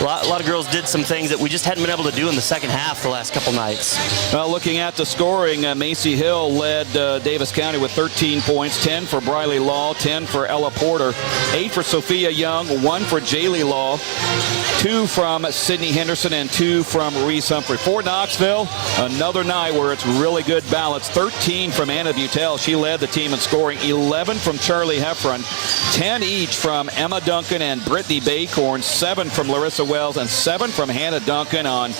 a lot of girls did some things that we just hadn't been able to do in the second half the last couple nights. Well, looking at the scoring, Macy Hill led Davis County with 13 points, 10 for Briley Law, 10 for Ella Porter, 8 for Sophia Young, 1 for Jaylee Law, 2 from Sydney Henderson, and 2 from Reese Humphrey. For Knoxville, another night where it's really good balance. 13 from Anna Butel. She led the team in scoring. 11 from Charlie Heffron, 10 each from Emma Duncan and Brittany Baycorn, 7 from Larissa Wells, and 7 from Hannah Duncan on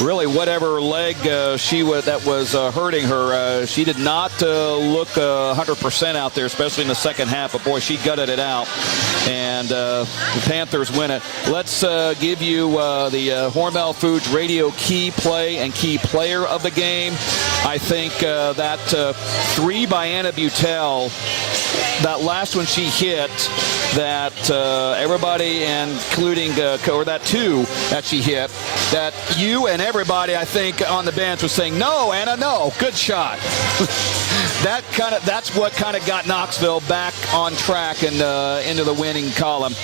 really whatever leg that was hurting her. She did not look 100% out there, especially in the second half, but boy, she gutted it out, and the Panthers win it. Let's give you the Hormel Foods radio key play and key player of the game. I think that 3 by Anna Butel, that last one she hit, that everybody, including or that 2 that she hit, that you and everybody, I think, on the bench was saying, no, Anna, no, good shot. That's what kind of got Knoxville back on track and into the winning column.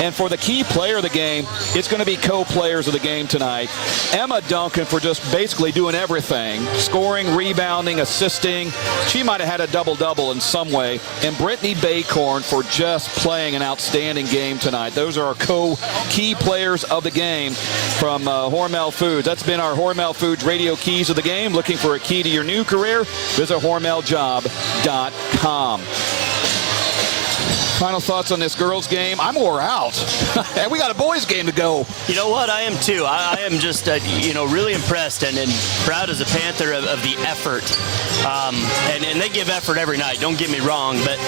And for the key player of the game, it's going to be co-players of the game tonight. Emma Duncan for just basically doing everything, scoring, rebounding, assisting. She might have had a double-double in some way. And Brittany Baycorn for just playing an outstanding game tonight. Those are our key players of the game from Hormel Foods. That's been our Hormel Foods radio keys of the game. Looking for a key to your new career? Visit HormelJob.com. Final thoughts on this girls' game? I'm wore out. And we got a boys' game to go. You know what? I am too. I am just, you know, really impressed and proud as a Panther of the effort. And they give effort every night, don't get me wrong, but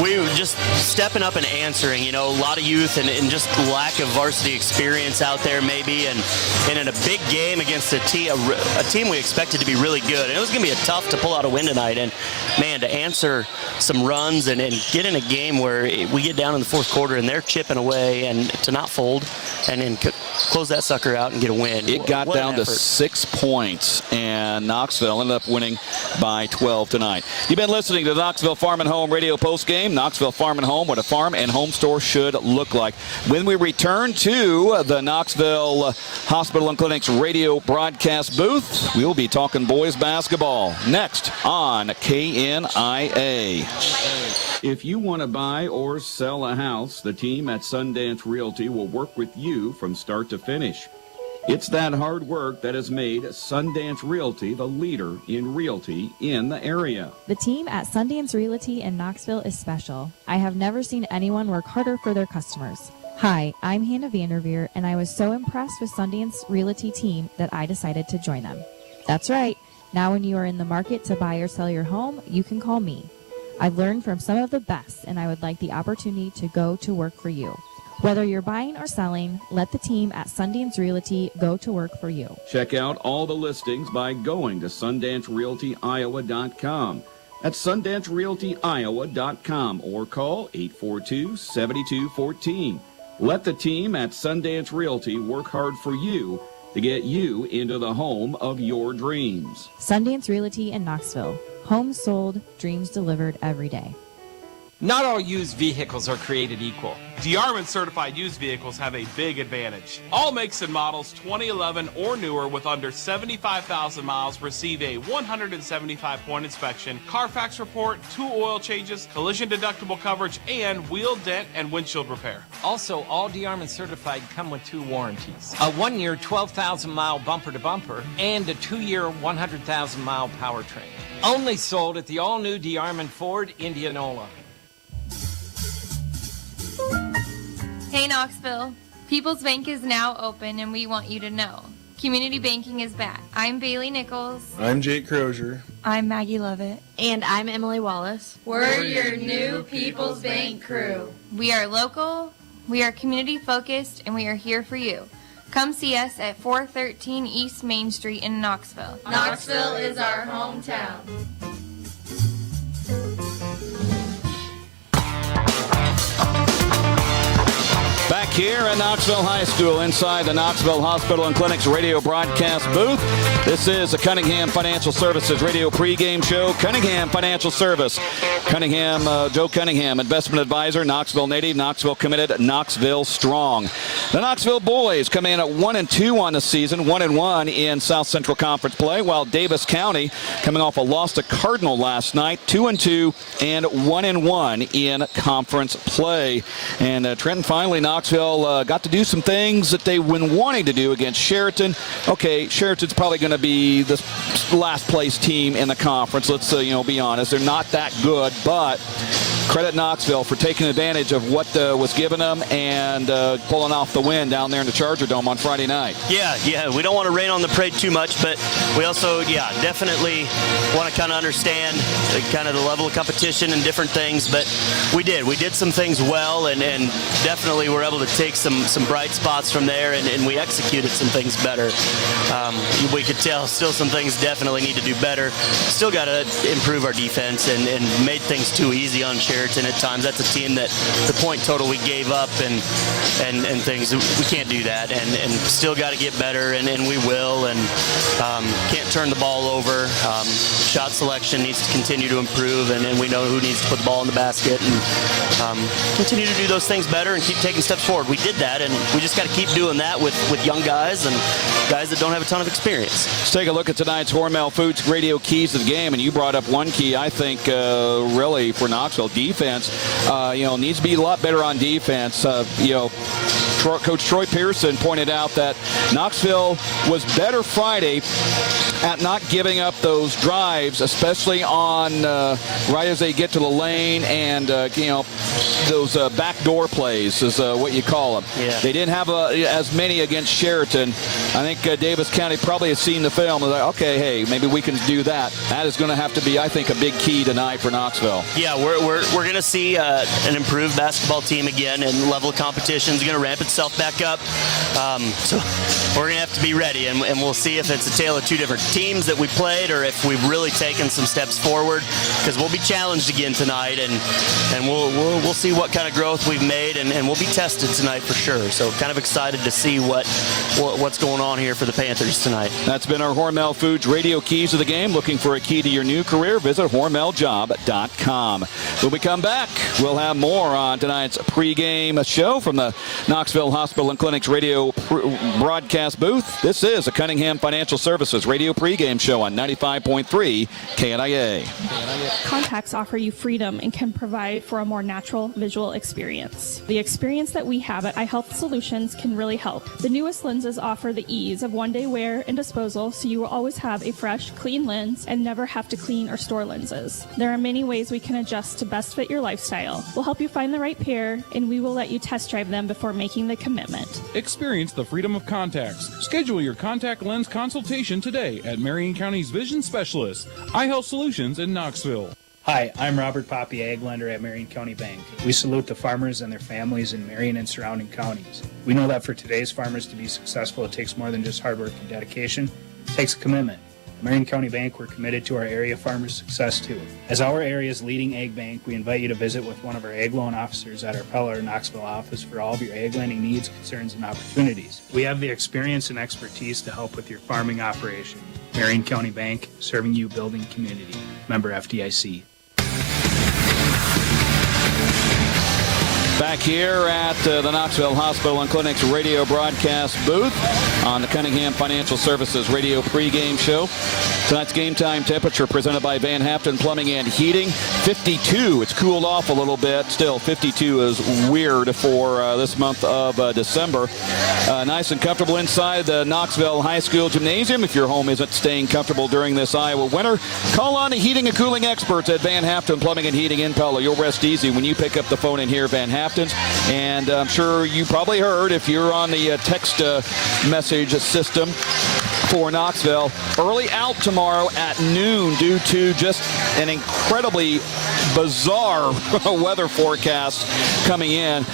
we were just stepping up and answering. You know, a lot of youth and just lack of varsity experience out there maybe, and in a big game against a team we expected to be really good. And it was going to be tough to pull out a win tonight. And, man, to answer some runs and get in a game where we get down in the 4th quarter and they're chipping away, and to not fold and then close that sucker out and get a win. It got down to 6 points, and Knoxville ended up winning by by 12 tonight. You've been listening to the Knoxville Farm and Home radio postgame. Knoxville Farm and Home, what a farm and home store should look like. When we return to the Knoxville Hospital and Clinics radio broadcast booth, we'll be talking boys basketball next on KNIA. If you want to buy or sell a house, the team at Sundance Realty will work with you from start to finish. It's that hard work that has made Sundance Realty the leader in realty in the area. The team at Sundance Realty in Knoxville is special. I have never seen anyone work harder for their customers. Hi, I'm Hannah Vanderveer, and I was so impressed with Sundance Realty team that I decided to join them. That's right. Now when you are in the market to buy or sell your home, you can call me. I've learned from some of the best, and I would like the opportunity to go to work for you. Whether you're buying or selling, let the team at Sundance Realty go to work for you. Check out all the listings by going to SundanceRealtyIowa.com. That's SundanceRealtyIowa.com or call 842-7214. Let the team at Sundance Realty work hard for you to get you into the home of your dreams. Sundance Realty in Knoxville. Homes sold, dreams delivered every day. Not all used vehicles are created equal. DeArmond certified used vehicles have a big advantage. All makes and models 2011 or newer with under 75,000 miles receive a 175-point inspection, Carfax report, 2 oil changes, collision deductible coverage, and wheel dent and windshield repair. Also, all DeArmond certified come with 2 warranties. A 1-year 12,000-mile bumper-to-bumper and a 2-year 100,000-mile powertrain. Only sold at the all-new DeArmond Ford Indianola. Hey Knoxville, People's Bank is now open and we want you to know. Community banking is back. I'm Bailey Nichols. I'm Jake Crozier. I'm Maggie Lovett. And I'm Emily Wallace. We're your new People's Bank crew. We are local, we are community focused, and we are here for you. Come see us at 413 East Main Street in Knoxville. Knoxville is our hometown. Back here at Knoxville High School inside the Knoxville Hospital and Clinics radio broadcast booth. This is the Cunningham Financial Services radio pregame show. Cunningham Financial Service. Joe Cunningham, investment advisor, Knoxville native, Knoxville committed, Knoxville strong. The Knoxville boys come in at 1-2 on the season, 1-1 in South Central Conference play, while Davis County coming off a loss to Cardinal last night, 2-2 and 1-1 in conference play. And Trenton finally Knoxville got to do some things that they've been wanting to do against Sheraton. Okay, Sheraton's probably going to be the last place team in the conference. Let's be honest. They're not that good, but credit Knoxville for taking advantage of what was given them and pulling off the win down there in the Charger Dome on Friday night. Yeah. We don't want to rain on the parade too much, but we also, definitely want to kind of understand kind of the level of competition and different things. But we did some things well, and definitely were able to take some bright spots from there, and we executed some things better. We could tell still some things definitely need to do better. Still got to improve our defense and made things too easy on Sheraton at times. That's a team that the point total we gave up and things, we can't do that, and still got to get better, and we will, and can't turn the ball over. Shot selection needs to continue to improve, and we know who needs to put the ball in the basket, and continue to do those things better and keep taking steps forward. We did that, and we just got to keep doing that with young guys and guys that don't have a ton of experience. Let's take a look at tonight's Hormel Foods radio keys to the game, and you brought up one key, I think, really for Knoxville defense. Needs to be a lot better on defense. Coach Troy Pearson pointed out that Knoxville was better Friday at not giving up those drives, especially on right as they get to the lane and those backdoor plays is what you call them. Yeah. They didn't have as many against Sheraton. I think Davis County probably has seen the film and they're like, okay, hey, maybe we can do that. That is going to have to be, I think, a big key tonight for Knoxville. Yeah, we're going to see an improved basketball team again, and level of competition is going to ramp itself back up. So we're going to have to be ready, and we'll see if it's a tale of two different teams that we played or if we've really taken some steps forward, because we'll be challenged again tonight, and we'll see what kind of growth we've made, and we'll be tested tonight for sure. So kind of excited to see what's going on here for the Panthers tonight. That's been our Hormel Foods Radio Keys of the Game. Looking for a key to your new career? Visit HormelJob.com. When we come back, we'll have more on tonight's pregame show from the Knoxville Hospital and Clinic's radio broadcast booth. This is the Cunningham Financial Services Radio pregame show on 95.3 KNIA. Contacts offer you freedom and can provide for a more natural visual experience. The experience that we have at iHealth Solutions can really help. The newest lenses offer the ease of one-day wear and disposal, so you will always have a fresh, clean lens and never have to clean or store lenses. There are many ways we can adjust to best fit your lifestyle. We'll help you find the right pair, and we will let you test drive them before making the commitment. Experience the freedom of contacts. Schedule your contact lens consultation today at Marion County's Vision Specialist, iHealth Solutions in Knoxville. Hi, I'm Robert Poppy, Ag Lender at Marion County Bank. We salute the farmers and their families in Marion and surrounding counties. We know that for today's farmers to be successful, it takes more than just hard work and dedication. It takes a commitment. At Marion County Bank, we're committed to our area farmers' success too. As our area's leading ag bank, we invite you to visit with one of our ag loan officers at our Pella or Knoxville office for all of your ag lending needs, concerns, and opportunities. We have the experience and expertise to help with your farming operation. Marion County Bank, serving you, building community. Member FDIC. Back here at the Knoxville Hospital and Clinic's radio broadcast booth on the Cunningham Financial Services radio pregame show. Tonight's game time temperature presented by Van Haften Plumbing and Heating. 52. It's cooled off a little bit. Still, 52 is weird for this month of December. Nice and comfortable inside the Knoxville High School gymnasium. If your home isn't staying comfortable during this Iowa winter, call on the heating and cooling experts at Van Haften Plumbing and Heating in Pella. You'll rest easy when you pick up the phone and hear Van Haften's. And I'm sure you probably heard, if you're on the text message system for Knoxville, early out tomorrow at noon due to just an incredibly bizarre weather forecast coming in.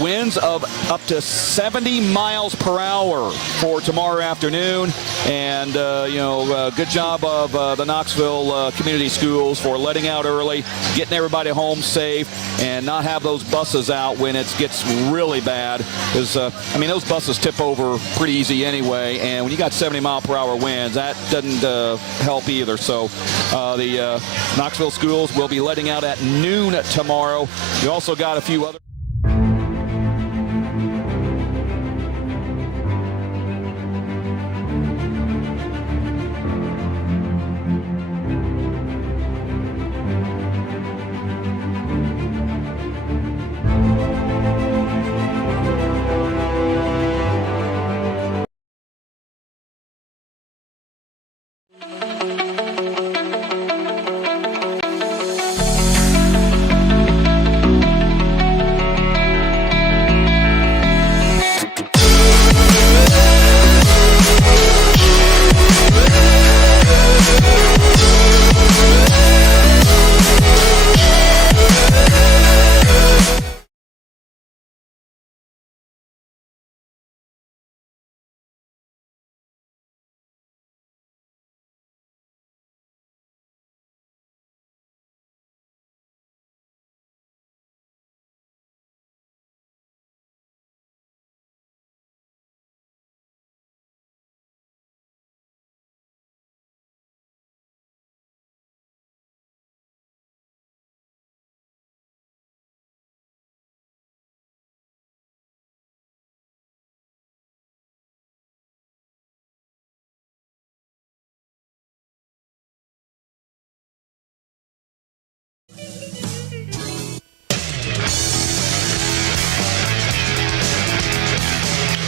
Winds of up to 70 miles per hour for tomorrow afternoon. And, good job of the Knoxville Community Schools for letting out early, getting everybody home safe, and not have those buses out when it gets really bad. Because, those buses tip over pretty easy anyway. And when you got 70-mile-per-hour winds, that doesn't help either. So the Knoxville schools will be letting out at noon tomorrow. We also got a few other.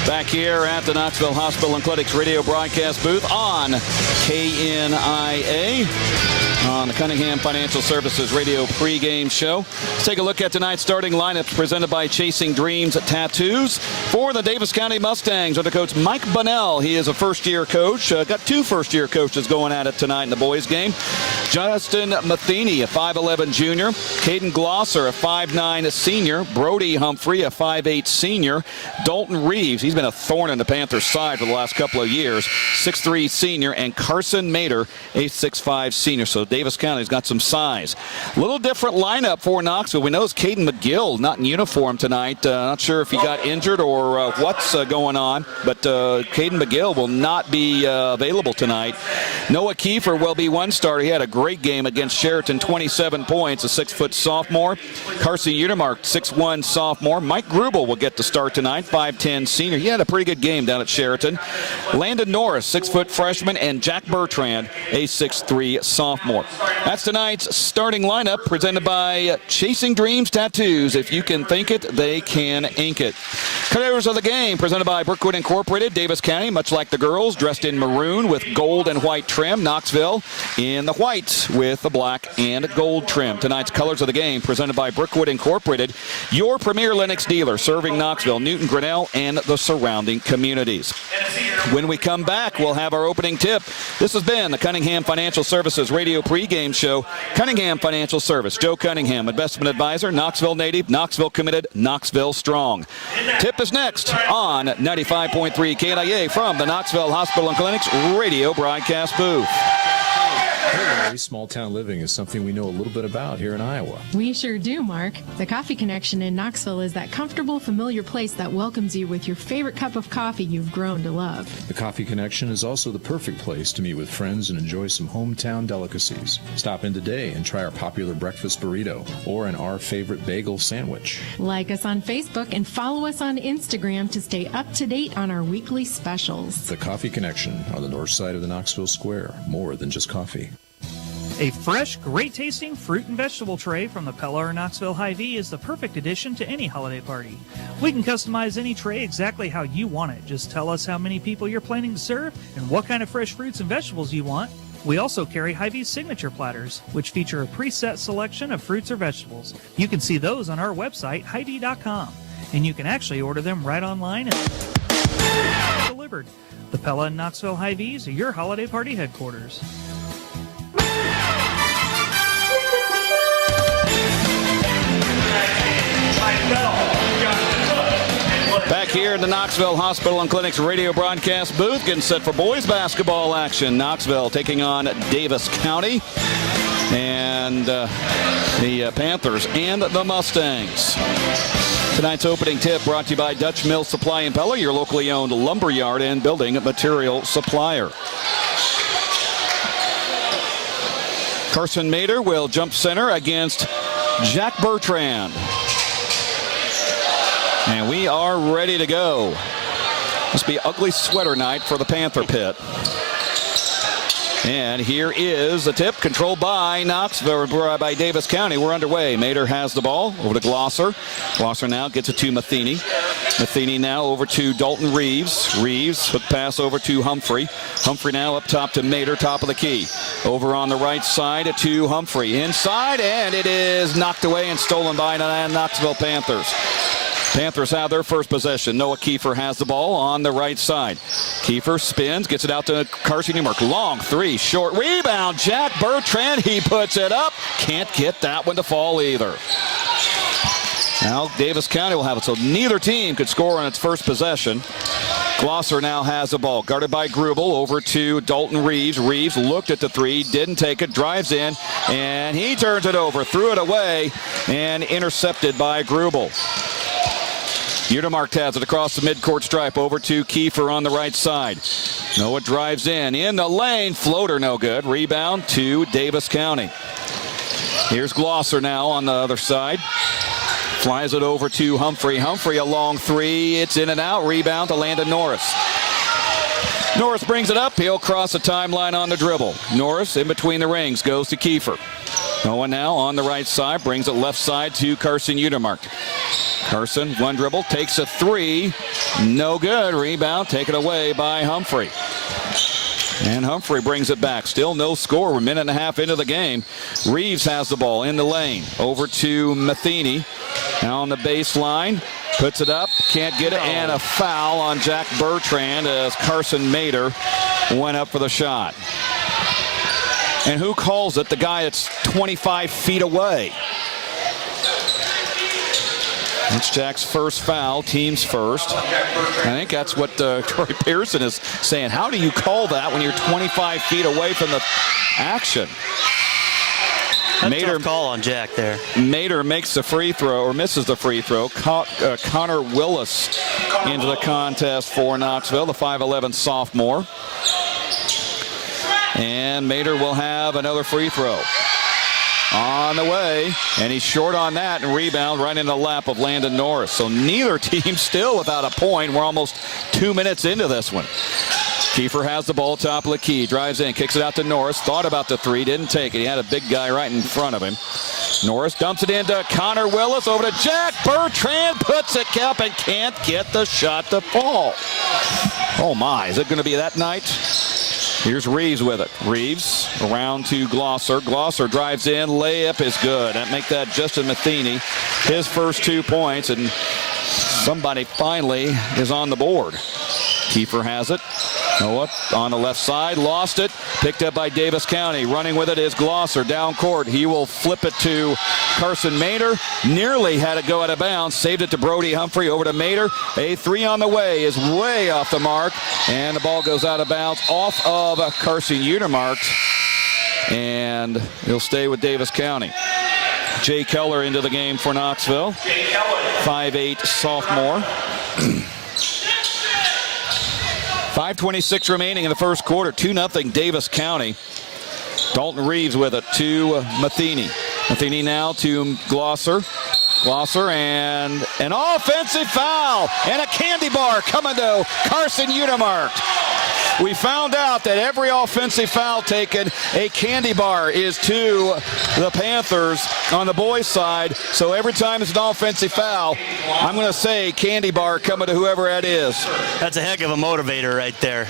Back here at the Knoxville Hospital and Clinic's radio broadcast booth on KNIA. on the Cunningham Financial Services Radio pregame show. Let's take a look at tonight's starting lineup presented by Chasing Dreams Tattoos. For the Davis County Mustangs under coach Mike Bunnell. He is a first-year coach. Got two first-year coaches going at it tonight in the boys game. Justin Matheny, a 5'11 junior. Caden Glosser, a 5'9 senior. Brody Humphrey, a 5'8 senior. Dalton Reeves, he's been a thorn in the Panthers' side for the last couple of years. 6'3 senior. And Carson Mater, a 6'5 senior. So Davis County's got some size. A little different lineup for Knoxville. We know it's Caden McGill not in uniform tonight. Not sure if he got injured or what's going on, but Caden McGill will not be available tonight. Noah Kiefer will be one starter. He had a great game against Sheraton, 27 points, a 6-foot sophomore. Carson Utermark, 6'1 sophomore. Mike Grubel will get the start tonight, 5'10 senior. He had a pretty good game down at Sheraton. Landon Norris, 6-foot freshman, and Jack Bertrand, a 6'3 sophomore. That's tonight's starting lineup presented by Chasing Dreams Tattoos. If you can think it, they can ink it. Cutters of the game presented by Brookwood Incorporated. Davis County, much like the girls, dressed in maroon with gold and white trim. Knoxville in the white with the black and gold trim. Tonight's colors of the game presented by Brookwood Incorporated, your premier Lennox dealer serving Knoxville, Newton, Grinnell, and the surrounding communities. When we come back, we'll have our opening tip. This has been the Cunningham Financial Services Radio pregame show. Cunningham Financial Service, Joe Cunningham, investment advisor, Knoxville native, Knoxville committed, Knoxville strong. Tip is next on 95.3 KNIA from the Knoxville Hospital and Clinics radio broadcast booth. Larry, small town living is something we know a little bit about here in Iowa. We sure do, Mark. The Coffee Connection in Knoxville is that comfortable, familiar place that welcomes you with your favorite cup of coffee you've grown to love. The Coffee Connection is also the perfect place to meet with friends and enjoy some hometown delicacies. Stop in today and try our popular breakfast burrito or our favorite bagel sandwich. Like us on Facebook and follow us on Instagram to stay up to date on our weekly specials. The Coffee Connection on the north side of the Knoxville Square. More than just coffee. A fresh, great-tasting fruit and vegetable tray from the Pella or Knoxville Hy-Vee is the perfect addition to any holiday party. We can customize any tray exactly how you want it. Just tell us how many people you're planning to serve and what kind of fresh fruits and vegetables you want. We also carry Hy-Vee's signature platters, which feature a preset selection of fruits or vegetables. You can see those on our website, Hy-Vee.com, and you can actually order them right online and delivered. The Pella and Knoxville Hy-Vees are your holiday party headquarters. Back here in the Knoxville Hospital and Clinics radio broadcast booth, getting set for boys basketball action. Knoxville taking on Davis County and the Panthers and the Mustangs. Tonight's opening tip brought to you by Dutch Mill Supply and Pella, your locally owned lumberyard and building material supplier. Carson Mater will jump center against Jack Bertrand. And we are ready to go. Must be ugly sweater night for the Panther pit. And here is the tip controlled by Knoxville, by Davis County. We're underway. Mater has the ball over to Glosser. Glosser now gets it to Matheny. Matheny now over to Dalton Reeves. Reeves hook pass over to Humphrey. Humphrey now up top to Mater, top of the key. Over on the right side to Humphrey. Inside, and it is knocked away and stolen by the Knoxville Panthers. Panthers have their first possession. Noah Kiefer has the ball on the right side. Kiefer spins, gets it out to Carson Utermark. Long three, short rebound. Jack Bertrand, he puts it up. Can't get that one to fall either. Now Davis County will have it, so neither team could score on its first possession. Glosser now has the ball, guarded by Grubel, over to Dalton Reeves. Reeves looked at the three, didn't take it, drives in, and he turns it over, threw it away, and intercepted by Grubel. Utermark has it across the midcourt stripe over to Kiefer on the right side. Noah drives in the lane, floater no good. Rebound to Davis County. Here's Glosser now on the other side. Flies it over to Humphrey. Humphrey a long three. It's in and out. Rebound to Landon Norris. Norris brings it up. He'll cross the timeline on the dribble. Norris in between the rings goes to Kiefer. Noah now on the right side. Brings it left side to Carson Utermark. Carson, one dribble, takes a three. No good. Rebound taken away by Humphrey. And Humphrey brings it back. Still no score. We're a minute and a half into the game. Reeves has the ball in the lane. Over to Matheny. Now on the baseline. Puts it up. Can't get it. And a foul on Jack Bertrand as Carson Mater went up for the shot. And who calls it? The guy that's 25 feet away. It's Jack's first foul, team's first. I think that's what Troy Pearson is saying. How do you call that when you're 25 feet away from the action? Mater call on Jack there. Mater makes the free throw, or misses the free throw. Connor Willis into the contest for Knoxville, the 5'11 sophomore. And Mater will have another free throw on the way, and he's short on that, and rebound right in the lap of Landon Norris. So neither team still without a point. We're almost 2 minutes into this one. Kiefer has the ball top of the key, drives in, kicks it out to Norris, thought about the three, didn't take it. He had a big guy right in front of him. Norris dumps it into Connor Willis, over to Jack Bertrand, puts it up and can't get the shot to fall. Oh my, is it going to be that night? Here's Reeves with it. Reeves around to Glosser. Glosser drives in. Layup is good. That make that Justin Matheny his first 2 points, and somebody finally is on the board. Kiefer has it. Noah on the left side, lost it, picked up by Davis County. Running with it is Glosser down court. He will flip it to Carson Mater. Nearly had it go out of bounds. Saved it to Brody Humphrey, over to Mater. A three on the way is way off the mark, and the ball goes out of bounds off of Carson Utermark, and he'll stay with Davis County. Jay Keller into the game for Knoxville. 5'8 sophomore. 5:26 remaining in the first quarter. 2-0 Davis County. Dalton Reeves with it to Matheny. Matheny now to Glosser. Glosser, and an offensive foul and a candy bar coming to Carson Utermark. We found out that every offensive foul taken, a candy bar is to the Panthers on the boys' side. So every time it's an offensive foul, I'm going to say candy bar coming to whoever that is. That's a heck of a motivator right there.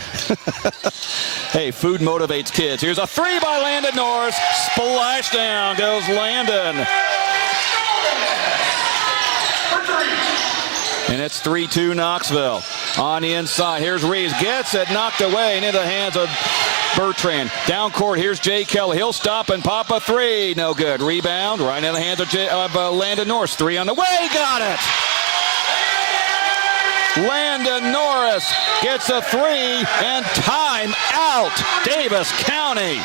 Hey, food motivates kids. Here's a three by Landon Norris. Splash down goes Landon. And it's 3-2 Knoxville. On the inside, here's Reeves. Gets it knocked away and into the hands of Bertrand. Down court, here's Jay Kelly. He'll stop and pop a three. No good. Rebound right in the hands of Landon Norris. Three on the way. Got it. Landon Norris gets a three, and time out. Davis County.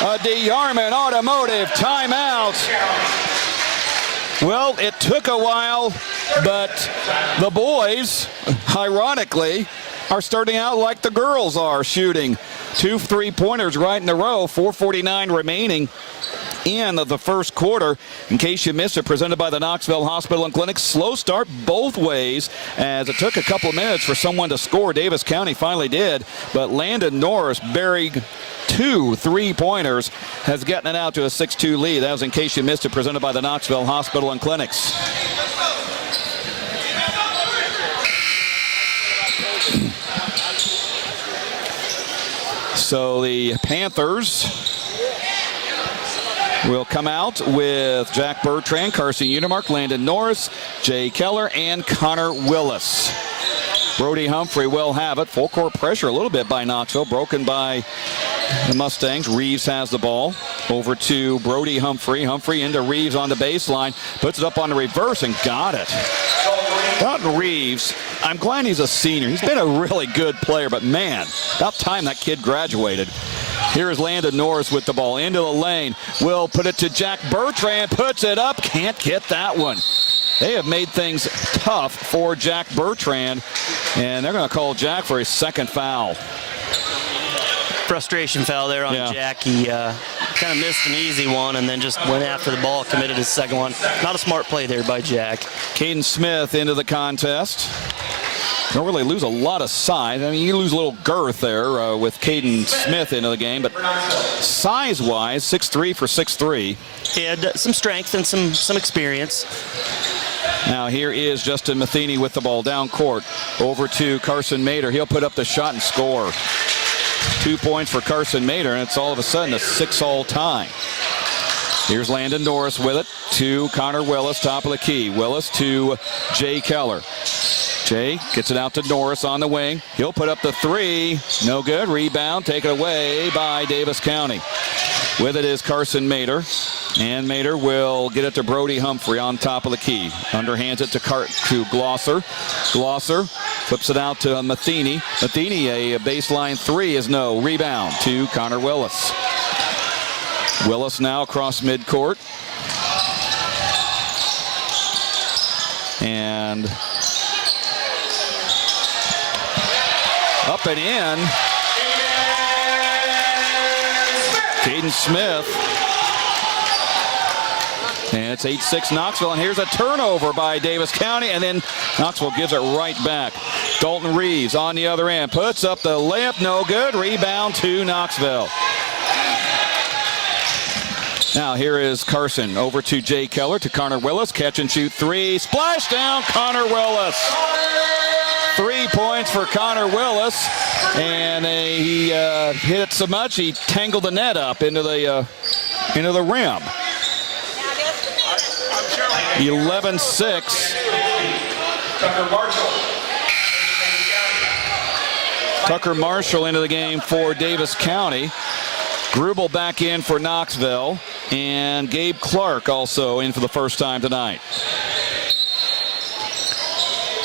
A DeYarman Automotive timeout. Well, it took a while, but the boys, ironically, are starting out like the girls are, shooting 2 3-pointers right in a row. 4:49 remaining in the first quarter. In case you missed it, presented by the Knoxville Hospital and Clinic. Slow start both ways, as it took a couple of minutes for someone to score. Davis County finally did, but Landon Norris buried 2 3-pointers, has gotten it out to a 6-2 lead. That was In Case You Missed It, presented by the Knoxville Hospital and Clinics. So the Panthers will come out with Jack Bertrand, Carson Utermark, Landon Norris, Jay Keller, and Connor Willis. Brody Humphrey will have it. Full court pressure a little bit by Knoxville, broken by the Mustangs. Reeves has the ball. Over to Brody Humphrey. Humphrey into Reeves on the baseline. Puts it up on the reverse and got it. Dalton Reeves, I'm glad he's a senior. He's been a really good player, but man, about time that kid graduated. Here is Landon Norris with the ball into the lane. Will put it to Jack Bertrand. Puts it up. Can't get that one. They have made things tough for Jack Bertrand, and they're going to call Jack for his second foul. Frustration foul there on Jack. He kind of missed an easy one and then just went after the ball, committed his second one. Not a smart play there by Jack. Caden Smith into the contest. Don't really lose a lot of size. I mean, you lose a little girth there with Caden Smith into the game, but size-wise, 6'3" for 6'3". He had some strength and some experience. Now here is Justin Matheny with the ball down court. Over to Carson Mater. He'll put up the shot and score. 2 points for Carson Mater, and it's all of a sudden a 6-all tie. Here's Landon Norris with it to Connor Willis, top of the key. Willis to Jay Keller. Jay gets it out to Norris on the wing. He'll put up the three. No good. Rebound taken away by Davis County. With it is Carson Mater. And Mater will get it to Brody Humphrey on top of the key. Underhands it to Glosser. Glosser flips it out to Matheny. Matheny, a baseline three is no. Rebound to Connor Willis. Willis now across midcourt. And up and in. Caden Smith. And it's 8-6 Knoxville. And here's a turnover by Davis County. And then Knoxville gives it right back. Dalton Reeves on the other end. Puts up the layup. No good. Rebound to Knoxville. Now here is Carson over to Jay Keller to Connor Willis. Catch and shoot three. Splash down Connor Willis. 3 points for Connor Willis. And he hit it so much he tangled the net up into the rim. 11-6. Tucker Marshall into the game for Davis County. Grubel back in for Knoxville. And Gabe Clark also in for the first time tonight.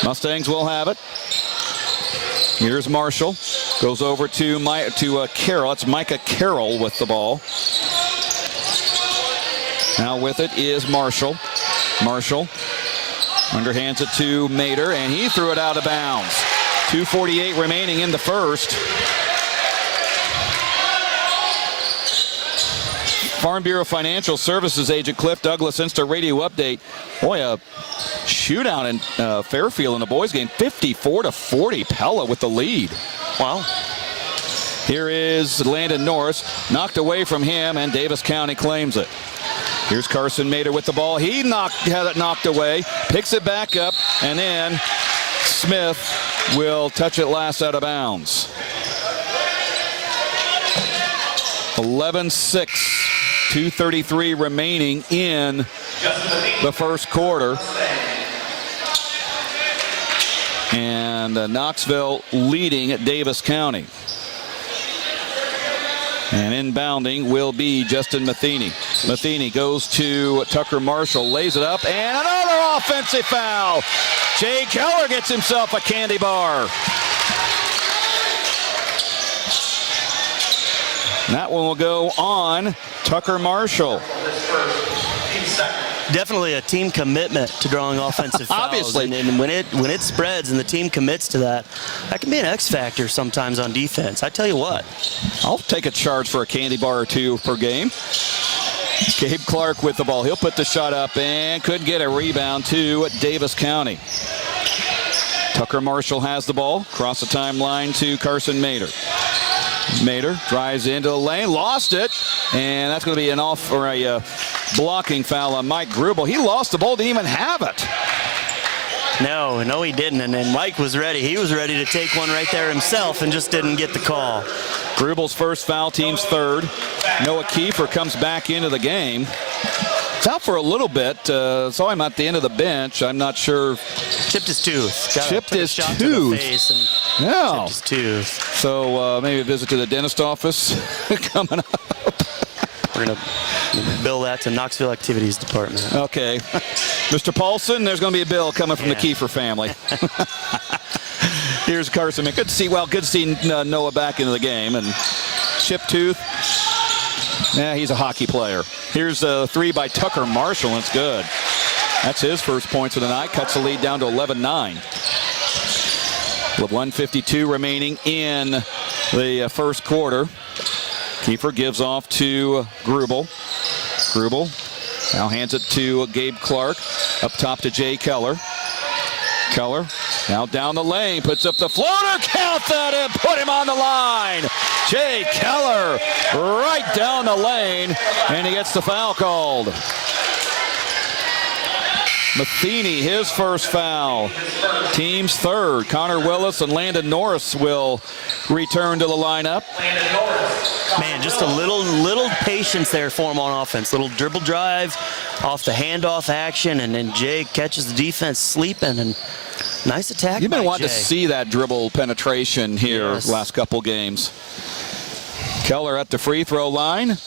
Mustangs will have it. Here's Marshall. Goes over to Carroll. That's Micah Carroll with the ball. Now with it is Marshall. Marshall underhands it to Mater, and he threw it out of bounds. 2:48 remaining in the first. Farm Bureau Financial Services agent Cliff Douglas, Insta Radio Update. Boy, a shootout in Fairfield in the boys game. 54-40. Pella with the lead. Wow. Here is Landon Norris. Knocked away from him, and Davis County claims it. Here's Carson Mater with the ball. He had it knocked away. Picks it back up, and then Smith will touch it last out of bounds. 11-6. 2:33 remaining in the first quarter. And Knoxville leading at Davis County. And inbounding will be Justin Matheny. Matheny goes to Tucker Marshall, lays it up, and another offensive foul. Jay Keller gets himself a candy bar. That one will go on Tucker Marshall. Definitely a team commitment to drawing offensive fouls. Obviously. And when it spreads and the team commits to that, that can be an X factor sometimes on defense. I tell you what. I'll take a charge for a candy bar or two per game. Gabe Clark with the ball. He'll put the shot up and couldn't get a rebound to Davis County. Tucker Marshall has the ball. Cross the timeline to Carson Mater. Mater drives into the lane, lost it, and that's going to be an a blocking foul on Mike Grubel. He lost the ball, didn't even have it. No, he didn't. And then Mike was ready. He was ready to take one right there himself and just didn't get the call. Grubel's first foul, team's third. Noah Kiefer comes back into the game. It's out for a little bit. Saw him at the end of the bench. I'm not sure. Chipped his tooth. Chipped his tooth. To the face and yeah. Chipped his tooth. So maybe a visit to the dentist office coming up. We're going to bill that to Knoxville Activities Department. Okay. Mr. Paulson, there's going to be a bill coming from the Kiefer family. Here's Carson. Good to see Noah back into the game. And chipped tooth. Yeah, he's a hockey player. Here's a three by Tucker Marshall. It's good. That's his first points of the night. Cuts the lead down to 11-9. With 1:52 remaining in the first quarter. Kiefer gives off to Grubel. Grubel now hands it to Gabe Clark. Up top to Jay Keller. Keller now down the lane. Puts up the floater. Count that and put him on the line. Jay Keller right down the lane. And he gets the foul called. Matheny, his first foul. Team's third. Connor Willis and Landon Norris will return to the lineup. Man, just a little patience there for him on offense. Little dribble drive off the handoff action, and then Jay catches the defense sleeping, and nice attack. You've been by wanting Jay. to see that dribble penetration here last couple games. Keller at the free throw line,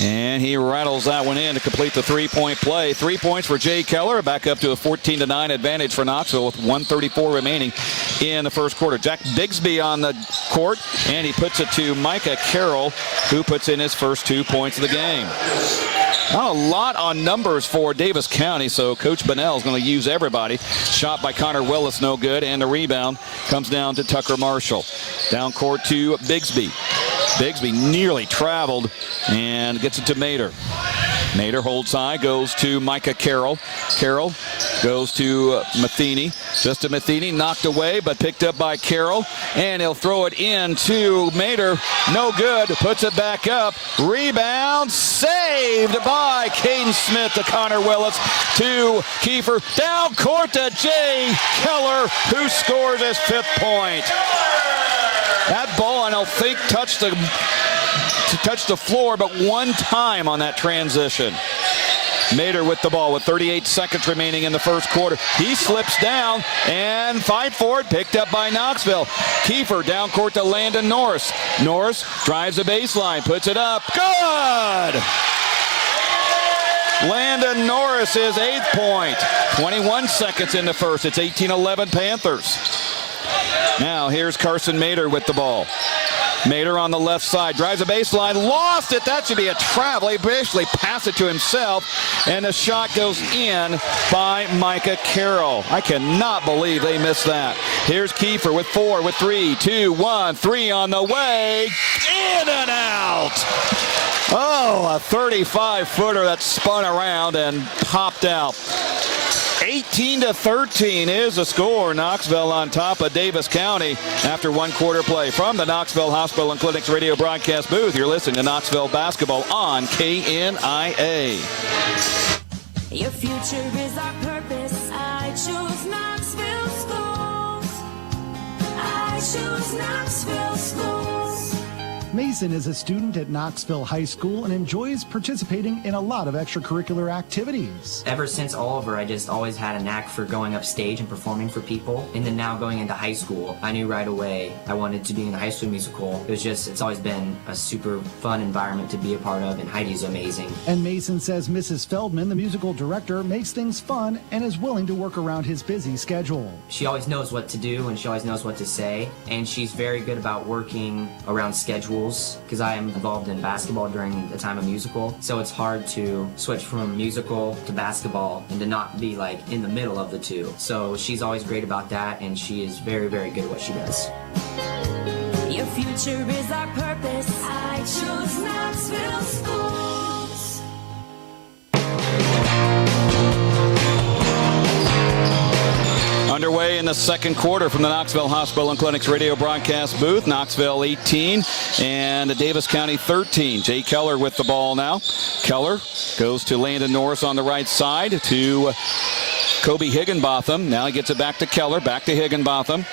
and he rattles that one in to complete the three-point play. 3 points for Jay Keller, back up to a 14-9 advantage for Knoxville with 1:34 remaining in the first quarter. Jack Bigsby on the court, and he puts it to Micah Carroll, who puts in his first 2 points of the game. Not a lot on numbers for Davis County, so Coach Bunnell is going to use everybody. Shot by Connor Willis, no good, and the rebound comes down to Tucker Marshall. Down court to Bigsby. Bigsby nearly traveled and gets it to Mater. Mater holds high, goes to Micah Carroll. Carroll goes to Matheny. Just to Matheny, knocked away, but picked up by Carroll. And he'll throw it in to Mater. No good. Puts it back up. Rebound saved by Caden Smith to Connor Willis. To Kiefer. Down court to Jay Keller, who scores his 5th point. That ball, I don't think, touched the floor, but one time on that transition. Mater with the ball with 38 seconds remaining in the first quarter. He slips down and fight for it. Picked up by Knoxville. Kiefer down court to Landon Norris. Norris drives the baseline, puts it up. Good! Landon Norris, his 8th point. 21 seconds in the first. It's 18-11 Panthers. Now here's Carson Mater with the ball. Mater on the left side, drives a baseline, lost it. That should be a travel. He basically passed it to himself, and the shot goes in by Micah Carroll. I cannot believe they missed that. Here's Kiefer with 4, with 3, 2, 1, 3 on the way. In and out. Oh, a 35-footer that spun around and popped out. 18-13 is the score. Knoxville on top of Davis County after 1 quarter play. From the Knoxville Hospital and Clinics radio broadcast booth, you're listening to Knoxville Basketball on KNIA. Your future is our purpose. I choose Knoxville Schools. I choose Knoxville Schools. Mason is a student at Knoxville High School and enjoys participating in a lot of extracurricular activities. Ever since Oliver, I just always had a knack for going up stage and performing for people. And then now going into high school, I knew right away I wanted to be in a High School Musical. It's always been a super fun environment to be a part of, and Heidi's amazing. And Mason says Mrs. Feldman, the musical director, makes things fun and is willing to work around his busy schedule. She always knows what to do, and she always knows what to say, and she's very good about working around schedules, because I am involved in basketball during the time of musical, so it's hard to switch from musical to basketball and to not be like in the middle of the two. So she's always great about that, and she is very, very good at what she does. Your future is our purpose. I choose Knoxville Schools. Underway in the second quarter from the Knoxville Hospital and Clinics radio broadcast booth. Knoxville 18 and Davis County 13. Jay Keller with the ball now. Keller goes to Landon Norris on the right side to Kobe Higginbotham. Now he gets it back to Keller, back to Higginbotham.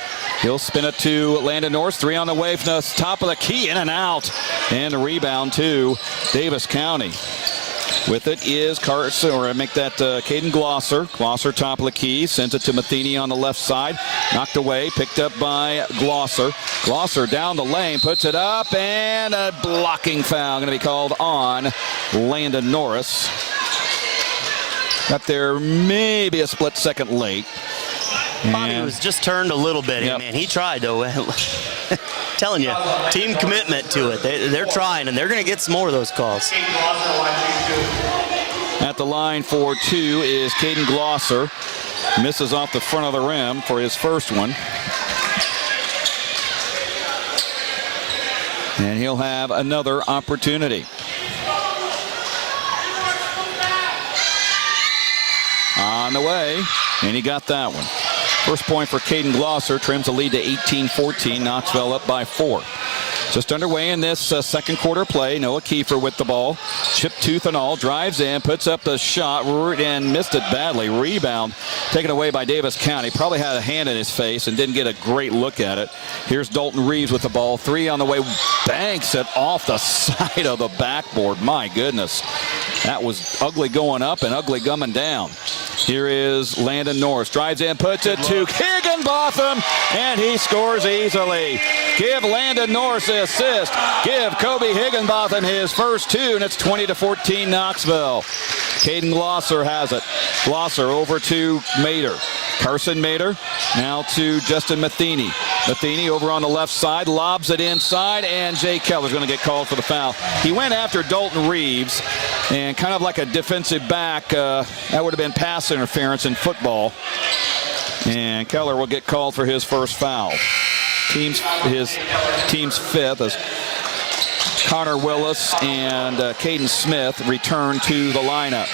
He'll spin it to Landon Norris. 3 on the way from the top of the key, in and out. And a rebound to Davis County. With it is Carson, or make that Caden Glosser. Glosser top of the key, sent it to Matheny on the left side. Knocked away, picked up by Glosser. Glosser down the lane, puts it up, and a blocking foul going to be called on Landon Norris. Got there maybe a split second late. Bobby was just turned a little bit. Yep. Man, he tried though. Telling you, team commitment to it. They're trying, and they're going to get some more of those calls. At the line for 2 is Caden Glosser. Misses off the front of the rim for his first one. And he'll have another opportunity. On the way, and he got that one. First point for Caden Glosser, trims the lead to 18-14. Knoxville up by 4. Just underway in this second quarter play. Noah Kiefer with the ball. Chip tooth and all. Drives in. Puts up the shot and missed it badly. Rebound taken away by Davis County. Probably had a hand in his face and didn't get a great look at it. Here's Dalton Reeves with the ball. 3 on the way. Banks it off the side of the backboard. My goodness. That was ugly going up and ugly coming down. Here is Landon Norris. Drives in, puts it to Higginbotham, and he scores easily. Give Landon Norris the assist. Give Kobe Higginbotham his first 2, and it's 20-14 Knoxville. Caden Glosser has it. Glosser over to Mater. Carson Mater now to Justin Matheny. Matheny over on the left side, lobs it inside, and Jay Keller's going to get called for the foul. He went after Dalton Reeves, and kind of like a defensive back, that would have been pass interference in football. And Keller will get called for his first foul. His team's 5th as Connor Willis and Caden Smith return to the lineup.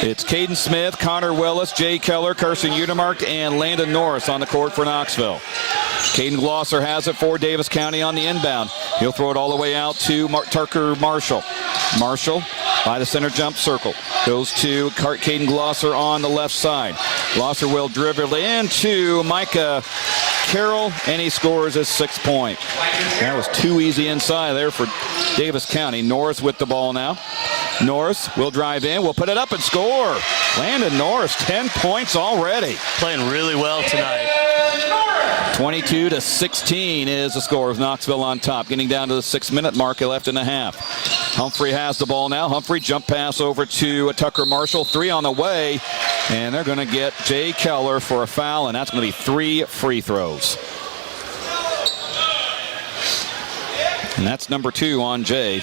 It's Caden Smith, Connor Willis, Jay Keller, Carson Udemark, and Landon Norris on the court for Knoxville. Caden Glosser has it for Davis County on the inbound. He'll throw it all the way out to Tucker Marshall. Marshall by the center jump circle. Goes to Caden Glosser on the left side. Glosser will dribble into Micah Carroll, and he scores his 6th point. That was too easy inside there for Davis County. Norris with the ball now. Norris will drive in, will put it up and score. Landon Norris, 10 points already. Playing really well tonight. 22-16 is the score of Knoxville on top. Getting down to the 6-minute mark left in the half. Humphrey has the ball now. Humphrey jump pass over to Tucker Marshall. 3 on the way. And they're going to get Jay Keller for a foul, and that's going to be 3 free throws. And that's number 2 on Jay.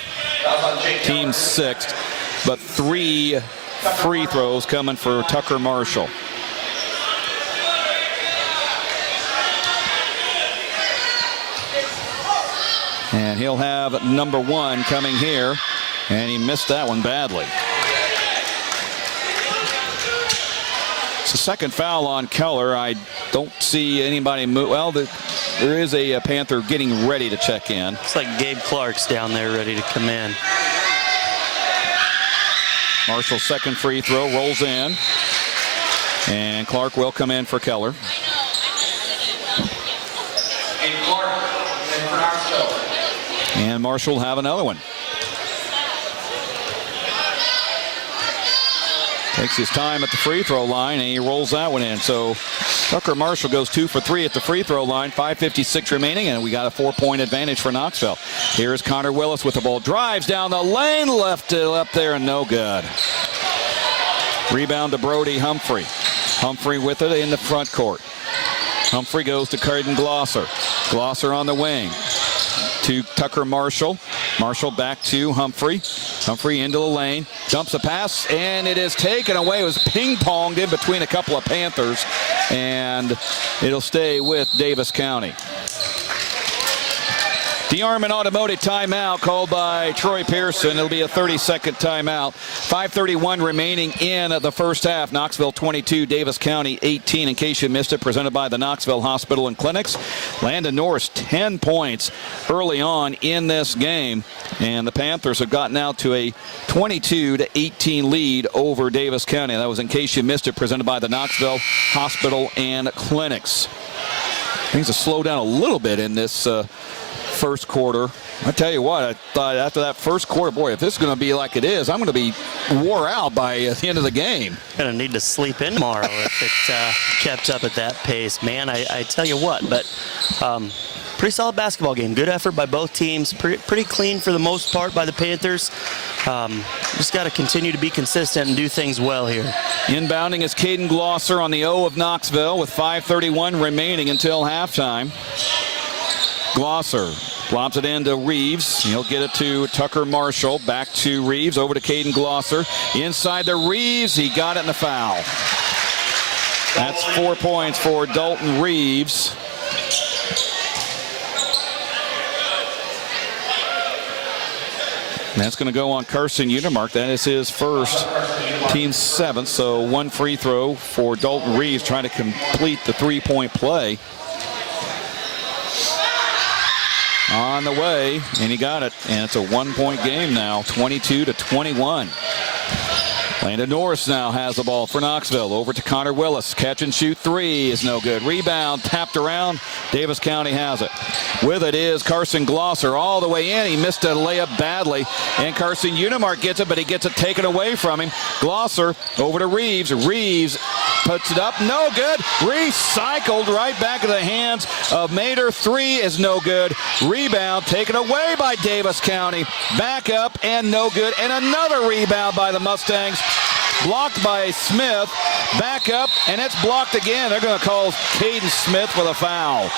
Team's 6th, but 3 free throws coming for Tucker Marshall. And he'll have number 1 coming here, and he missed that one badly. It's the 2nd foul on Keller. I don't see anybody move. Well, there is a Panther getting ready to check in. It's like Gabe Clark's down there ready to come in. Marshall's 2nd free throw rolls in, and Clark will come in for Keller. And Marshall will have another one. Takes his time at the free throw line, and he rolls that one in. So Tucker Marshall goes 2 for 3 at the free throw line. 5:56 remaining, and we got a 4-point advantage for Knoxville. Here's Connor Willis with the ball. Drives down the lane, left it up there, and no good. Rebound to Brody Humphrey. Humphrey with it in the front court. Humphrey goes to Caden Glosser. Glosser on the wing to Tucker Marshall. Marshall back to Humphrey. Humphrey into the lane. Dumps a pass, and it is taken away. It was ping-ponged in between a couple of Panthers, and it'll stay with Davis County. DeArmond Automotive timeout called by Troy Pearson. It'll be a 30-second timeout. 5:31 remaining in the first half. Knoxville 22, Davis County 18. In case you missed it, presented by the Knoxville Hospital and Clinics. Landon Norris 10 points early on in this game, and the Panthers have gotten out to a 22-18 lead over Davis County. That was in case you missed it, presented by the Knoxville Hospital and Clinics. Things have slowed down a little bit in this first quarter. I tell you what, I thought after that first quarter, boy, if this is going to be like it is, I'm going to be wore out by the end of the game. Going to need to sleep in tomorrow if it kept up at that pace. Man, I tell you what, but pretty solid basketball game. Good effort by both teams. Pretty clean for the most part by the Panthers. Just got to continue to be consistent and do things well here. Inbounding is Caden Glosser on the O of Knoxville with 5:31 remaining until halftime. Glosser lobs it into Reeves. He'll get it to Tucker Marshall. Back to Reeves. Over to Caden Glosser. Inside the Reeves. He got it in the foul. That's 4 points for Dalton Reeves. That's going to go on Carson Udemark. That is his first, team's 7th. So 1 free throw for Dalton Reeves trying to complete the 3-point play. on the way, and he got it. And it's a 1-point game now, 22-21. Landon Norris now has the ball for Knoxville. Over to Connor Willis. Catch and shoot three is no good. Rebound tapped around. Davis County has it. With it is Carson Glosser all the way in. He missed a layup badly. And Carson Unimark gets it, but he gets it taken away from him. Glosser over to Reeves. Reeves puts it up. No good. Recycled right back in the hands of Mater. Three is no good. Rebound taken away by Davis County. Back up and no good. And another rebound by the Mustangs. Blocked by Smith. Back up, and it's blocked again. They're going to call Caden Smith with a foul.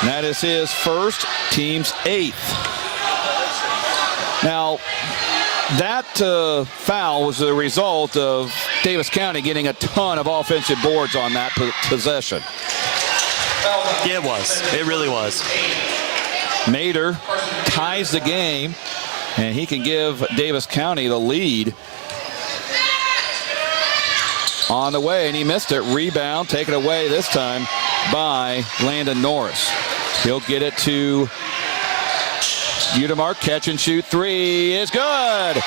And that is his first, team's 8th. Now, that foul was the result of Davis County getting a ton of offensive boards on that possession. Yeah, it was. It really was. Mater ties the game, and he can give Davis County the lead. On the way, and he missed it. Rebound taken away this time by Landon Norris. He'll get it to Unimark. Catch and shoot three is good.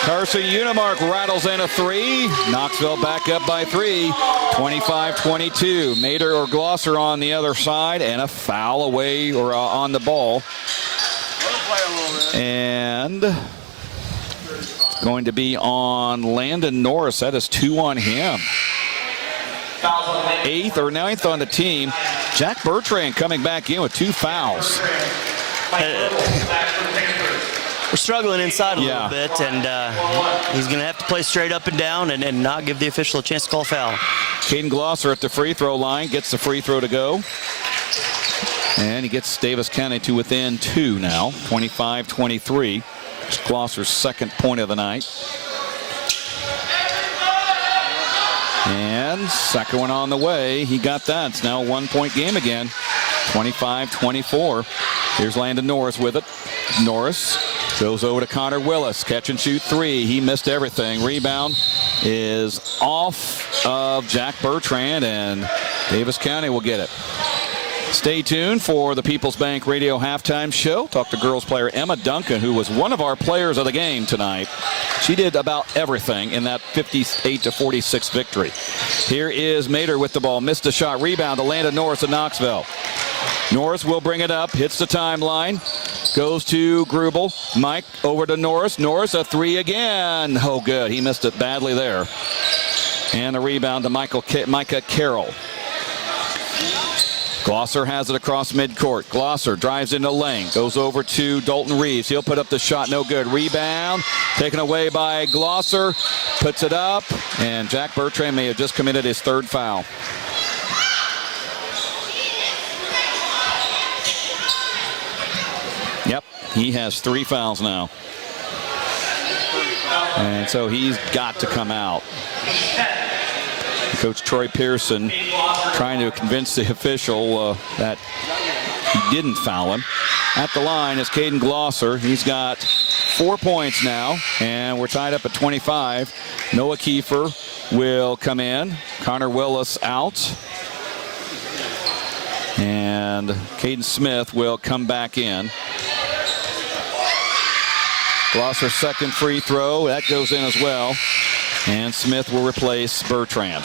Carson Unimark rattles in a three. Knoxville back up by 3, 25-22. Mater or Glosser on the other side, and a foul away or on the ball. And going to be on Landon Norris. That is 2 on him. 8th or 9th on the team. Jack Bertrand coming back in with 2 fouls. We're struggling inside a little bit, and he's going to have to play straight up and down and not give the official a chance to call a foul. Caden Glosser at the free throw line gets the free throw to go. And he gets Davis County to within 2 now, 25-23. It's Glosser's 2nd point of the night. And second one on the way. He got that. It's now a 1-point game again, 25-24. Here's Landon Norris with it. Norris goes over to Connor Willis. Catch and shoot three. He missed everything. Rebound is off of Jack Bertrand, and Davis County will get it. Stay tuned for the People's Bank Radio halftime show. Talk to girls player Emma Duncan, who was one of our players of the game tonight. She did about everything in that 58-46 victory. Here is Mater with the ball. Missed a shot. Rebound to Landon Norris of Knoxville. Norris will bring it up. Hits the timeline. Goes to Grubel. Mike over to Norris. Norris a three again. Oh, good. He missed it badly there. And the rebound to Micah Carroll. Glosser has it across midcourt. Glosser drives into lane. Goes over to Dalton Reeves. He'll put up the shot. No good. Rebound taken away by Glosser. Puts it up. And Jack Bertrand may have just committed his 3rd foul. Yep, he has 3 fouls now. And so he's got to come out. Coach Troy Pearson trying to convince the official that he didn't foul him. At the line is Caden Glosser. He's got 4 points now, and we're tied up at 25. Noah Kiefer will come in. Connor Willis out. And Caden Smith will come back in. Glosser's 2nd free throw. That goes in as well. And Smith will replace Bertrand.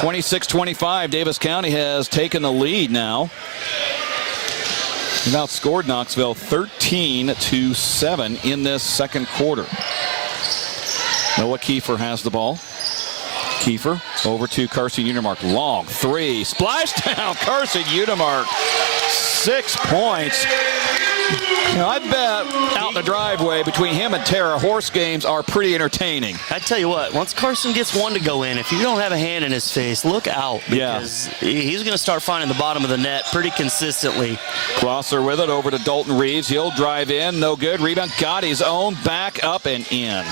26-25. Davis County has taken the lead now. They've outscored Knoxville 13-7 in this 2nd quarter. Noah Kiefer has the ball. Kiefer over to Carson Unimark. Long three. Splash down. Carson Unimark. 6 points. You know, I bet out in the driveway between him and Tara, horse games are pretty entertaining. I tell you what, once Carson gets one to go in, if you don't have a hand in his face, look out, because he's going to start finding the bottom of the net pretty consistently. Glosser with it over to Dalton Reeves. He'll drive in. No good. Rebound. Got his own. Back up and in.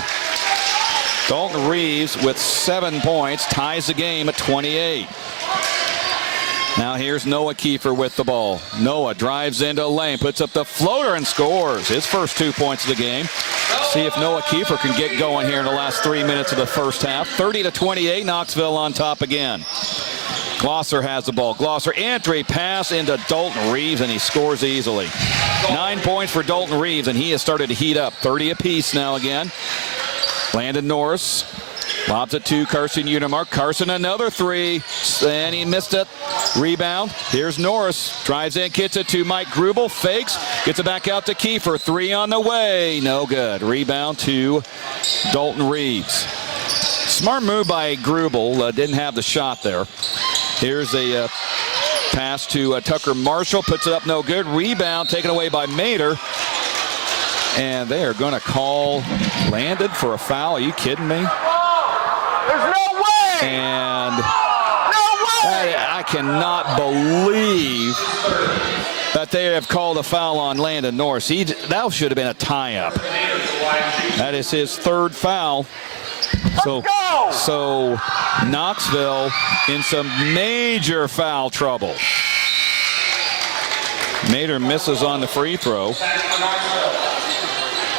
Dalton Reeves with 7 points ties the game at 28. Now here's Noah Kiefer with the ball. Noah drives into lane, puts up the floater and scores his first 2 points of the game. See if Noah Kiefer can get going here in the last 3 minutes of the first half. 30-28, Knoxville on top again. Glosser has the ball. Glosser entry pass into Dalton Reeves, and he scores easily. 9 points for Dalton Reeves, and he has started to heat up. 30 apiece now again. Landon Norris lobs it to Carson Unimark. Carson another three, and he missed it. Rebound. Here's Norris. Drives in, gets it to Mike Grubel. Fakes. Gets it back out to Kiefer. Three on the way. No good. Rebound to Dalton Reeves. Smart move by Grubel. Didn't have the shot there. Here's a pass to Tucker Marshall. Puts it up, no good. Rebound taken away by Mater. And they are going to call Landon for a foul. Are you kidding me? There's no way! And I cannot believe that they have called a foul on Landon Norris. That should have been a tie-up. That is his third foul. So Knoxville in some major foul trouble. Mater misses on the free throw.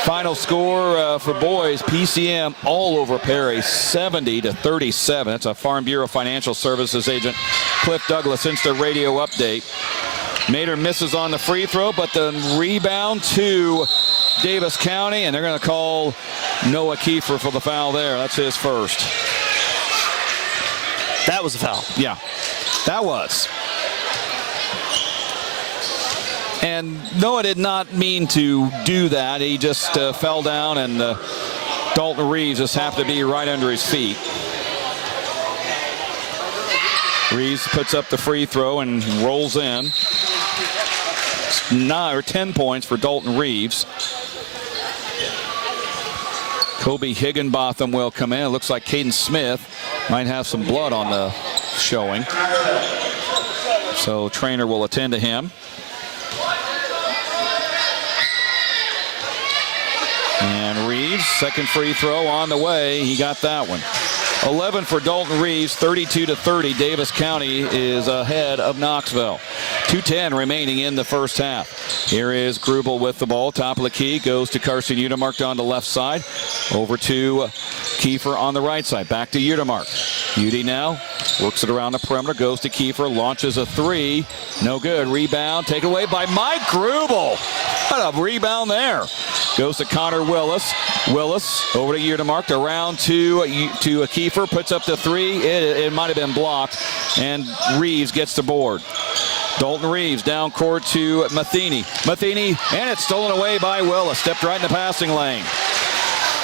Final score for boys, PCM all over Perry, 70-37. It's a Farm Bureau Financial Services agent, Cliff Douglas, Insta Radio update. Mater misses on the free throw, but the rebound to Davis County, and they're going to call Noah Kiefer for the foul there. That's his first. That was a foul. Yeah, that was. And Noah did not mean to do that. He just fell down, and Dalton Reeves just happened to be right under his feet. Reeves puts up the free throw and rolls in. 10 points for Dalton Reeves. Kobe Higginbotham will come in. It looks like Caden Smith might have some blood on the showing. So trainer will attend to him. And Reeves, second free throw on the way. He got that one. 11 for Dalton Reeves, 32-30. Davis County is ahead of Knoxville. 2:10 remaining in the first half. Here is Grubel with the ball. Top of the key, goes to Carson Udemark on the left side. Over to Kiefer on the right side. Back to Udemark. Ude now works it around the perimeter, goes to Kiefer, launches a three. No good. Rebound taken away by Mike Grubel. What a rebound there. Goes to Connor Willis. Willis over to Udemark, around to Kiefer, puts up the three. It might have been blocked, and Reeves gets the board. Dalton Reeves down court to Matheny. Matheny, and it's stolen away by Willis. Stepped right in the passing lane.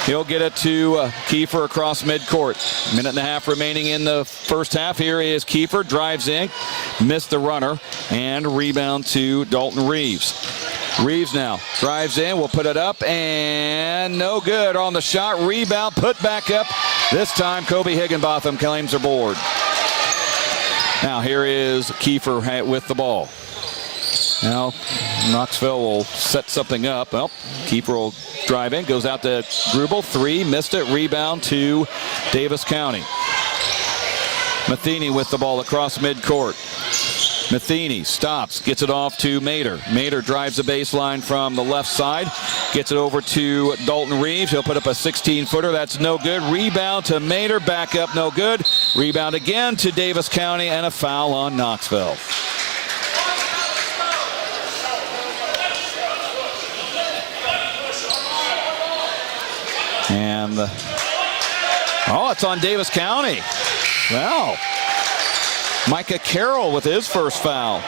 He'll get it to Kiefer across midcourt. Minute and a half remaining in the first half. Here is Kiefer, drives in, missed the runner, and rebound to Dalton Reeves. Reeves now drives in, will put it up, and no good on the shot. Rebound, put back up. This time, Kobe Higginbotham claims her board. Now here is Kiefer with the ball. Now Knoxville will set something up. Well, Kiefer will drive in, goes out to Grubel. Three, missed it. Rebound to Davis County. Matheny with the ball across midcourt. Matheny stops, gets it off to Mater. Mater drives the baseline from the left side, gets it over to Dalton Reeves. He'll put up a 16-footer. That's no good. Rebound to Mater, back up, no good. Rebound again to Davis County, and a foul on Knoxville. And it's on Davis County. Well, Micah Carroll with his first foul.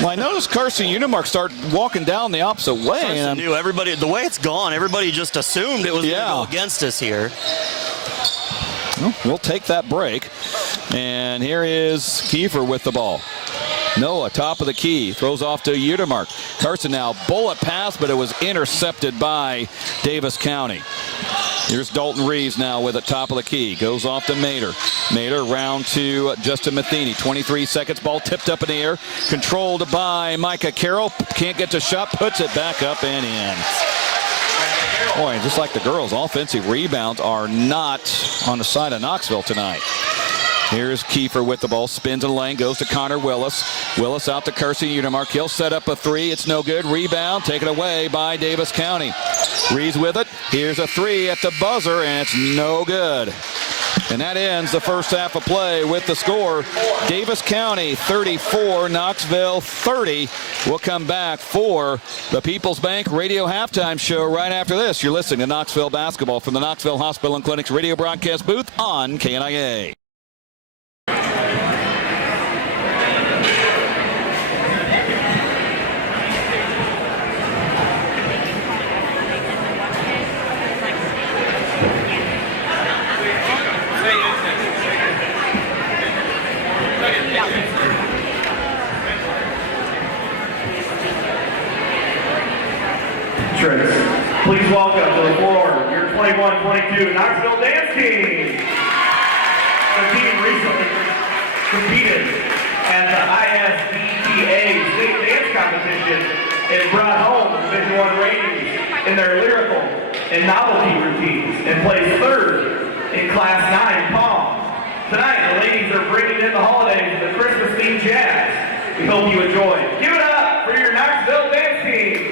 Well, I noticed Carson Udemark start walking down the opposite way. Carson knew everybody, the way it's gone, everybody just assumed it was going to go against us here. Well, we'll take that break. And here is Kiefer with the ball. Noah, top of the key, throws off to Udemark. Carson now, bullet pass, but it was intercepted by Davis County. Here's Dalton Reeves now with it, top of the key. Goes off to Mater. Mater round to Justin Matheny. 23 seconds, ball tipped up in the air. Controlled by Micah Carroll. Can't get to shot, puts it back up and in. Boy, just like the girls, offensive rebounds are not on the side of Knoxville tonight. Here's Kiefer with the ball. Spins in the lane. Goes to Connor Willis. Willis out to Kersey Udemark. He'll set up a three. It's no good. Rebound taken away by Davis County. Reed's with it. Here's a three at the buzzer, and it's no good. And that ends the first half of play with the score. Davis County 34, Knoxville 30. We'll come back for the People's Bank Radio Halftime Show right after this. You're listening to Knoxville Basketball from the Knoxville Hospital and Clinic's radio broadcast booth on KNIA. Please welcome to the floor your 21-22 Knoxville dance team. The team recently competed at the ISBTA State Dance Competition and brought home Division I ratings in their lyrical and novelty routines and placed third in Class 9 Palm. Tonight, the ladies are bringing in the holidays with the Christmas-themed jazz. We hope you enjoy. Give it up for your Knoxville dance team.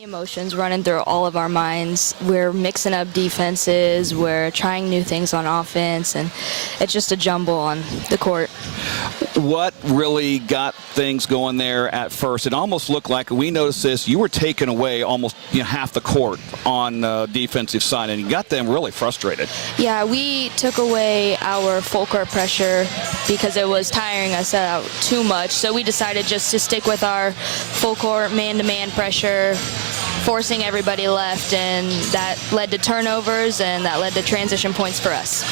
Emotions running through all of our minds. We're mixing up defenses, we're trying new things on offense, and it's just a jumble on the court. What really got things going there at first? It almost looked like, we noticed this, you were taking away almost half the court on the defensive side, and you got them really frustrated. Yeah, we took away our full court pressure because it was tiring us out too much, so we decided just to stick with our full court man-to-man pressure, forcing everybody left, and that led to turnovers, and that led to transition points for us.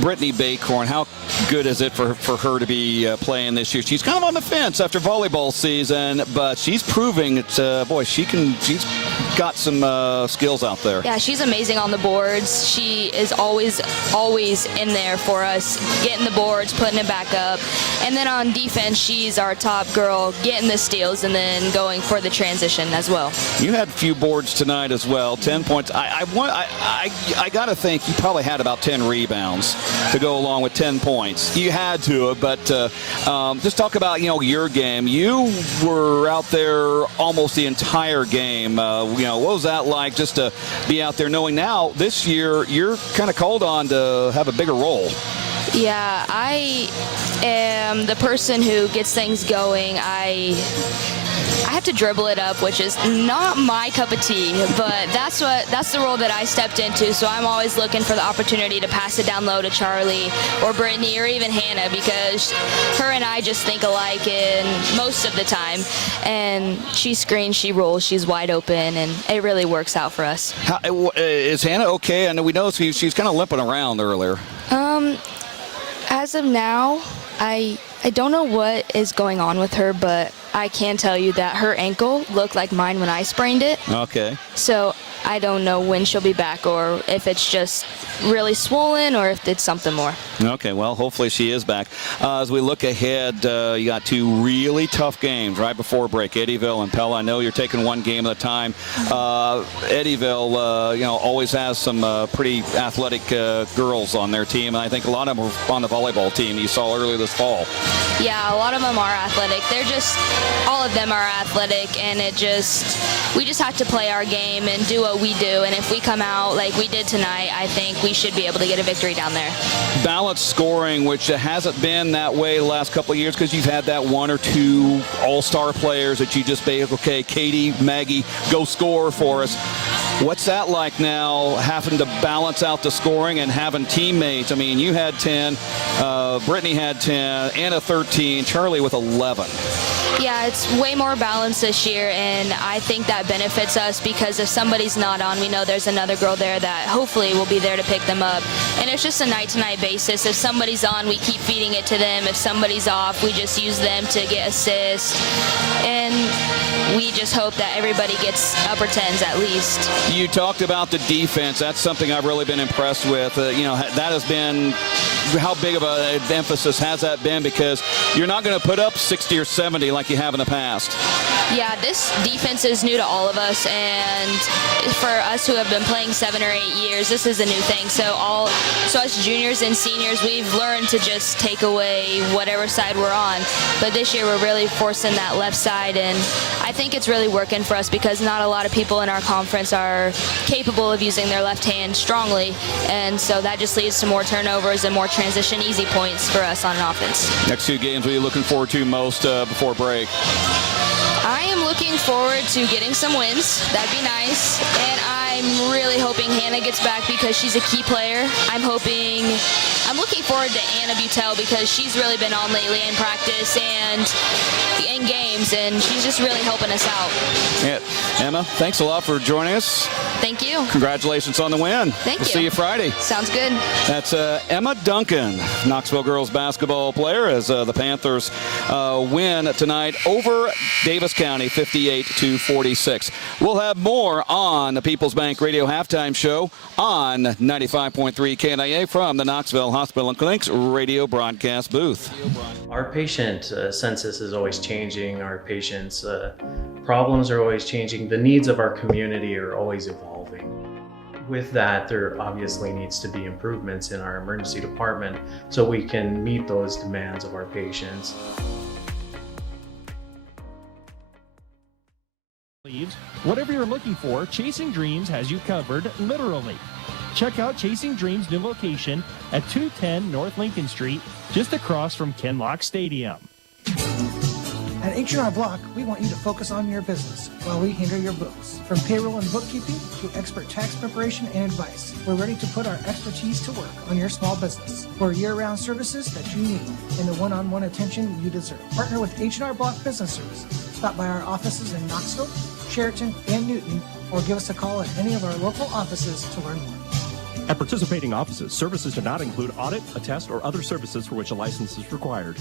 Brittany Baycorn, how good is it for her to be playing this year? She's kind of on the fence after volleyball season, but she's proving that, boy, she's got some skills out there. Yeah, she's amazing on the boards. She is always in there for us, getting the boards, putting it back up. And then on defense, she's our top girl, getting the steals and then going for the transition as well. You had a few boards tonight as well, 10 points. I got to think you probably had about 10 rebounds to go along with 10 points. You had to, but just talk about, your game. You were out there almost the entire game. What was that like just to be out there knowing now this year you're kind of called on to have a bigger role? Yeah, I am the person who gets things going. I have to dribble it up, which is not my cup of tea, but that's the role that I stepped into. So I'm always looking for the opportunity to pass it down low to Charlie or Brittany or even Hannah, because her and I just think alike in most of the time. And she screens, she rolls, she's wide open, and it really works out for us. Is Hannah okay? I know we know she's kind of limping around earlier. as of now, I don't know what is going on with her, but I can tell you that her ankle looked like mine when I sprained it. Okay. So I don't know when she'll be back, or if it's just really swollen, or if it's something more. Okay, well, hopefully she is back. As we look ahead, you got two really tough games right before break, Eddyville and Pella. I know you're taking one game at a time. Eddyville, always has some pretty athletic girls on their team, and I think a lot of them are on the volleyball team you saw earlier this fall. Yeah, a lot of them are athletic. All of them are athletic, and we just have to play our game and do what we do. And if we come out like we did tonight, I think we should be able to get a victory down there. Balanced scoring, which hasn't been that way the last couple of years because you've had that one or two all-star players that you just say, okay, Katie, Maggie, go score for us. What's that like now, having to balance out the scoring and having teammates? I mean, you had 10, Brittany had 10, Anna 13, Charlie with 11. Yeah, it's way more balanced this year, and I think that benefits us because if somebody's not on, we know there's another girl there that hopefully will be there to pick them up. And it's just a night-to-night basis. If somebody's on, we keep feeding it to them. If somebody's off, we just use them to get assists. And we just hope that everybody gets upper tens at least. You talked about the defense. That's something I've really been impressed with. That has been, how big of an emphasis has that been? Because you're not going to put up 60 or 70 like you have in the past. Yeah, this defense is new to all of us, and for us who have been playing 7 or 8 years, this is a new thing. So us juniors and seniors, we've learned to just take away whatever side we're on. But this year we're really forcing that left side, and I think it's really working for us because not a lot of people in our conference are capable of using their left hand strongly, and so that just leads to more turnovers and more transition easy points for us on an offense. Next two games, what are you looking forward to most before break? I am looking forward to getting some wins. That'd be nice. And I'm really hoping Hannah gets back because she's a key player. I'm looking forward to Anna Butel because she's really been on lately in practice and in games, and she's just really helping us out. Yeah. Emma, thanks a lot for joining us. Thank you. Congratulations on the win. Thank we'll you. See you Friday. Sounds good. That's Emma Duncan, Knoxville girls basketball player, as the Panthers win tonight over Davis County 58-46. We'll have more on the People's Bank Radio Halftime Show on 95.3 KNIA from the Knoxville Hospital and Clinic's radio broadcast booth. Our patient census is always changing. Our patients' problems are always changing. The needs of our community are always evolving. With that, there obviously needs to be improvements in our emergency department so we can meet those demands of our patients. Whatever you're looking for, Chasing Dreams has you covered, literally. Check out Chasing Dreams' new location at 210 North Lincoln Street, just across from Ken Lock Stadium. At H&R Block, we want you to focus on your business while we handle your books. From payroll and bookkeeping to expert tax preparation and advice, we're ready to put our expertise to work on your small business for year-round services that you need and the one-on-one attention you deserve. Partner with H&R Block Business Services. Stop by our offices in Knoxville, Sheraton, and Newton, or give us a call at any of our local offices to learn more. At participating offices, services do not include audit, attest, or other services for which a license is required.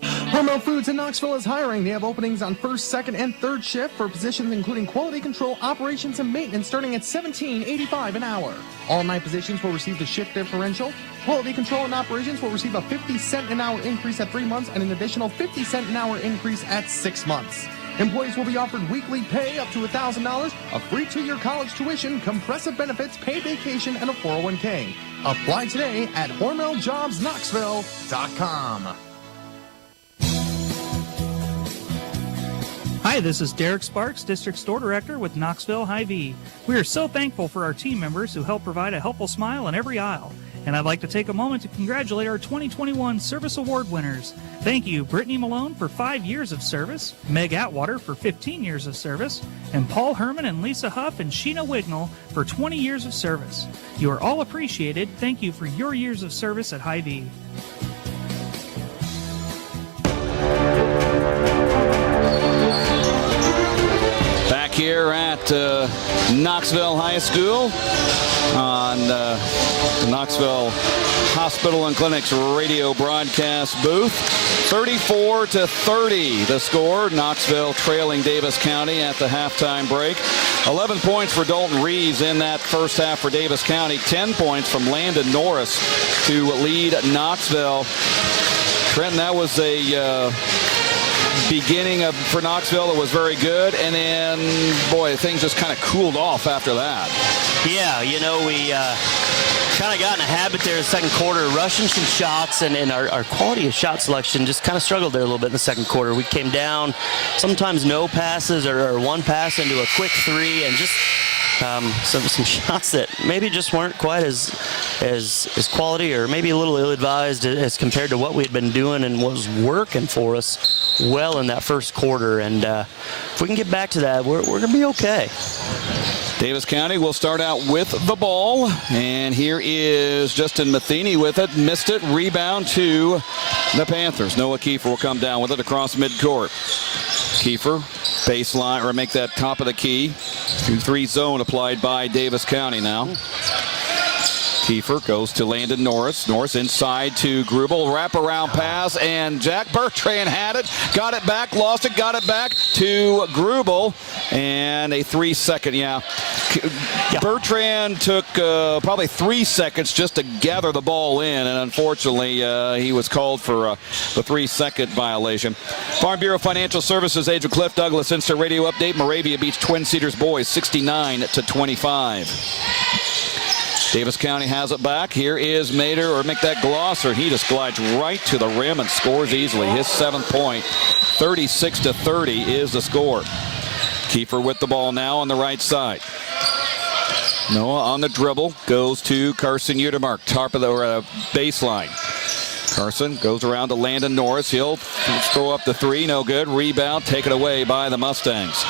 Hormel Foods in Knoxville is hiring. They have openings on first, second, and third shift for positions including quality control, operations, and maintenance starting at $17.85 an hour. All 9 positions will receive the shift differential. Quality control and operations will receive a 50-cent an hour increase at 3 months and an additional 50-cent an hour increase at 6 months. Employees will be offered weekly pay up to $1,000, a free 2-year college tuition, compressive benefits, paid vacation, and a 401k. Apply today at HormelJobsKnoxville.com. Hi, this is Derek Sparks, District Store Director with Knoxville Hy-Vee. We are so thankful for our team members who help provide a helpful smile in every aisle. And I'd like to take a moment to congratulate our 2021 Service Award winners. Thank you, Brittany Malone for 5 years of service, Meg Atwater for 15 years of service, and Paul Herman and Lisa Huff and Sheena Wignall for 20 years of service. You are all appreciated. Thank you for your years of service at Hy-Vee. Back here at Knoxville High School on the Knoxville Hospital and Clinic's radio broadcast booth. 34-30 the score. Knoxville trailing Davis County at the halftime break. 11 points for Dalton Reeves in that first half for Davis County. 10 points from Landon Norris to lead Knoxville. Trenton, that was a beginning for Knoxville that was very good, and then, boy, things just kind of cooled off after that. Yeah, you know, we kind of got in a habit there in the second quarter, rushing some shots, and our quality of shot selection just kind of struggled there a little bit in the second quarter. We came down, sometimes no passes or one pass into a quick three, and just some shots that maybe just weren't quite as quality, or maybe a little ill-advised as compared to what we had been doing and what was working for us well in that first quarter. And if we can get back to that, we're going to be okay. Davis County will start out with the ball, and here is Justin Matheny with it. Missed it. Rebound to the Panthers. Noah Kiefer will come down with it across midcourt. Kiefer, baseline, or make that top of the key. 2-3 zone applied by Davis County now. Kiefer goes to Landon Norris. Norris inside to Grubel. Wraparound pass, and Jack Bertrand had it. Got it back, lost it, got it back to Grubel. And a 3-second, Bertrand took probably 3 seconds just to gather the ball in, and unfortunately he was called for the 3-second violation. Farm Bureau Financial Services, Angel Cliff Douglas Instant Radio Update. Moravia beats Twin Cedars Boys 69-25. Davis County has it back. Here is Mader, or make that Glosser. He just glides right to the rim and scores easily. His 7th point. 36-30 is the score. Kiefer with the ball now on the right side. Noah on the dribble, goes to Carson Utermark, top of the baseline. Carson goes around to Landon Norris. He'll throw up the three, no good. Rebound taken away by the Mustangs.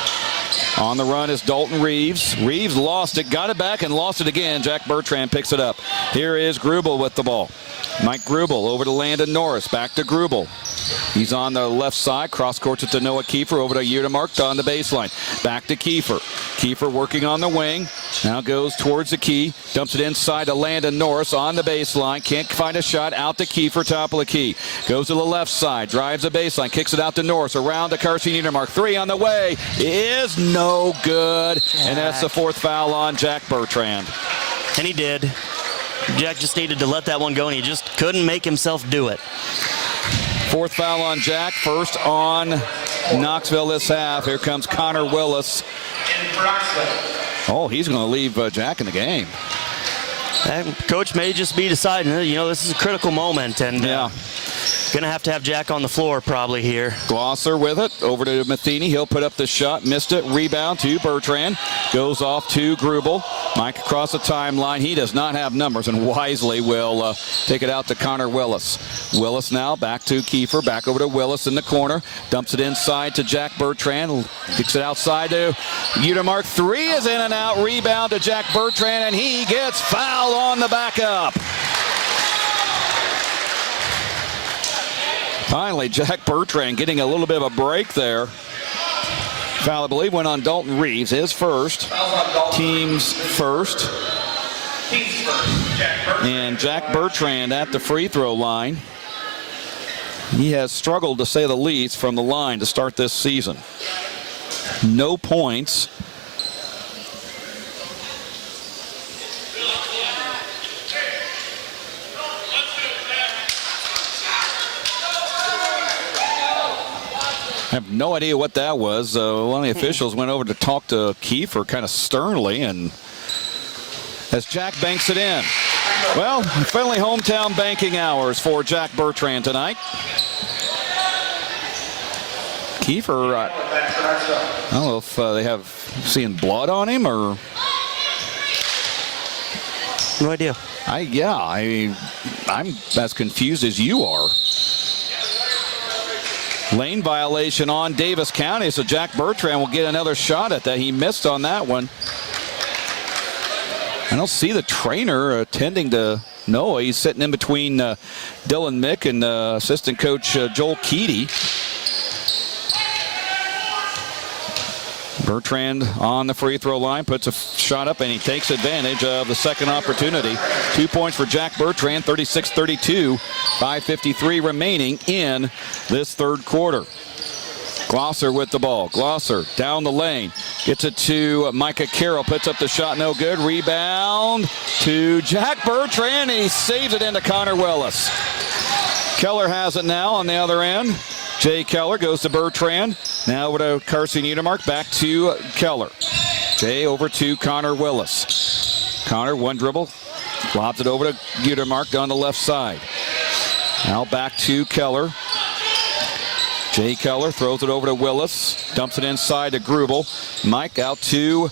On the run is Dalton Reeves. Reeves lost it, got it back, and lost it again. Jack Bertrand picks it up. Here is Grubel with the ball. Mike Grubel over to Landon Norris. Back to Grubel. He's on the left side. Cross courts it to Noah Kiefer. Over to Utermark on the baseline. Back to Kiefer. Kiefer working on the wing. Now goes towards the key. Dumps it inside to Landon Norris on the baseline. Can't find a shot. Out to Kiefer, top of the key. Goes to the left side. Drives the baseline. Kicks it out to Norris. Around to Carson Utermark. 3 on the way. Is no good. And that's the 4th foul on Jack Bertrand. And he did. Jack just needed to let that one go, and he just couldn't make himself do it. 4th foul on Jack. 1st on Knoxville this half. Here comes Connor Willis. Oh, he's going to leave Jack in the game. And Coach may just be deciding, this is a critical moment, and going to have Jack on the floor probably here. Glosser with it. Over to Matheny. He'll put up the shot. Missed it. Rebound to Bertrand. Goes off to Grubel. Mike across the timeline. He does not have numbers, and wisely will take it out to Connor Willis. Willis now back to Kiefer. Back over to Willis in the corner. Dumps it inside to Jack Bertrand. Kicks it outside to Utermark. 3 is in and out. Rebound to Jack Bertrand, and he gets fouled on the backup. Finally, Jack Bertrand getting a little bit of a break there. Foul, I believe, went on Dalton Reeves, his first. Team's first. And Jack Bertrand at the free throw line. He has struggled, to say the least, from the line to start this season. No points. I have no idea what that was. One of the officials went over to talk to Kiefer kind of sternly, and as Jack banks it in. Well, finally hometown banking hours for Jack Bertrand tonight. Kiefer, I don't know if they have seen blood on him or... No idea. I'm as confused as you are. Lane violation on Davis County, so Jack Bertrand will get another shot at that. He missed on that one. I don't see the trainer attending to Noah. He's sitting in between Dylan Mick and assistant coach Joel Keedy. Bertrand on the free throw line, puts a shot up, and he takes advantage of the second opportunity. 2 points for Jack Bertrand, 36-32, 5:53 remaining in this third quarter. Glosser with the ball. Glosser down the lane. Gets it to Micah Carroll. Puts up the shot, no good. Rebound to Jack Bertrand. He saves it into Connor Willis. Keller has it now on the other end. Jay Keller goes to Bertrand. Now over to Carson Udemark. Back to Keller. Jay over to Connor Willis. Connor, one dribble. Lobs it over to Udemark down the left side. Now back to Keller. Jay Keller throws it over to Willis. Dumps it inside to Grubel. Mike out to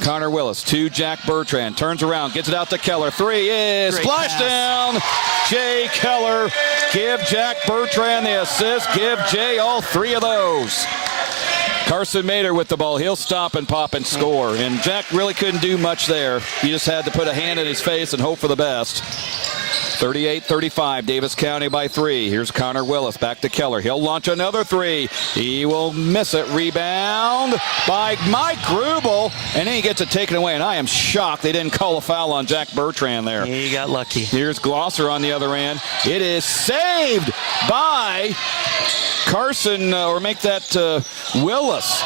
Connor Willis. To Jack Bertrand. Turns around. Gets it out to Keller. Three is splash down. Jay Keller. Give Jack Bertrand the assist. Give Jay all three of those. Carson Mader with the ball. He'll stop and pop and score. And Jack really couldn't do much there. He just had to put a hand in his face and hope for the best. 38-35, Davis County by 3. Here's Connor Willis back to Keller. He'll launch another three. He will miss it. Rebound by Mike Grubel, and then he gets it taken away. And I am shocked they didn't call a foul on Jack Bertrand there. He got lucky. Here's Glosser on the other end. It is saved by Carson, or make that Willis.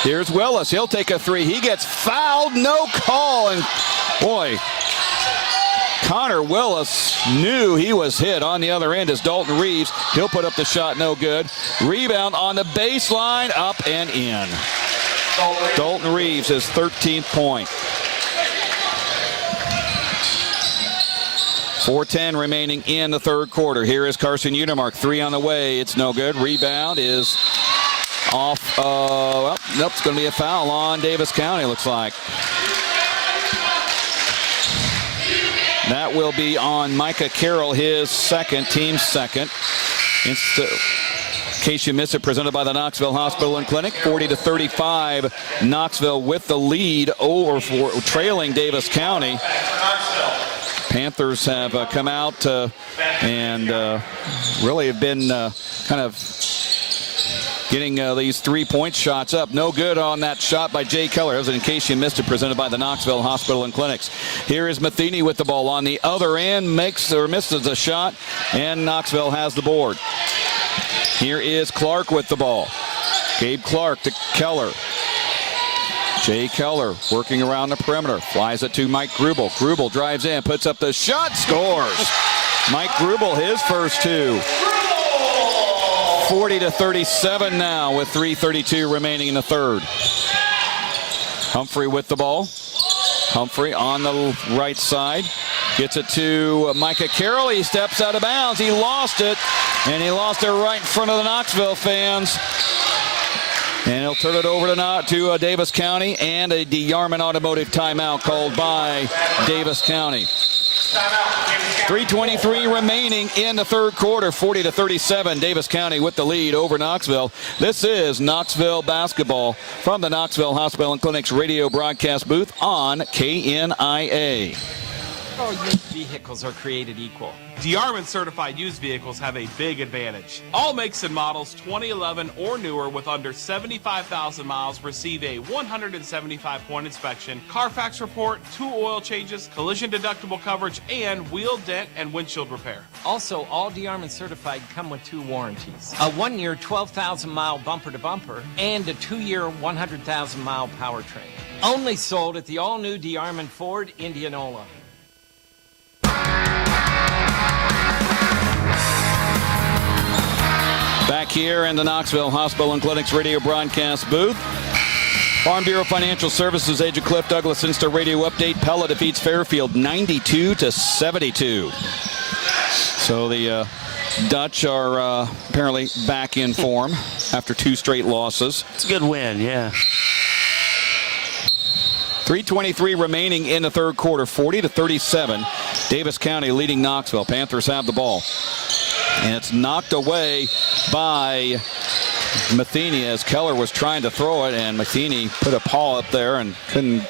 Here's Willis. He'll take a three. He gets fouled. No call. And boy, Connor Willis knew he was hit. On the other end is Dalton Reeves. He'll put up the shot, no good. Rebound on the baseline, up and in. Dalton Reeves, his 13th point. 4:10 remaining in the third quarter. Here is Carson Udemark. Three on the way. It's no good. Rebound is off. Well, nope, it's going to be a foul on Davis County, looks like. That will be on Micah Carroll, his second, team second. In case you missed it, presented by the Knoxville Hospital and Clinic. 40-35, Knoxville with the lead over for trailing Davis County. Panthers have come out and really have been kind of getting these three-point shots up. No good on that shot by Jay Keller. In case you missed it, presented by the Knoxville Hospital and Clinics. Here is Matheny with the ball on the other end, makes or misses a shot, and Knoxville has the board. Here is Clark with the ball. Gabe Clark to Keller. Jay Keller working around the perimeter. Flies it to Mike Grubel. Grubel drives in, puts up the shot, scores. Mike Grubel, his first two. 40-37 now with 3:32 remaining in the third. Humphrey with the ball. Humphrey on the right side. Gets it to Micah Carroll. He steps out of bounds. He lost it, and he lost it right in front of the Knoxville fans. And he'll turn it over to Davis County, and a DeYarman Automotive timeout called by Davis County. 3:23 remaining in the third quarter. 40-37, Davis County with the lead over Knoxville. This is Knoxville basketball from the Knoxville Hospital and Clinics radio broadcast booth on KNIA. All used vehicles are created equal. DeYarman certified used vehicles have a big advantage. All makes and models 2011 or newer with under 75,000 miles receive a 175-point inspection, Carfax report, 2 oil changes, collision deductible coverage, and wheel, dent, and windshield repair. Also, all DeYarman certified come with 2 warranties. A 1-year 12,000-mile bumper-to-bumper and a 2-year 100,000-mile powertrain. Only sold at the all-new DeYarman Ford Indianola. Back here in the Knoxville Hospital and Clinics radio broadcast booth. Farm Bureau Financial Services agent Cliff Douglas Insta radio update. Pella defeats Fairfield 92-72. So the Dutch are apparently back in form after 2 straight losses. It's a good win, yeah. 3:23 remaining in the third quarter. 40-37. Davis County leading Knoxville. Panthers have the ball. And it's knocked away by Matheny as Keller was trying to throw it, and Matheny put a paw up there and couldn't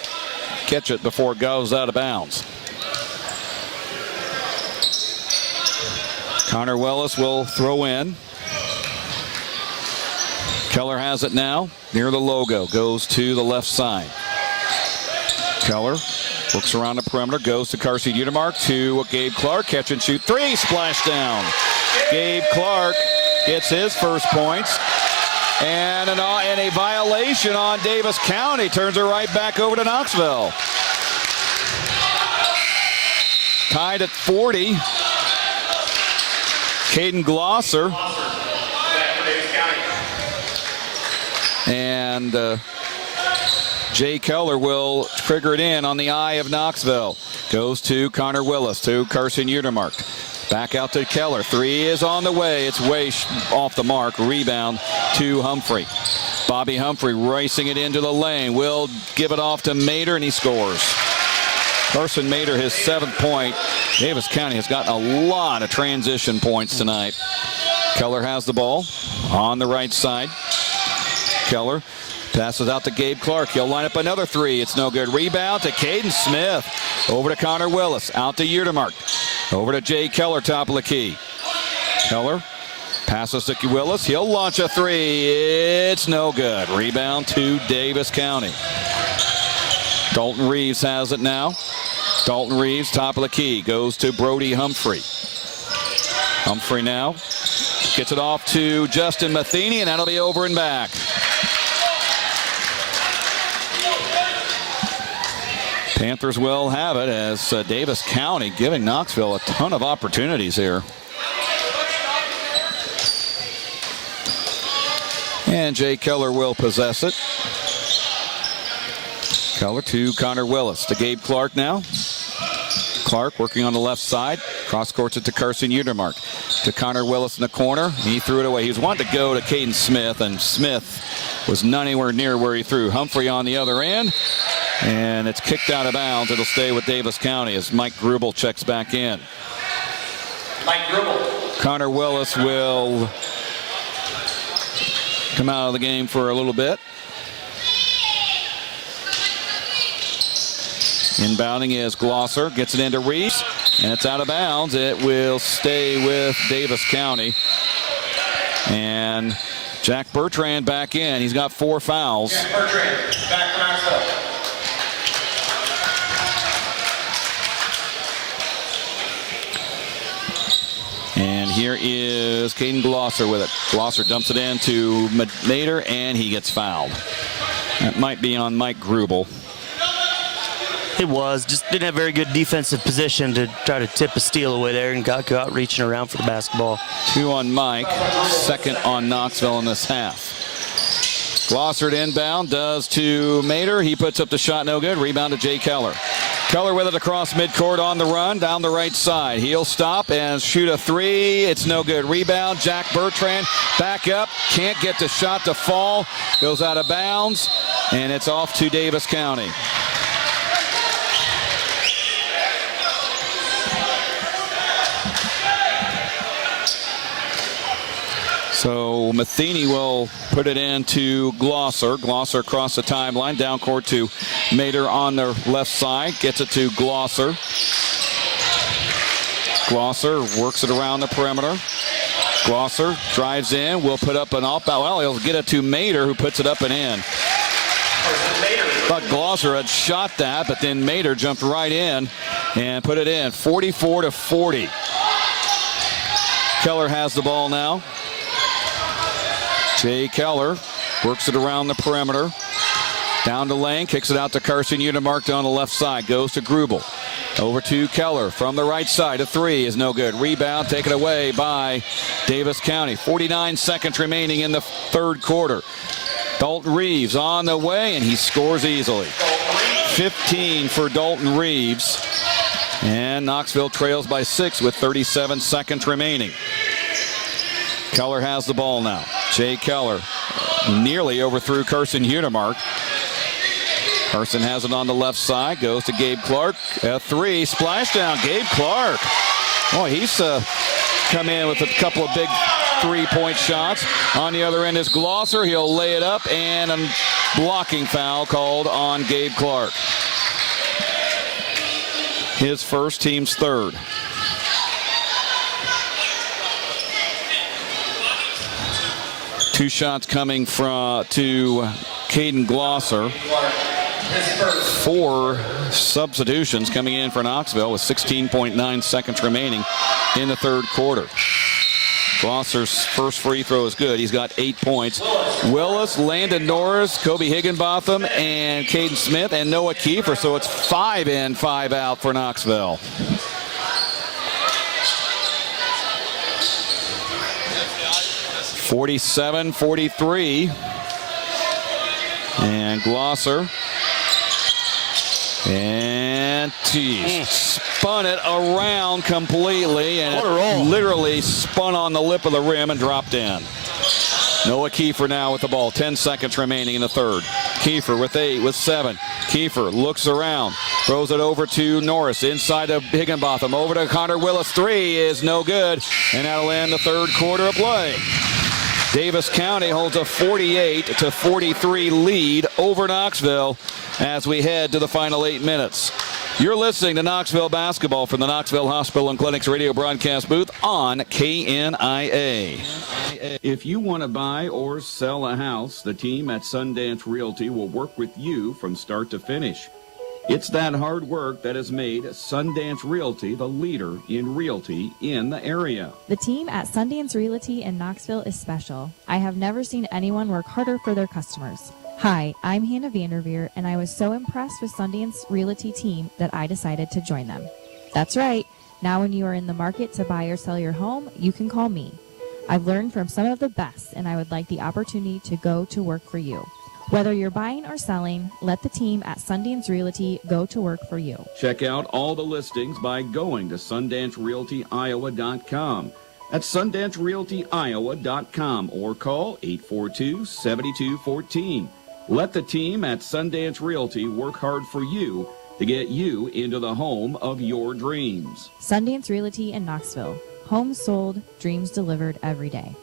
catch it before it goes out of bounds. Connor Willis will throw in. Keller has it now near the logo. Goes to the left side. Keller looks around the perimeter. Goes to Carson Udemark to Gabe Clark. Catch and shoot three. Splash down. Gabe Clark gets his first points. And a violation on Davis County. Turns it right back over to Knoxville. Tied at 40. Caden Glosser. And Jay Keller will trigger it in on the eye of Knoxville. Goes to Connor Willis to Carson Udermark. Back out to Keller. Three is on the way. It's way off the mark. Rebound to Humphrey. Bobby Humphrey racing it into the lane. Will give it off to Mater, and he scores. Carson Mater, his 7th point. Davis County has gotten a lot of transition points tonight. Keller has the ball on the right side. Keller passes out to Gabe Clark. He'll line up another three. It's no good. Rebound to Caden Smith. Over to Connor Willis. Out to Udermark. Over to Jay Keller, top of the key. Keller passes to Willis. He'll launch a three. It's no good. Rebound to Davis County. Dalton Reeves has it now. Dalton Reeves, top of the key. Goes to Brody Humphrey. Humphrey now gets it off to Justin Matheny, and that'll be over and back. Panthers will have it as Davis County giving Knoxville a ton of opportunities here. And Jay Keller will possess it. Keller to Connor Willis. To Gabe Clark now. Clark working on the left side. Cross courts it to Carson Udermark. To Connor Willis in the corner. He threw it away. He was wanting to go to Caden Smith, and Smith was not anywhere near where he threw. Humphrey on the other end. And it's kicked out of bounds. It'll stay with Davis County as Mike Grubel checks back in. Mike Grubel. Connor Willis will come out of the game for a little bit. Inbounding is Glosser. Gets it into Reeves. And it's out of bounds. It will stay with Davis County. And Jack Bertrand back in. He's got 4 fouls. Jack Bertrand back from Knoxville. And here is Caden Glosser with it. Glosser dumps it in to Mater, and he gets fouled. That might be on Mike Grubel. It was. Just didn't have very good defensive position to try to tip a steal away there and got out reaching around for the basketball. 2 on Mike, 2nd on Knoxville in this half. Glosser to inbound, does to Mater. He puts up the shot, no good. Rebound to Jay Keller. Keller with it across midcourt on the run, down the right side. He'll stop and shoot a three. It's no good. Rebound, Jack Bertrand back up. Can't get the shot to fall. Goes out of bounds, and it's off to Davis County. So Matheny will put it into Glosser. Glosser across the timeline. Down court to Mater on the left side. Gets it to Glosser. Glosser works it around the perimeter. Glosser drives in. Will put up an off. Well, he'll get it to Mater, who puts it up and in. Thought Glosser had shot that, but then Mater jumped right in and put it in. 44-40. Keller has the ball now. Jay Keller works it around the perimeter. Down to lane, kicks it out to Carson Udemark on the left side. Goes to Grubel. Over to Keller from the right side. A three is no good. Rebound taken away by Davis County. 49 seconds remaining in the 3rd quarter. Dalton Reeves on the way, and he scores easily. 15 for Dalton Reeves. And Knoxville trails by 6 with 37 seconds remaining. Keller has the ball now. Jay Keller nearly overthrew Carson Udemark. Carson has it on the left side. Goes to Gabe Clark. A three. Splashdown. Gabe Clark. Boy, he's come in with a couple of big 3-point shots. On the other end is Glosser. He'll lay it up, and a blocking foul called on Gabe Clark. His first, team's 3rd. 2 shots coming to Caden Glosser. 4 substitutions coming in for Knoxville with 16.9 seconds remaining in the third quarter. Glosser's first free throw is good. He's got 8 points. Willis, Landon Norris, Kobe Higginbotham, and Caden Smith, and Noah Kiefer. So it's 5 in, 5 out for Knoxville. (47-43), and Glosser, and spun it around completely, and it literally spun on the lip of the rim and dropped in. Noah Kiefer now with the ball. 10 seconds remaining in the third. Kiefer with 8, with 7. Kiefer looks around, throws it over to Norris, inside of Higginbotham, over to Connor Willis. 3 is no good, and that'll end the third quarter of play. Davis County holds a 48-43 lead over Knoxville as we head to the final 8 minutes. You're listening to Knoxville Basketball from the Knoxville Hospital and Clinic's radio broadcast booth on KNIA. If you want to buy or sell a house, the team at Sundance Realty will work with you from start to finish. It's that hard work that has made Sundance Realty the leader in realty in the area. The team at Sundance Realty in Knoxville is special. I have never seen anyone work harder for their customers. Hi, I'm Hannah Vanderveer, and I was so impressed with Sundance Realty team that I decided to join them. That's right. Now when you are in the market to buy or sell your home, you can call me. I've learned from some of the best, and I would like the opportunity to go to work for you. Whether you're buying or selling, let the team at Sundance Realty go to work for you. Check out all the listings by going to SundanceRealtyIowa.com. That's SundanceRealtyIowa.com or call 842-7214. Let the team at Sundance Realty work hard for you to get you into the home of your dreams. Sundance Realty in Knoxville. Homes sold, dreams delivered every day.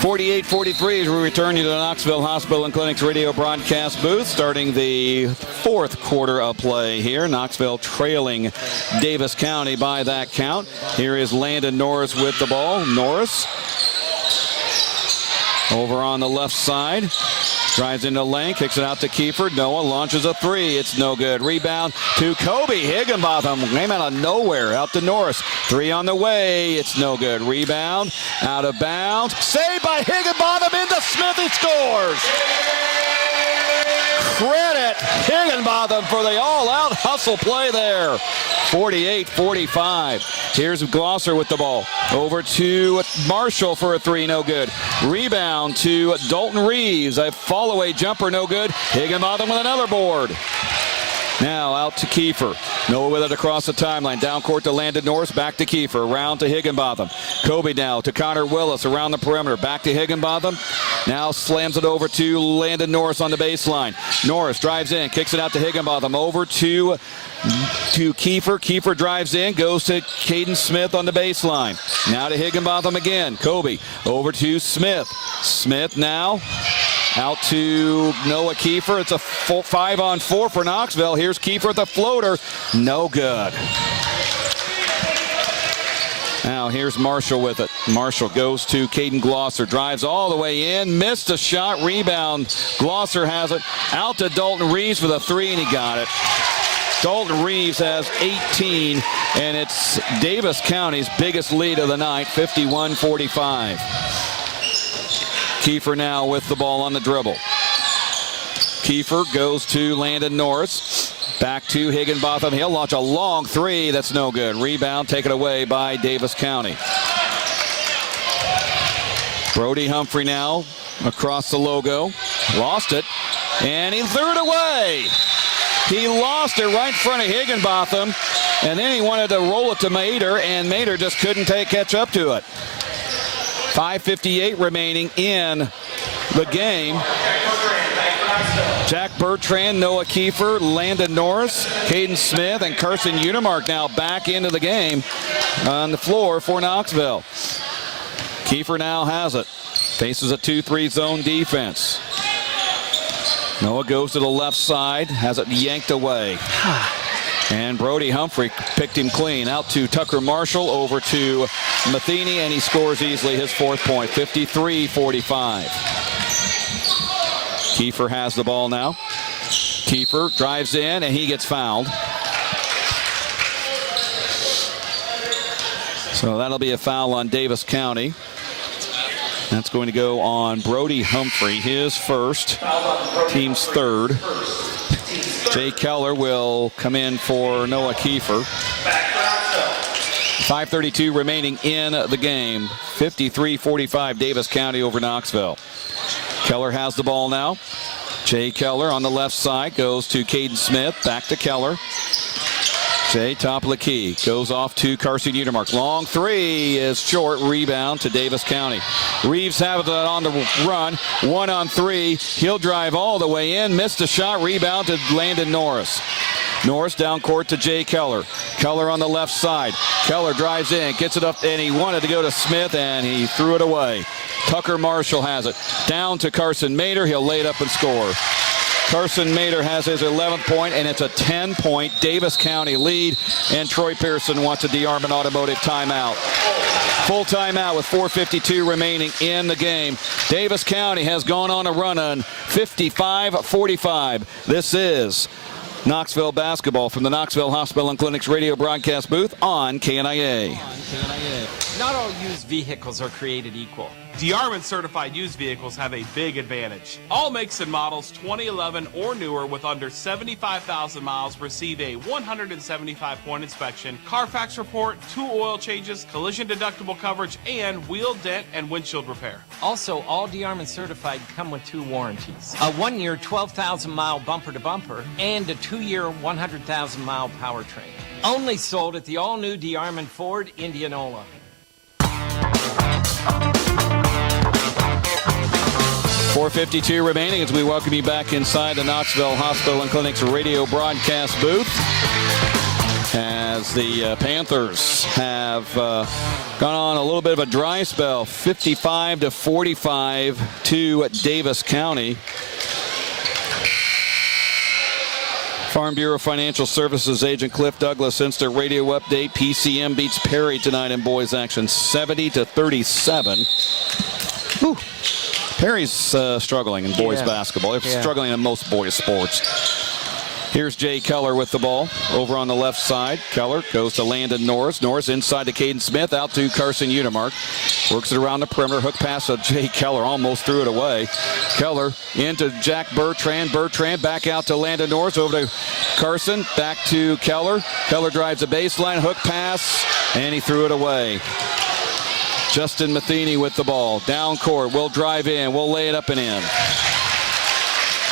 48-43 as we return you to the Knoxville Hospital and Clinic's radio broadcast booth, starting the fourth quarter of play here. Knoxville trailing Davis County by that count. Here is Landon Norris with the ball. Norris over on the left side. Drives into lane, kicks it out to Kiefer. Noah launches a 3. It's no good. Rebound to Kobe Higginbotham. Came out of nowhere. Out to Norris. 3 on the way. It's no good. Rebound. Out of bounds. Saved by Higginbotham into Smith. He scores. Credit Higginbotham for the all-out hustle play there. 48-45. Here's Glosser with the ball. Over to Marshall for a 3, no good. Rebound to Dalton Reeves. A fall-away jumper, no good. Higginbotham with another board. Now out to Kiefer. Noah with it across the timeline. Down court to Landon Norris. Back to Kiefer. Around to Higginbotham. Kobe now to Connor Willis around the perimeter. Back to Higginbotham. Now slams it over to Landon Norris on the baseline. Norris drives in. Kicks it out to Higginbotham. Over to Kiefer. Kiefer drives in. Goes to Caden Smith on the baseline. Now to Higginbotham again. Kobe over to Smith. Smith now. Out to Noah Kiefer. It's a 5-on-4 for Knoxville. Here's Kiefer with the floater. No good. Now here's Marshall with it. Marshall goes to Caden Glosser. Drives all the way in. Missed a shot. Rebound. Glosser has it. Out to Dalton Reeves with a 3, and he got it. Dalton Reeves has 18, and it's Davis County's biggest lead of the night, 51-45. Kiefer now with the ball on the dribble. Kiefer goes to Landon Norris. Back to Higginbotham. He'll launch a long 3. That's no good. Rebound taken away by Davis County. Brody Humphrey now across the logo. Lost it, and he threw it away. He lost it right in front of Higginbotham, and then he wanted to roll it to Mader, and Mader just couldn't catch up to it. 5:58 remaining in the game. Jack Bertrand, Noah Kiefer, Landon Norris, Caden Smith, and Carson Unimark now back into the game on the floor for Knoxville. Kiefer now has it. Faces a 2-3 zone defense. Noah goes to the left side, has it yanked away. And Brody Humphrey picked him clean. Out to Tucker Marshall, over to Matheny, and he scores easily his 4th point, 53-45. Kiefer has the ball now. Kiefer drives in, and he gets fouled. So that'll be a foul on Davis County. That's going to go on Brody Humphrey, his first, team's 3rd. Jay Keller will come in for Noah Kiefer. 5:32 remaining in the game. 53-45 Davis County over Knoxville. Keller has the ball now. Jay Keller on the left side goes to Caden Smith. Back to Keller. Jay, top of the key, goes off to Carson Utermark. Long 3 is short. Rebound to Davis County. Reeves have it on the run. 1 on 3. He'll drive all the way in. Missed a shot. Rebound to Landon Norris. Norris down court to Jay Keller. Keller on the left side. Keller drives in, gets it up, and he wanted to go to Smith, and he threw it away. Tucker Marshall has it. Down to Carson Mader. He'll lay it up and score. Carson Mader has his 11th point, and it's a 10-point Davis County lead. And Troy Pearson wants a DeArmond Automotive timeout. Full timeout with 4:52 remaining in the game. Davis County has gone on a run on 55-45. This is Knoxville basketball from the Knoxville Hospital and Clinics radio broadcast booth on KNIA. Not all used vehicles are created equal. DeArmond certified used vehicles have a big advantage. All makes and models 2011 or newer with under 75,000 miles receive a 175-point inspection, Carfax report, 2 oil changes, collision deductible coverage, and wheel dent and windshield repair. Also, all DeArmond certified come with 2 warranties. A 1-year 12,000-mile bumper-to-bumper and a 2-year 100,000-mile powertrain. Only sold at the all-new DeArmond Ford Indianola. 4:52 remaining as we welcome you back inside the Knoxville Hospital and Clinics radio broadcast booth. As the Panthers have gone on a little bit of a dry spell, 55-45 to Davis County. Farm Bureau Financial Services agent Cliff Douglas since their radio update. PCM beats Perry tonight in boys action, 70-37. Whew. Perry's struggling in boys basketball. They're struggling in most boys sports. Here's Jay Keller with the ball over on the left side. Keller goes to Landon Norris. Norris inside to Caden Smith, out to Carson Utermark. Works it around the perimeter. Hook pass to Jay Keller, almost threw it away. Keller into Jack Bertrand. Bertrand back out to Landon Norris, over to Carson, back to Keller. Keller drives the baseline, hook pass, and he threw it away. Justin Matheny with the ball. Down court, we'll drive in, we'll lay it up and in.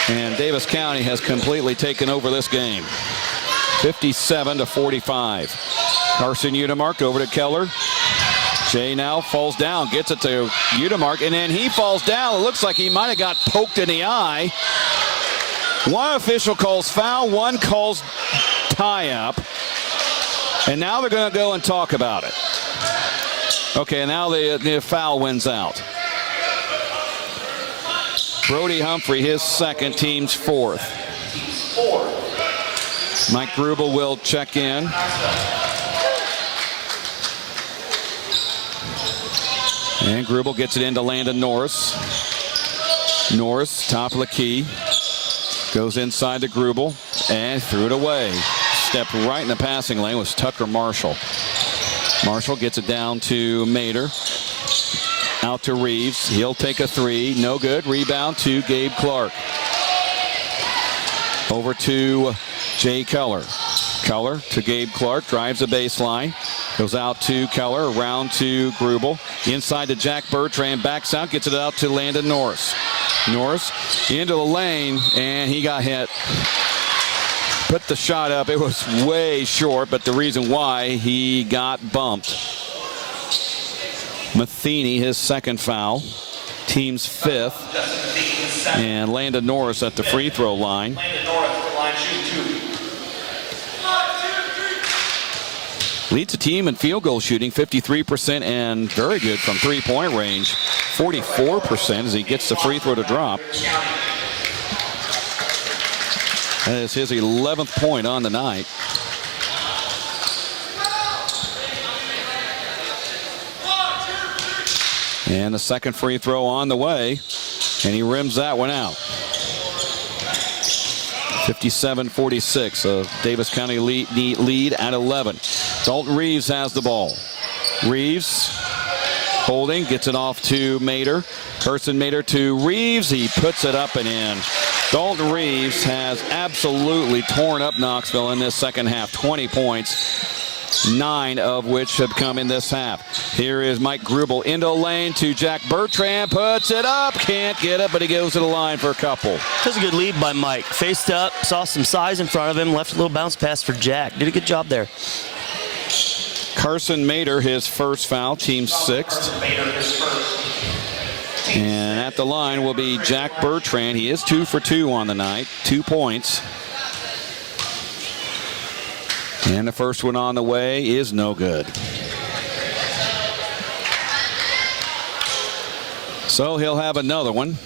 And Davis County has completely taken over this game. 57-45. Carson Utermark over to Keller. Jay now falls down, gets it to Utermark, and then he falls down. It looks like he might have got poked in the eye. One official calls foul, one calls tie-up. And now they're going to go and talk about it. Okay, now the foul wins out. Brody Humphrey, his second, team's 4th. Mike Grubel will check in. And Grubel gets it into Landon Norris. Norris, top of the key. Goes inside to Grubel and threw it away. Stepped right in the passing lane was Tucker Marshall. Marshall gets it down to Mader. Out to Reeves. He'll take a 3. No good. Rebound to Gabe Clark. Over to Jay Keller. Keller to Gabe Clark. Drives the baseline. Goes out to Keller. Around to Grubel. Inside to Jack Bertrand. Backs out. Gets it out to Landon Norris. Norris into the lane. And he got hit. Put the shot up. It was way short, but the reason why he got bumped. Matheny, his second foul. Team's 5th. And Landon Norris at the free throw line. Leads the team in field goal shooting, 53%, and very good from three-point range, 44% as he gets the free throw to drop. That is his 11th point on the night. And the second free throw on the way, and he rims that one out. 57-46, a Davis County lead at 11. Dalton Reeves has the ball. Reeves holding, gets it off to Mater. Carson Mater to Reeves. He puts it up and in. Dalton Reeves has absolutely torn up Knoxville in this second half. 20 points, 9 of which have come in this half. Here is Mike Grubel into lane to Jack Bertrand. Puts it up. Can't get it, but he goes to the line for a couple. That's a good lead by Mike. Faced up, saw some size in front of him, left a little bounce pass for Jack. Did a good job there. Carson Mater, his first foul, team 6th. And at the line will be Jack Bertrand. He is 2 for 2 on the night, 2 points. And the first one on the way is no good. So he'll have another one.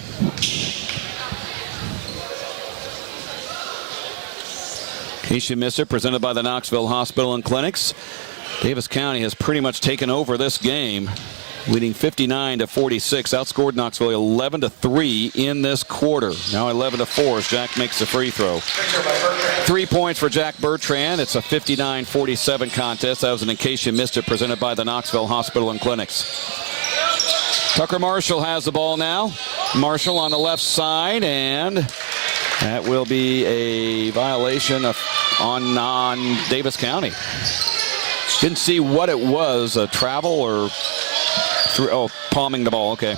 In case you missed it, presented by the Knoxville Hospital and Clinics. Davis County has pretty much taken over this game, leading 59-46. Outscored Knoxville 11-3 in this quarter. Now 11-4 as Jack makes the free throw. 3 points for Jack Bertrand. It's a 59-47 contest. That was an In Case You Missed It, presented by the Knoxville Hospital and Clinics. Tucker Marshall has the ball now. Marshall on the left side, and that will be a violation on Davis County. Didn't see what it was, a travel or palming the ball, okay.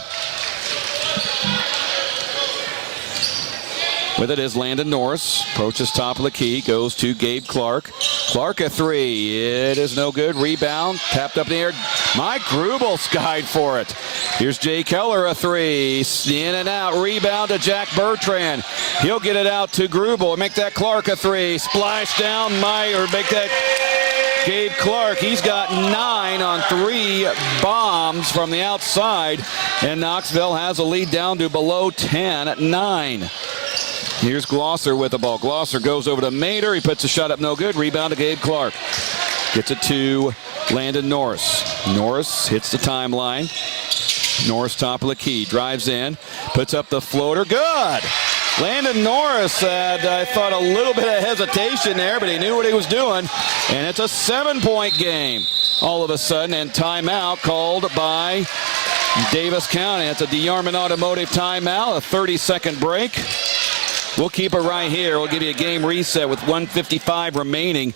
With it is Landon Norris. Approaches top of the key, goes to Gabe Clark. Clark a three. It is no good. Rebound, tapped up in the air. Mike Grubel skied for it. Here's Jay Keller a three. In and out. Rebound to Jack Bertrand. He'll get it out to Grubel. Make that Clark a three. Splash down, make that Gabe Clark. He's got 9 on 3 bombs from the outside, and Knoxville has a lead down to below 10 at 9. Here's Glosser with the ball. Glosser goes over to Mater. He puts a shot up, no good. Rebound to Gabe Clark. Gets it to Landon Norris. Norris hits the timeline. Norris top of the key. Drives in. Puts up the floater. Good! Landon Norris had, I thought, a little bit of hesitation there, but he knew what he was doing. And it's a 7-point game all of a sudden, and timeout called by Davis County. It's a DeArmond Automotive timeout, a 30-second break. We'll keep it right here. We'll give you a game reset with 1:55 remaining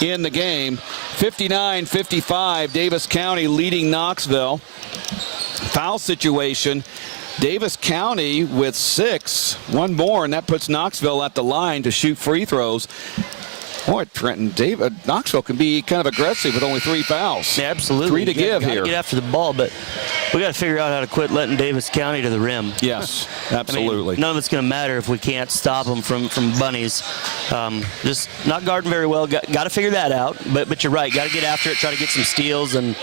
in the game. 59-55, Davis County leading Knoxville. Foul situation. Davis County with 6, one more, and that puts Knoxville at the line to shoot free throws. Boy, Trenton, Knoxville can be kind of aggressive with only 3 fouls. Yeah, absolutely. 3 to give here. Get after the ball, but we got to figure out how to quit letting Davis County to the rim. Yes, absolutely. I mean, none of it's going to matter if we can't stop them from bunnies. Just not guarding very well. Got to figure that out. But you're right. Got to get after it. Try to get some steals and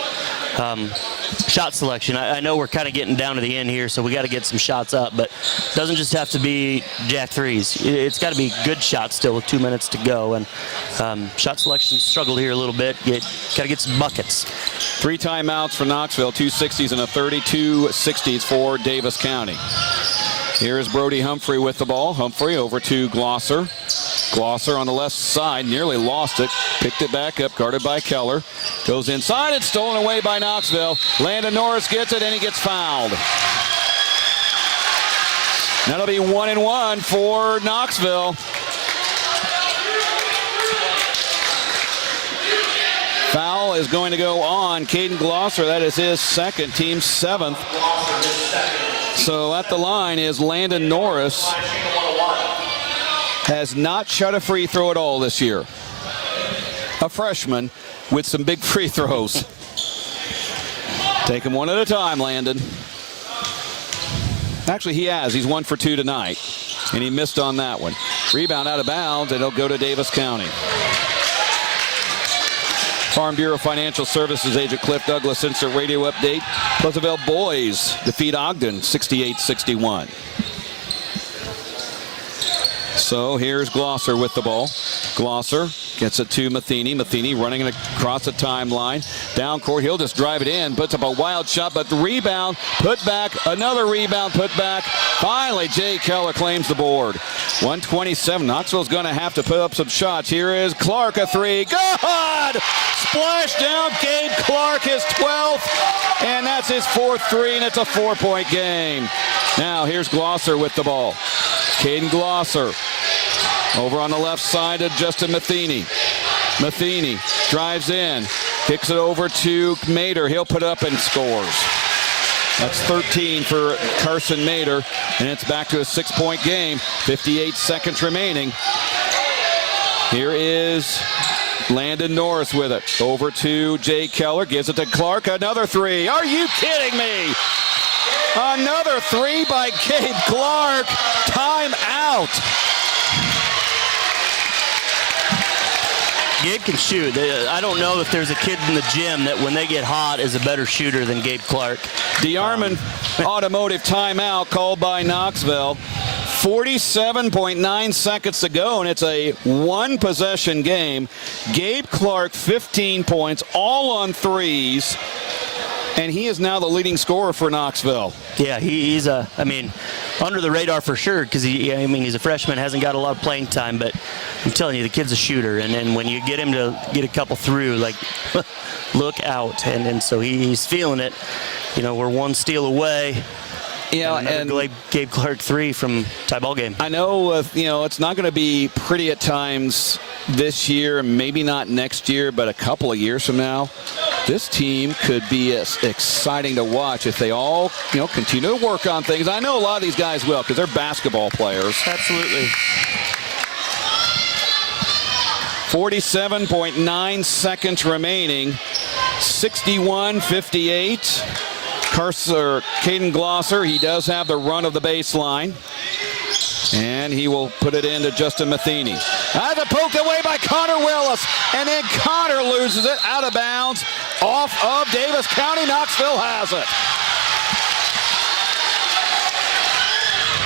shot selection. I know we're kind of getting down to the end here, so we got to get some shots up. But it doesn't just have to be jack threes. It's got to be good shots still with 2 minutes to go. And shot selection struggled here a little bit. Got to get some buckets. 3 timeouts for Knoxville, 2 60s and a 32 60s for Davis County. Here is Brody Humphrey with the ball. Humphrey over to Glosser. Glosser on the left side, nearly lost it. Picked it back up, guarded by Keller. Goes inside, it's stolen away by Knoxville. Landon Norris gets it, and he gets fouled. That'll be 1-1 for Knoxville. Foul is going to go on Caden Glosser. That is his second, team 7th. So at the line is Landon Norris. Has not shot a free throw at all this year. A freshman with some big free throws. Take them one at a time, Landon. Actually, he has. He's 1 for 2 tonight, and he missed on that one. Rebound out of bounds, and it'll go to Davis County. Farm Bureau Financial Services agent Cliff Douglas insert radio update. Pleasantville boys defeat Ogden 68-61. So here's Glosser with the ball. Glosser Gets it to Matheny. Matheny running it across the timeline. Down court, he'll just drive it in. Puts up a wild shot, but the rebound, put back. Another rebound, put back. Finally, Jay Keller claims the board. 127. Knoxville's going to have to put up some shots. Here is Clark, a three. Good! Splash down, Gabe Clark, his 12th. And that's his 4th three, and it's a 4-point game. Now, here's Glosser with the ball. Caden Glosser. Over on the left side to Justin Matheny. Matheny drives in, kicks it over to Mater. He'll put up and scores. That's 13 for Carson Mater, and it's back to a 6-point game. 58 seconds remaining. Here is Landon Norris with it. Over to Jay Keller, gives it to Clark. Another three. Are you kidding me? Another three by Gabe Clark. Time out. Gabe can shoot. I don't know if there's a kid in the gym that when they get hot is a better shooter than Gabe Clark. DeArmond automotive timeout called by Knoxville. 47.9 seconds to go, and it's a one-possession game. Gabe Clark, 15 points, all on threes, and he is now the leading scorer for Knoxville. Yeah, he's under the radar for sure because he's a freshman, hasn't got a lot of playing time, but I'm telling you, the kid's a shooter, and then when you get him to get a couple through, like, look out, and so he's feeling it. We're one steal away. And Gabe Clark three from tie ball game. I know, it's not going to be pretty at times this year, maybe not next year, but a couple of years from now, this team could be exciting to watch if they all, continue to work on things. I know a lot of these guys will because they're basketball players. Absolutely. 47.9 seconds remaining. 61-58. Caden Glosser, he does have the run of the baseline. And he will put it into Justin Matheny. That's poked away by Connor Willis. And then Connor loses it out of bounds off of Davis County. Knoxville has it.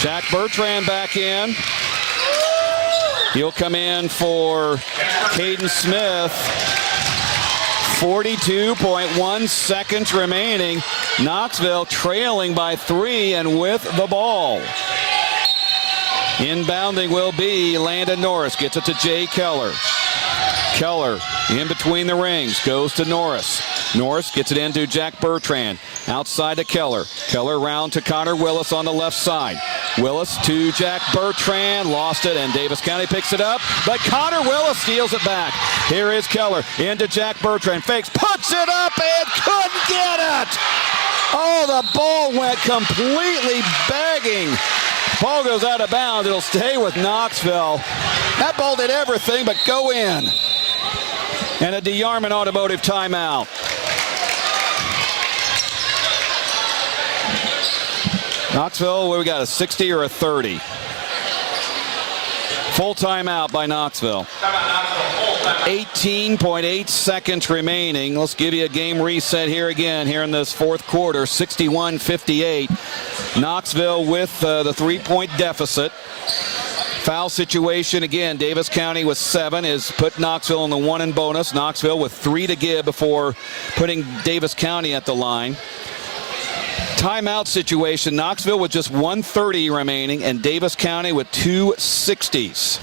Jack Bertrand back in. He'll come in for Caden Smith. 42.1 seconds remaining. Knoxville trailing by 3 and with the ball. Inbounding will be Landon Norris. Gets it to Jay Keller. Keller in between the rings. Goes to Norris. Norris gets it into Jack Bertrand. Outside to Keller. Keller round to Connor Willis on the left side. Willis to Jack Bertrand. Lost it, and Davis County picks it up. But Connor Willis steals it back. Here is Keller into Jack Bertrand. Fakes, puts it up, and couldn't get it. Oh, the ball went completely begging. Ball goes out of bounds. It'll stay with Knoxville. That ball did everything but go in. And a DeArmond automotive timeout. Knoxville, what we got, a 60 or a 30? Full timeout by Knoxville. 18.8 seconds remaining. Let's give you a game reset here again here in this fourth quarter. 61-58. Knoxville with the 3-point deficit. Foul situation again. Davis County with 7 has put Knoxville in the 1 in bonus. Knoxville with 3 to give before putting Davis County at the line. Timeout situation. Knoxville with just 1:30 remaining and Davis County with 2 60s.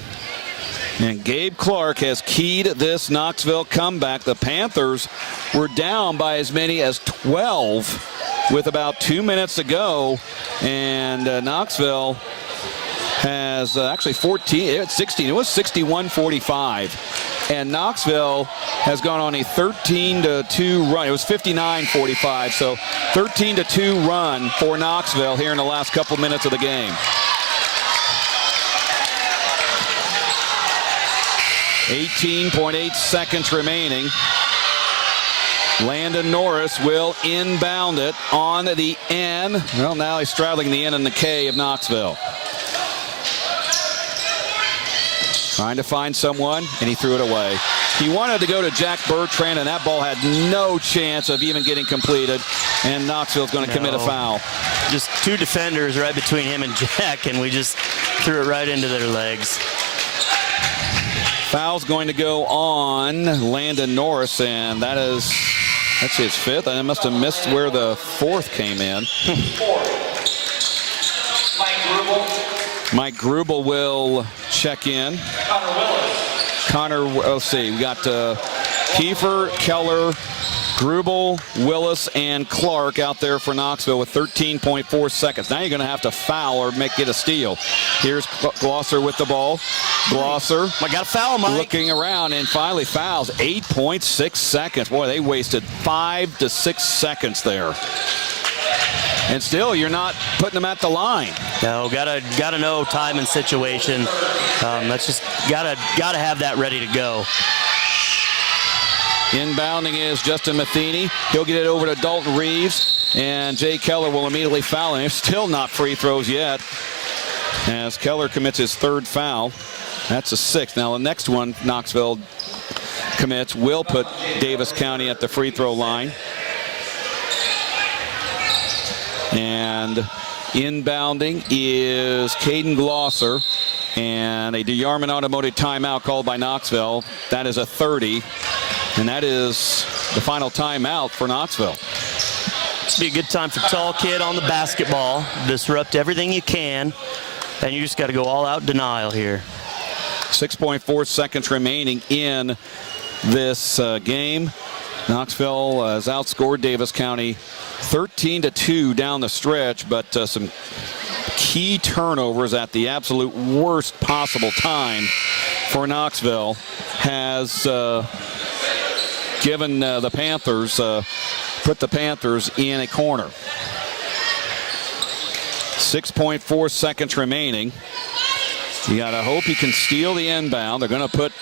And Gabe Clark has keyed this Knoxville comeback. The Panthers were down by as many as 12 with about 2 minutes to go. And Knoxville has actually 16. It was 61-45. And Knoxville has gone on a 13-2 run. It was 59-45, so 13-2 run for Knoxville here in the last couple minutes of the game. 18.8 seconds remaining. Landon Norris will inbound it on the N. Well, now he's straddling the N and the K of Knoxville. Trying to find someone, and he threw it away. He wanted to go to Jack Bertrand, and that ball had no chance of even getting completed, and Knoxville's going to commit a foul. Just 2 defenders right between him and Jack, and we just threw it right into their legs. Foul's going to go on Landon Norris, and that's his fifth. I must have missed where the fourth came in. Mike Grubel will check in. Let's see, we got Kiefer, Keller, Grubel, Willis, and Clark out there for Knoxville with 13.4 seconds. Now you're going to have to foul or get a steal. Here's Glosser with the ball. Glosser. I got a foul, Mike. Looking around and finally fouls. 8.6 seconds. Boy, they wasted 5 to 6 seconds there. And still, you're not putting them at the line. No, gotta know time and situation. That's just gotta have that ready to go. Inbounding is Justin Matheny. He'll get it over to Dalton Reeves, and Jay Keller will immediately foul him. Still not free throws yet, as Keller commits his third foul. That's a sixth. Now the next one Knoxville commits will put Davis County at the free throw line. And inbounding is Caden Glosser, and a DeYarman Automotive timeout called by Knoxville. That is a 30, and that is the final timeout for Knoxville. This would be a good time for Tall Kid on the basketball. Disrupt everything you can, and you just got to go all out denial here. 6.4 seconds remaining in this game. Knoxville has outscored Davis County 13-2 down the stretch, but some key turnovers at the absolute worst possible time for Knoxville has given the Panthers, put the Panthers in a corner. 6.4 seconds remaining. You got to hope he can steal the inbound. They're going to put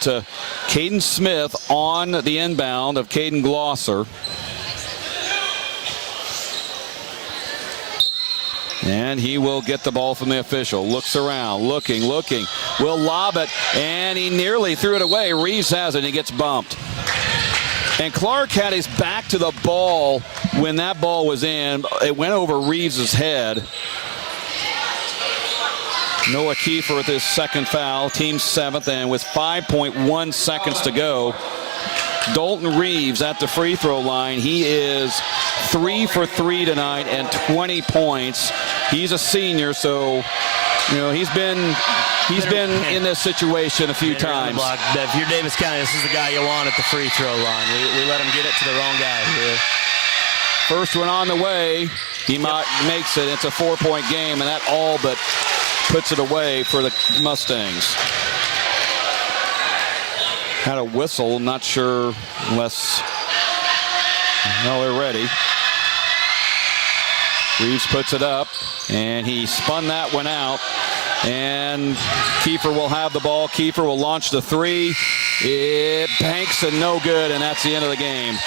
Caden Smith on the inbound of Caden Glosser. And he will get the ball from the official. Looks around, looking. Will lob it, and he nearly threw it away. Reeves has it, and he gets bumped. And Clark had his back to the ball when that ball was in. It went over Reeves' head. Noah Kiefer with his second foul, team's seventh, and with 5.1 seconds to go, Dalton Reeves at the free throw line. He is 3 for 3 tonight and 20 points. He's a senior, so you know he's been in this situation a few times. If you're Davis County, this is the guy you want at the free throw line. We let him get it to the wrong guy here. First one on the way. He makes it. It's a 4-point game, and that all but puts it away for the Mustangs. Had a whistle, not sure unless, no, they're ready. Reeves puts it up, and he spun that one out. And Kiefer will have the ball. Kiefer will launch the three. It banks and no good, and that's the end of the game.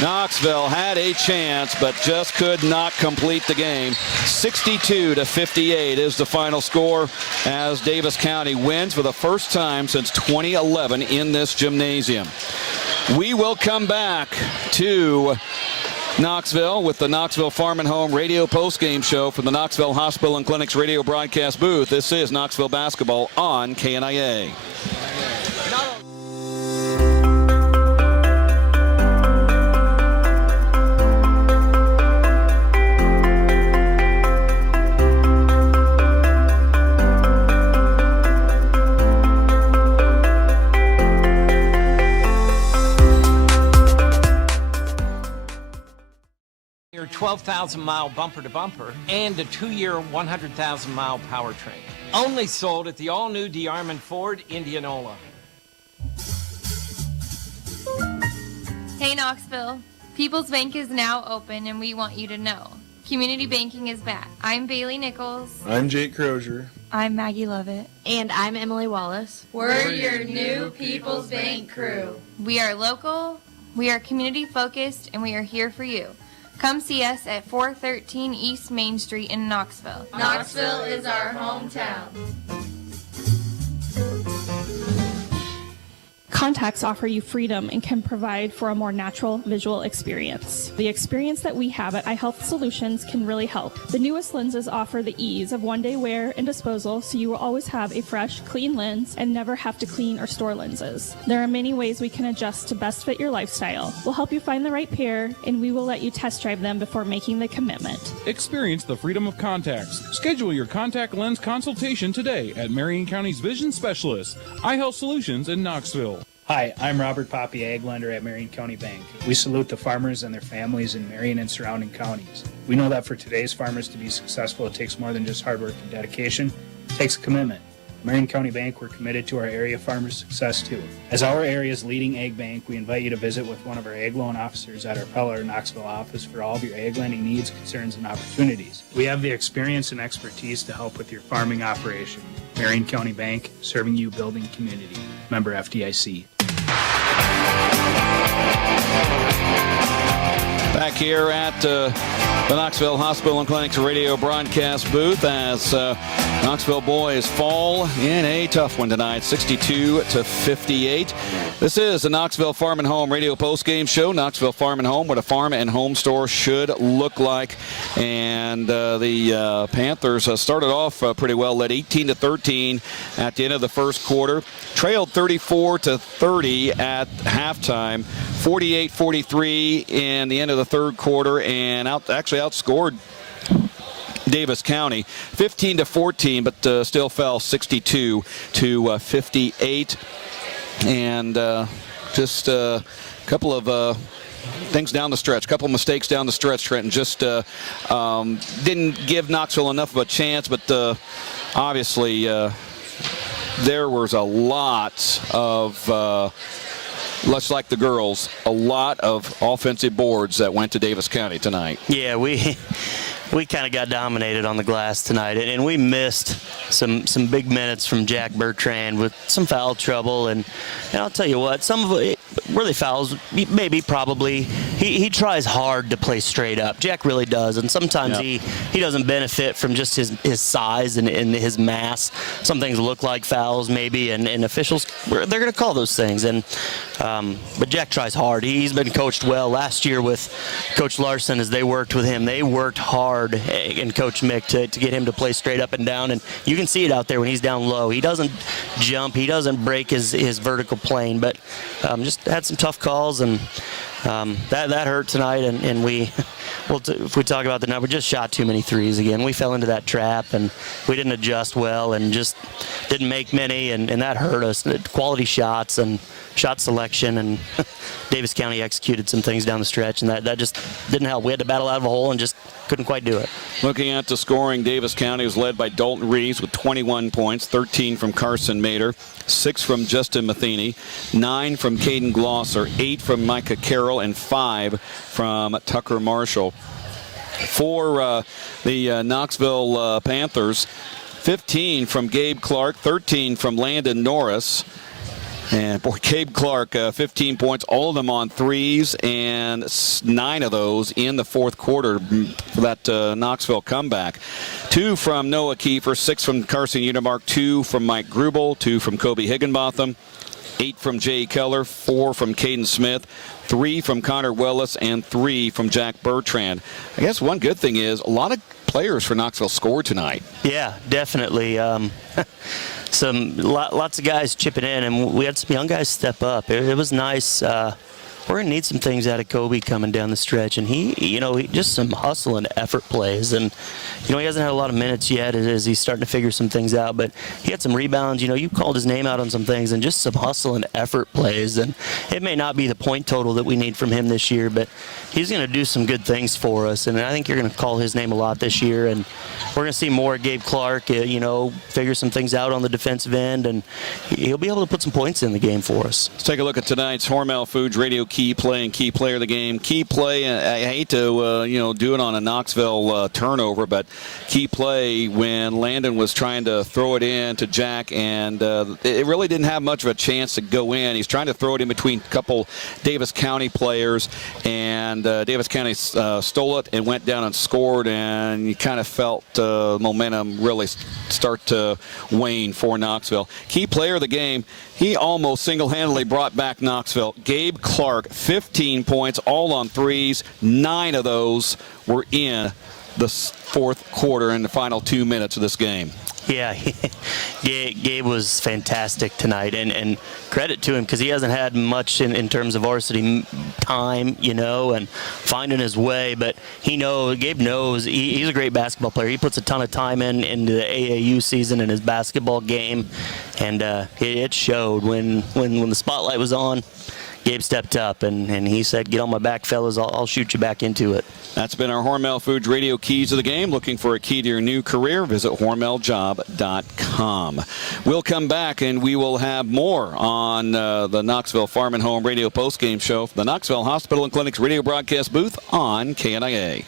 Knoxville had a chance, but just could not complete the game. 62-58 is the final score as Davis County wins for the first time since 2011 in this gymnasium. We will come back to Knoxville with the Knoxville Farm and Home radio postgame show from the Knoxville Hospital and Clinics radio broadcast booth. This is Knoxville basketball on KNIA. Your 12,000-mile bumper-to-bumper and a 2-year 100,000-mile powertrain. Only sold at the all-new DeArmond Ford Indianola. Hey Knoxville, People's Bank is now open and we want you to know. Community banking is back. I'm Bailey Nichols. I'm Jake Crozier. I'm Maggie Lovett. And I'm Emily Wallace. We're your new People's Bank crew. We are local, we are community focused, and we are here for you. Come see us at 413 East Main Street in Knoxville. Knoxville is our hometown. Contacts offer you freedom and can provide for a more natural visual experience. The experience that we have at iHealth Solutions can really help. The newest lenses offer the ease of one-day wear and disposal, so you will always have a fresh, clean lens and never have to clean or store lenses. There are many ways we can adjust to best fit your lifestyle. We'll help you find the right pair, and we will let you test drive them before making the commitment. Experience the freedom of contacts. Schedule your contact lens consultation today at Marion County's Vision Specialist, iHealth Solutions in Knoxville. Hi, I'm Robert Poppy, Ag Lender at Marion County Bank. We salute the farmers and their families in Marion and surrounding counties. We know that for today's farmers to be successful, it takes more than just hard work and dedication. It takes a commitment. Marion County Bank, we're committed to our area farmers' success too. As our area's leading ag bank, we invite you to visit with one of our ag loan officers at our Pella or Knoxville office for all of your ag lending needs, concerns, and opportunities. We have the experience and expertise to help with your farming operation. Marion County Bank, serving you, building community. Member FDIC. Back here at the Knoxville Hospital and Clinic's radio broadcast booth as Knoxville boys fall in a tough one tonight, 62-58. This is the Knoxville Farm and Home radio postgame show. Knoxville Farm and Home, what a farm and home store should look like. And the Panthers started off pretty well, led 18-13 at the end of the first quarter. Trailed 34-30 at halftime, 48-43 in the end of the third quarter, and actually outscored Davis County 15-14, but still fell 62-58. And just a couple of things down the stretch, couple of mistakes down the stretch, Trenton. Just didn't give Knoxville enough of a chance, but obviously there was a lot of, much like the girls, a lot of offensive boards that went to Davis County tonight. Yeah, we kind of got dominated on the glass tonight, and we missed some big minutes from Jack Bertrand with some foul trouble. And I'll tell you what, some of it, were they fouls? Maybe, probably. He tries hard to play straight up. Jack really does, and sometimes he doesn't benefit from just his size and his mass. Some things look like fouls, maybe, and officials, they're going to call those things. And but Jack tries hard. He's been coached well. Last year with Coach Larson, as they worked with him, they worked hard, and Coach Mick, to get him to play straight up and down. And you can see it out there when he's down low. He doesn't jump. He doesn't break his vertical plane, but just had some tough calls, and that hurt tonight. And we, if we talk about the number, just shot too many threes again. We fell into that trap, and we didn't adjust well, and just didn't make many, and that hurt us. Quality shots and shot selection, and Davis County executed some things down the stretch, and that just didn't help. We had to battle out of a hole and just couldn't quite do it. Looking at the scoring, Davis County was led by Dalton Reeves with 21 points, 13 from Carson Mater, 6 from Justin Matheny, 9 from Caden Glosser, 8 from Micah Carroll, and 5 from Tucker Marshall. For the Knoxville Panthers, 15 from Gabe Clark, 13 from Landon Norris. And boy, Gabe Clark, 15 points, all of them on threes, and 9 of those in the fourth quarter for that Knoxville comeback. 2 from Noah Kiefer, 6 from Carson Unimark, 2 from Mike Grubel, 2 from Kobe Higginbotham, 8 from Jay Keller, 4 from Caden Smith, 3 from Connor Willis, and 3 from Jack Bertrand. I guess one good thing is a lot of players for Knoxville scored tonight. Yeah, definitely. Lots of guys chipping in, and we had some young guys step up. It was nice. We're going to need some things out of Kobe coming down the stretch, and he just some hustle and effort plays. And, he hasn't had a lot of minutes yet as he's starting to figure some things out, but he had some rebounds. You called his name out on some things, and just some hustle and effort plays. And it may not be the point total that we need from him this year, but he's going to do some good things for us, and I think you're going to call his name a lot this year. And we're going to see more Gabe Clark, figure some things out on the defensive end, and he'll be able to put some points in the game for us. Let's take a look at tonight's Hormel Foods Radio Key Play and Key Player of the game. Key Play, I hate to, do it on a Knoxville turnover, but key play when Landon was trying to throw it in to Jack, and it really didn't have much of a chance to go in. He's trying to throw it in between a couple Davis County players, and Davis County stole it and went down and scored, and you kind of felt momentum really start to wane for Knoxville. Key player of the game, He almost single-handedly brought back Knoxville. Gabe Clark, 15 points, all on threes. 9 of those were in the fourth quarter in the final 2 minutes of this game. Yeah, Gabe was fantastic tonight, and credit to him because he hasn't had much in terms of varsity time, and finding his way. But Gabe knows he's a great basketball player. He puts a ton of time into the AAU season and his basketball game, and it showed when the spotlight was on. Gabe stepped up, and he said, "Get on my back, fellas. I'll shoot you back into it." That's been our Hormel Foods Radio Keys of the Game. Looking for a key to your new career? Visit HormelJob.com. We'll come back, and we will have more on the Knoxville Farm and Home Radio postgame show from the Knoxville Hospital and Clinic's radio broadcast booth on KNIA.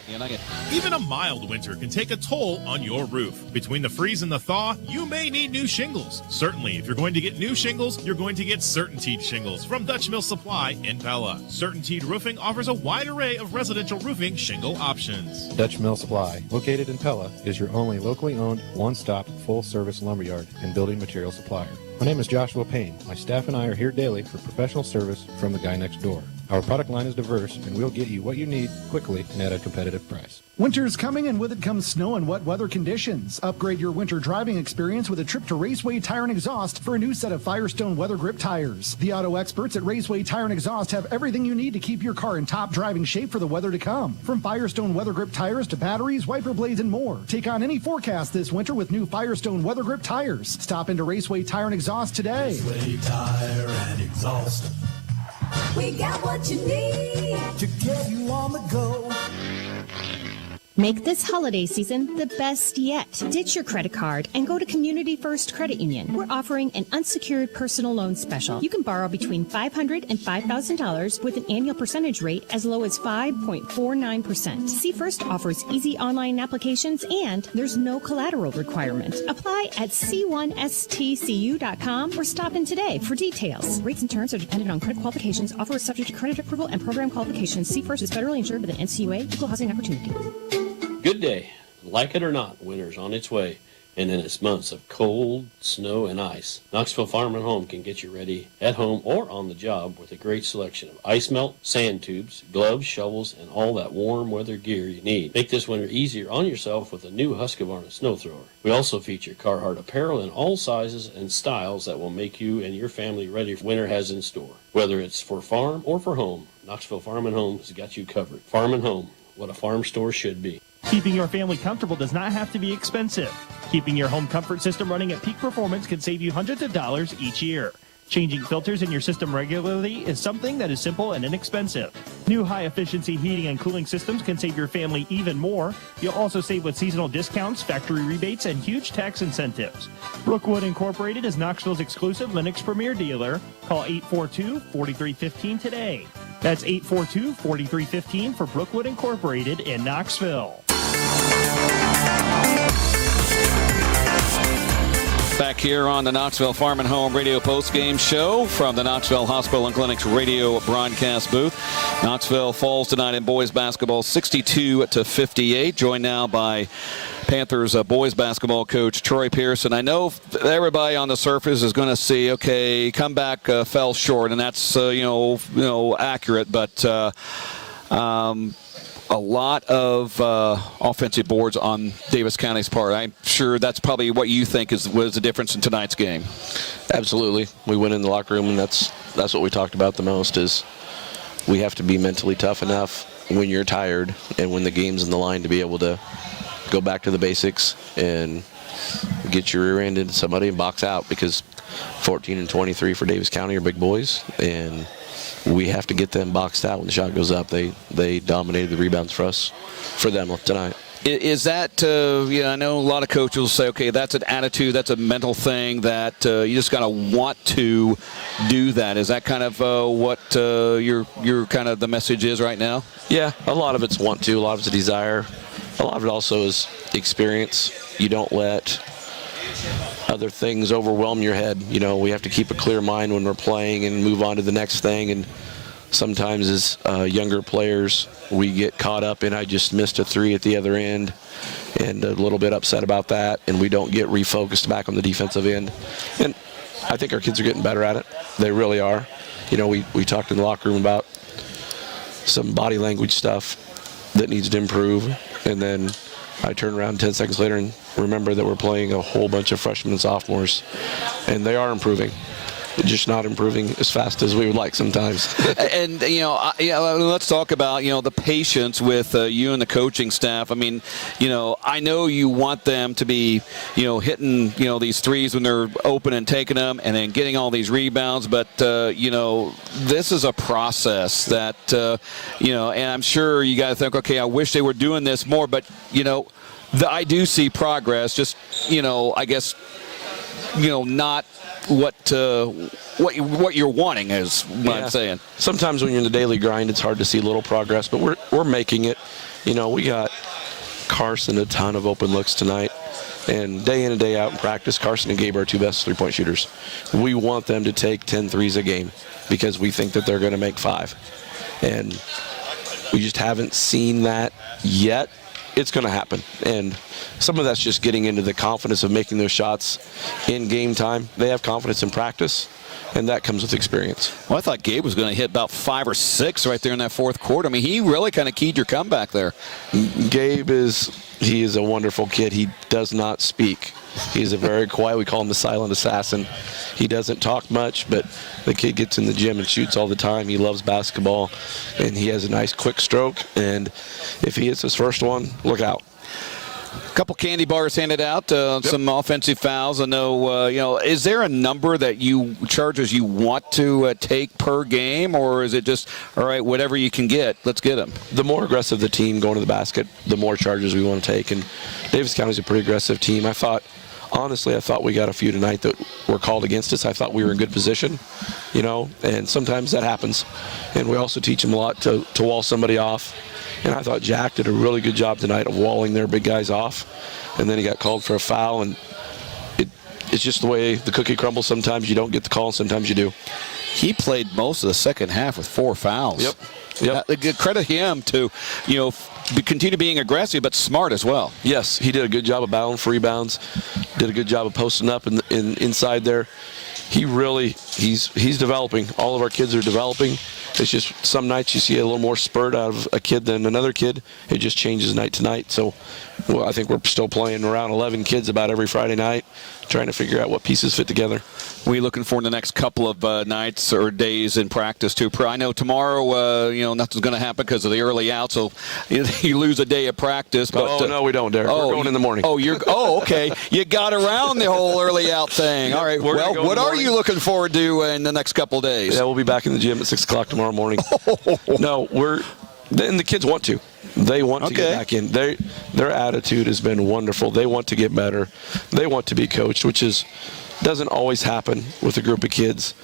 Even a mild winter can take a toll on your roof. Between the freeze and the thaw, you may need new shingles. Certainly, if you're going to get new shingles, you're going to get CertainTeed shingles from Dutch Mill Supply in Pella. CertainTeed Roofing offers a wide array of residential roofing shingle options. Dutch Mill Supply, located in Pella, is your only locally owned, one-stop, full-service lumberyard and building material supplier. My name is Joshua Payne. My staff and I are here daily for professional service from the guy next door. Our product line is diverse, and we'll get you what you need quickly and at a competitive price. Winter's coming, and with it comes snow and wet weather conditions. Upgrade your winter driving experience with a trip to Raceway Tire and Exhaust for a new set of Firestone Weather Grip tires. The auto experts at Raceway Tire and Exhaust have everything you need to keep your car in top driving shape for the weather to come. From Firestone Weather Grip tires to batteries, wiper blades, and more. Take on any forecast this winter with new Firestone Weather Grip tires. Stop into Raceway Tire and Exhaust today. Raceway Tire and Exhaust. We got what you need to get you on the go. Make this holiday season the best yet. Ditch your credit card and go to Community First Credit Union. We're offering an unsecured personal loan special. You can borrow between $500 and $5,000 with an annual percentage rate as low as 5.49%. C First offers easy online applications and there's no collateral requirement. Apply at c1stcu.com or stop in today for details. Rates and terms are dependent on credit qualifications. Offer is subject to credit approval and program qualifications. C First is federally insured by the NCUA, Equal Housing Opportunity. Good day. Like it or not, winter's on its way, and in its months of cold, snow, and ice, Knoxville Farm and Home can get you ready at home or on the job with a great selection of ice melt, sand tubes, gloves, shovels, and all that warm weather gear you need. Make this winter easier on yourself with a new Husqvarna snow thrower. We also feature Carhartt apparel in all sizes and styles that will make you and your family ready for winter has in store. Whether it's for farm or for home, Knoxville Farm and Home has got you covered. Farm and Home, what a farm store should be. Keeping your family comfortable does not have to be expensive. Keeping your home comfort system running at peak performance can save you hundreds of dollars each year. Changing filters in your system regularly is something that is simple and inexpensive. New high-efficiency heating and cooling systems can save your family even more. You'll also save with seasonal discounts, factory rebates, and huge tax incentives. Brookwood Incorporated is Knoxville's exclusive Lennox Premier dealer. Call 842-4315 today. That's 842-4315 for Brookwood Incorporated in Knoxville. Back here on the Knoxville Farm and Home Radio postgame show from the Knoxville Hospital and Clinic's radio broadcast booth. Knoxville falls tonight in boys basketball 62-58. Joined now by Panthers boys basketball coach Troy Pearson. I know everybody on the surface is going to see, okay, comeback fell short, and that's accurate, but a lot of offensive boards on Davis County's part. I'm sure that's probably what you think was the difference in tonight's game. Absolutely. We went in the locker room, and that's what we talked about the most is we have to be mentally tough enough when you're tired and when the game's in the line to be able to go back to the basics and get your rear end into somebody and box out, because 14 and 23 for Davis County are big boys, and we have to get them boxed out when the shot goes up. They dominated the rebounds for them tonight. Is that, I know a lot of coaches will say, okay, that's an attitude, that's a mental thing that you just got to want to do that. Is that kind of what your kind of the message is right now? Yeah, a lot of it's want to, a lot of it's a desire. A lot of it also is experience. You don't let other things overwhelm your head. We have to keep a clear mind when we're playing and move on to the next thing. And sometimes as younger players, we get caught up in, I just missed a three at the other end, and a little bit upset about that, and we don't get refocused back on the defensive end. And I think our kids are getting better at it. They really are. You know, we talked in the locker room about some body language stuff that needs to improve, and then I turn around 10 seconds later and remember that we're playing a whole bunch of freshmen and sophomores, and they are improving. Just not improving as fast as we would like sometimes. And, let's talk about, the patience with you and the coaching staff. I mean, I know you want them to be, hitting, these threes when they're open and taking them and then getting all these rebounds. But, this is a process that, and I'm sure you got to think, okay, I wish they were doing this more. But, I do see progress. Just, I guess, not what you're wanting is what I'm saying. Sometimes when you're in the daily grind, it's hard to see little progress, but we're making it. We got Carson a ton of open looks tonight, and day in and day out in practice, Carson and Gabe are our two best three-point shooters. We want them to take 10 threes a game because we think that they're going to make 5, and we just haven't seen that yet. It's going to happen, and some of that's just getting into the confidence of making those shots in game time. They have confidence in practice, and that comes with experience. Well, I thought Gabe was going to hit about 5 or 6 right there in that fourth quarter. I mean, he really kind of keyed your comeback there. Gabe is a wonderful kid. He does not speak. He's a very quiet, we call him the silent assassin. He doesn't talk much, but the kid gets in the gym and shoots all the time. He loves basketball, and he has a nice quick stroke, and if he hits his first one, look out. A couple candy bars handed out, some offensive fouls. I know, is there a number that charges you want to take per game, or is it just, all right, whatever you can get, let's get them? The more aggressive the team going to the basket, the more charges we want to take, and Davis County's a pretty aggressive team. Honestly, I thought we got a few tonight that were called against us. I thought we were in good position, and sometimes that happens. And we also teach them a lot to wall somebody off. And I thought Jack did a really good job tonight of walling their big guys off. And then he got called for a foul, and it's just the way the cookie crumbles. Sometimes you don't get the call, sometimes you do. He played most of the second half with 4 fouls. Yep. Credit him to, continue being aggressive but smart as well. Yes, he did a good job of battling for rebounds, did a good job of posting up inside there. He's developing. All of our kids are developing. It's just some nights you see a little more spurt out of a kid than another kid. It just changes night to night. So I think we're still playing around 11 kids about every Friday night, trying to figure out what pieces fit together. We looking for the next couple of nights or days in practice too. I know tomorrow, nothing's going to happen because of the early out, so you lose a day of practice. But no, we don't, Derek. We're going in the morning. Okay. You got around the whole early out thing. All right. Well, what are you looking forward to in the next couple of days? Yeah, we'll be back in the gym at 6 o'clock tomorrow morning. No, and the kids want to. They want to get back in. Their attitude has been wonderful. They want to get better. They want to be coached, which doesn't always happen with a group of kids.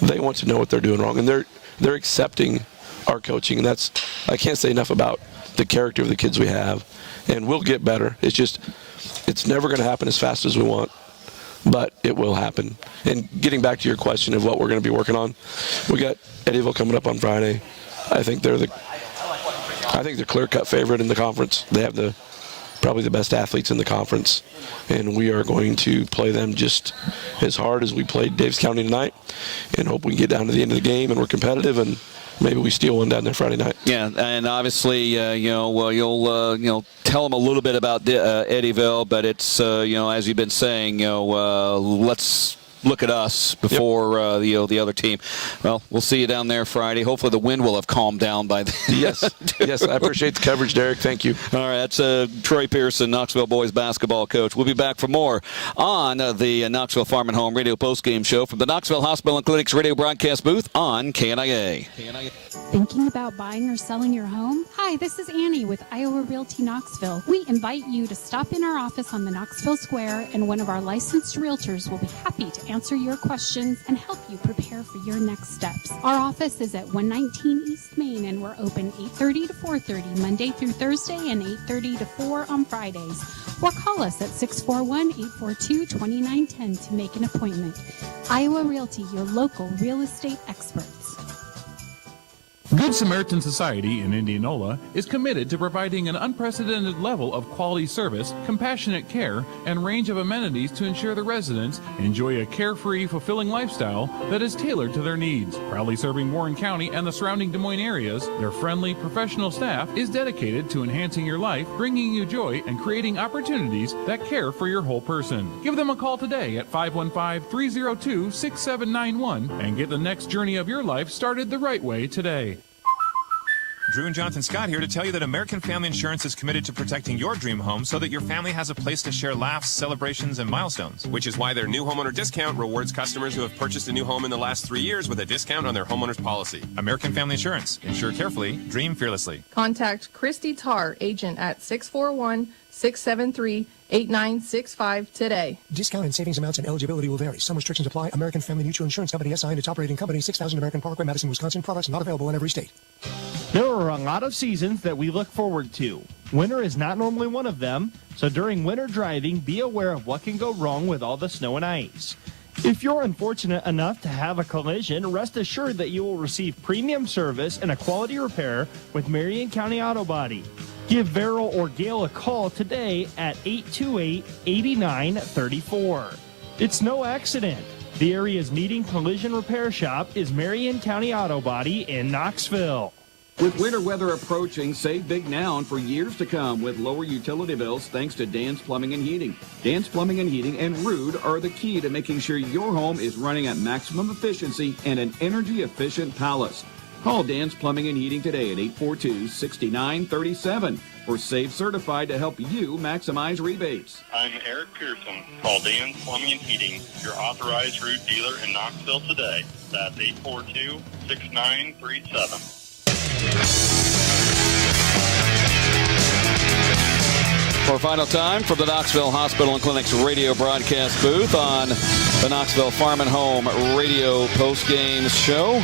They want to know what they're doing wrong, and they're accepting our coaching. And I can't say enough about the character of the kids we have. And we'll get better. It's never going to happen as fast as we want, but it will happen. And getting back to your question of what we're going to be working on, we got Eddyville coming up on Friday. I think they're clear-cut favorite in the conference. They have probably the best athletes in the conference, and we are going to play them just as hard as we played Davis County tonight, and hope we can get down to the end of the game and we're competitive, and maybe we steal one down there Friday night. Yeah, and obviously, you'll tell them a little bit about Eddyville, but it's as you've been saying, let's look at us before the other team. Well, we'll see you down there Friday. Hopefully the wind will have calmed down by then. Yes, I appreciate the coverage, Derek. Thank you. All right, that's Troy Pearson, Knoxville boys basketball coach. We'll be back for more on the Knoxville Farm and Home Radio postgame show from the Knoxville Hospital and Clinics radio broadcast booth on KNIA. Thinking about buying or selling your home? Hi, this is Annie with Iowa Realty Knoxville. We invite you to stop in our office on the Knoxville Square, and one of our licensed realtors will be happy to answer your questions and help you prepare for your next steps. Our office is at 119 East Main, and we're open 8:30 to 4:30 Monday through Thursday and 8:30 to 4 on Fridays. Or call us at 641-842-2910 to make an appointment. Iowa Realty, your local real estate experts. Good Samaritan Society in Indianola is committed to providing an unprecedented level of quality service, compassionate care, and range of amenities to ensure the residents enjoy a carefree, fulfilling lifestyle that is tailored to their needs. Proudly serving Warren County and the surrounding Des Moines areas, their friendly, professional staff is dedicated to enhancing your life, bringing you joy, and creating opportunities that care for your whole person. Give them a call today at 515-302-6791 and get the next journey of your life started the right way today. Drew and Jonathan Scott here to tell you that American Family Insurance is committed to protecting your dream home so that your family has a place to share laughs, celebrations, and milestones. Which is why their new homeowner discount rewards customers who have purchased a new home in the last 3 years with a discount on their homeowner's policy. American Family Insurance. Insure carefully, dream fearlessly. Contact Christy Tarr, agent at 641-673-8965 today. Discount and savings amounts and eligibility will vary. Some restrictions apply. American Family Mutual Insurance Company SI and its operating company, 6000 American Parkway, Madison, Wisconsin. Products not available in every state. There are a lot of seasons that we look forward to. Winter is not normally one of them, so during winter driving, be aware of what can go wrong with all the snow and ice. If you're unfortunate enough to have a collision, rest assured that you will receive premium service and a quality repair with Marion County Auto Body. Give Vero or Gail a call today at 828-8934. It's no accident. The area's leading collision repair shop is Marion County Auto Body in Knoxville. With winter weather approaching, save big now and for years to come with lower utility bills thanks to Dan's Plumbing and Heating. Dan's Plumbing and Heating and Rude are the key to making sure your home is running at maximum efficiency and an energy-efficient palace. Call Dan's Plumbing and Heating today at 842-6937 or Save Certified to help you maximize rebates. I'm Eric Pearson. Call Dan's Plumbing and Heating, your authorized Rude dealer in Knoxville today. That's 842-6937. For final time from the Knoxville Hospital and Clinic's radio broadcast booth on the Knoxville Farm and Home radio postgame show.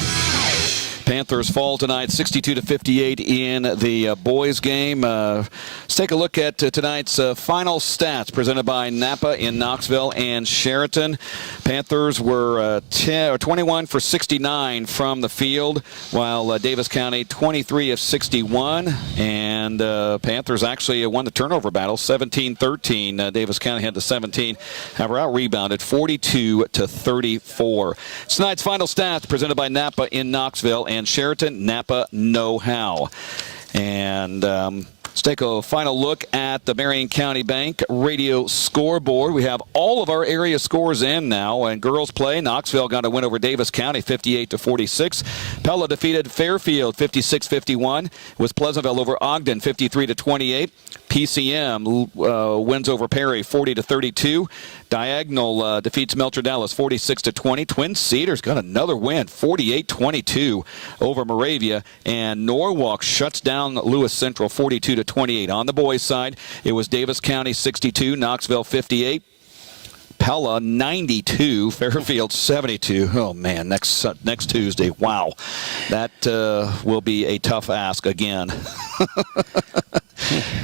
Panthers fall tonight 62-58 in the boys game. Let's take a look at tonight's final stats presented by Napa in Knoxville and Sheraton. Panthers were 21 for 69 from the field, while Davis County 23 of 61. And Panthers actually won the turnover battle 17-13. Davis County had the 17. However, out-rebounded 42-34. Tonight's final stats presented by Napa in Knoxville and Sheraton. Napa know-how. And let's take a final look at the Marion County Bank radio scoreboard. We have all of our area scores in now. And girls play, Knoxville got a win over Davis County 58-46. Pella defeated Fairfield 56-51. Was Pleasantville over Ogden 53-28. PCM wins over Perry 40-32. Diagonal defeats Melcher Dallas 46-20. Twin Cedars got another win 48-22 over Moravia. And Norwalk shuts down Lewis Central 42-28. On the boys' side, it was Davis County 62, Knoxville 58. Pella 92, Fairfield 72. Oh man, next Tuesday. Wow, that will be a tough ask again.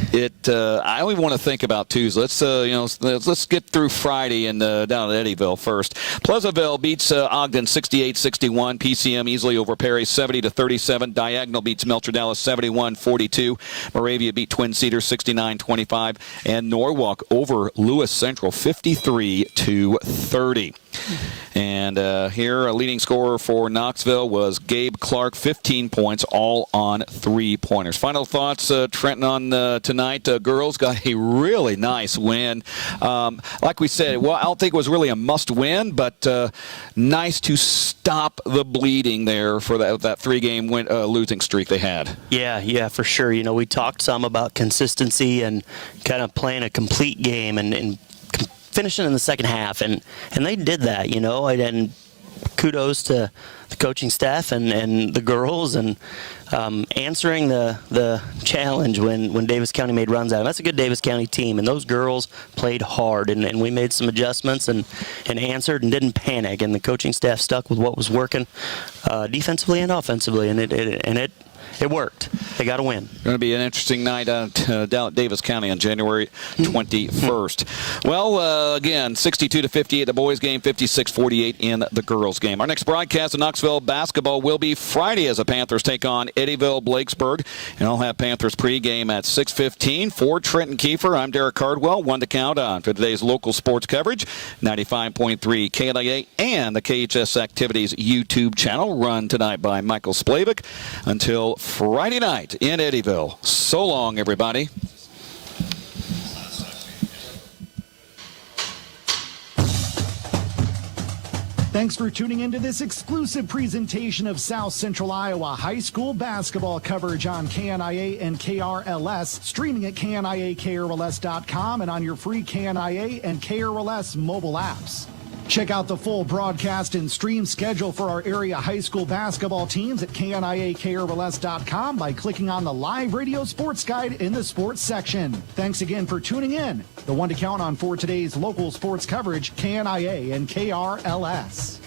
I only want to think about Tuesday. Let's get through Friday and down at Eddyville first. Pleasantville beats Ogden 68-61. PCM easily over Perry 70-37. Diagonal beats Melcher Dallas 71-42. Moravia beat Twin Cedars 69-25, and Norwalk over Lewis Central 53-30. And here, a leading scorer for Knoxville was Gabe Clark, 15 points, all on three-pointers. Final thoughts, Trenton, on tonight. Girls got a really nice win. Like we said, well, I don't think it was really a must-win, but nice to stop the bleeding there for that three-game losing streak they had. Yeah, for sure. You know, we talked some about consistency and kind of playing a complete game and finishing in the second half, and they did that, you know, and kudos to the coaching staff and the girls and answering the challenge when Davis County made runs at them. That's a good Davis County team, and those girls played hard, and we made some adjustments and answered and didn't panic, and the coaching staff stuck with what was working defensively and offensively, and it it worked. They got a win. Going to be an interesting night down at Davis County on January 21st. Well, again, 62-58 the boys game, 56-48 in the girls game. Our next broadcast of Knoxville basketball will be Friday as the Panthers take on Eddyville Blakesburg. And I'll have Panthers pregame at 6:15. For Trenton Kiefer, I'm Derek Cardwell. One to count on for today's local sports coverage. 95.3 KLIA and the KHS Activities YouTube channel, run tonight by Michael Splavik until Friday night in Eddyville. So long, everybody. Thanks for tuning into this exclusive presentation of South Central Iowa high school basketball coverage on KNIA and KRLS, streaming at KNIAKRLS.com and on your free KNIA and KRLS mobile apps. Check out the full broadcast and stream schedule for our area high school basketball teams at KNIAKRLS.com by clicking on the live radio sports guide in the sports section. Thanks again for tuning in. The one to count on for today's local sports coverage, KNIA and KRLS.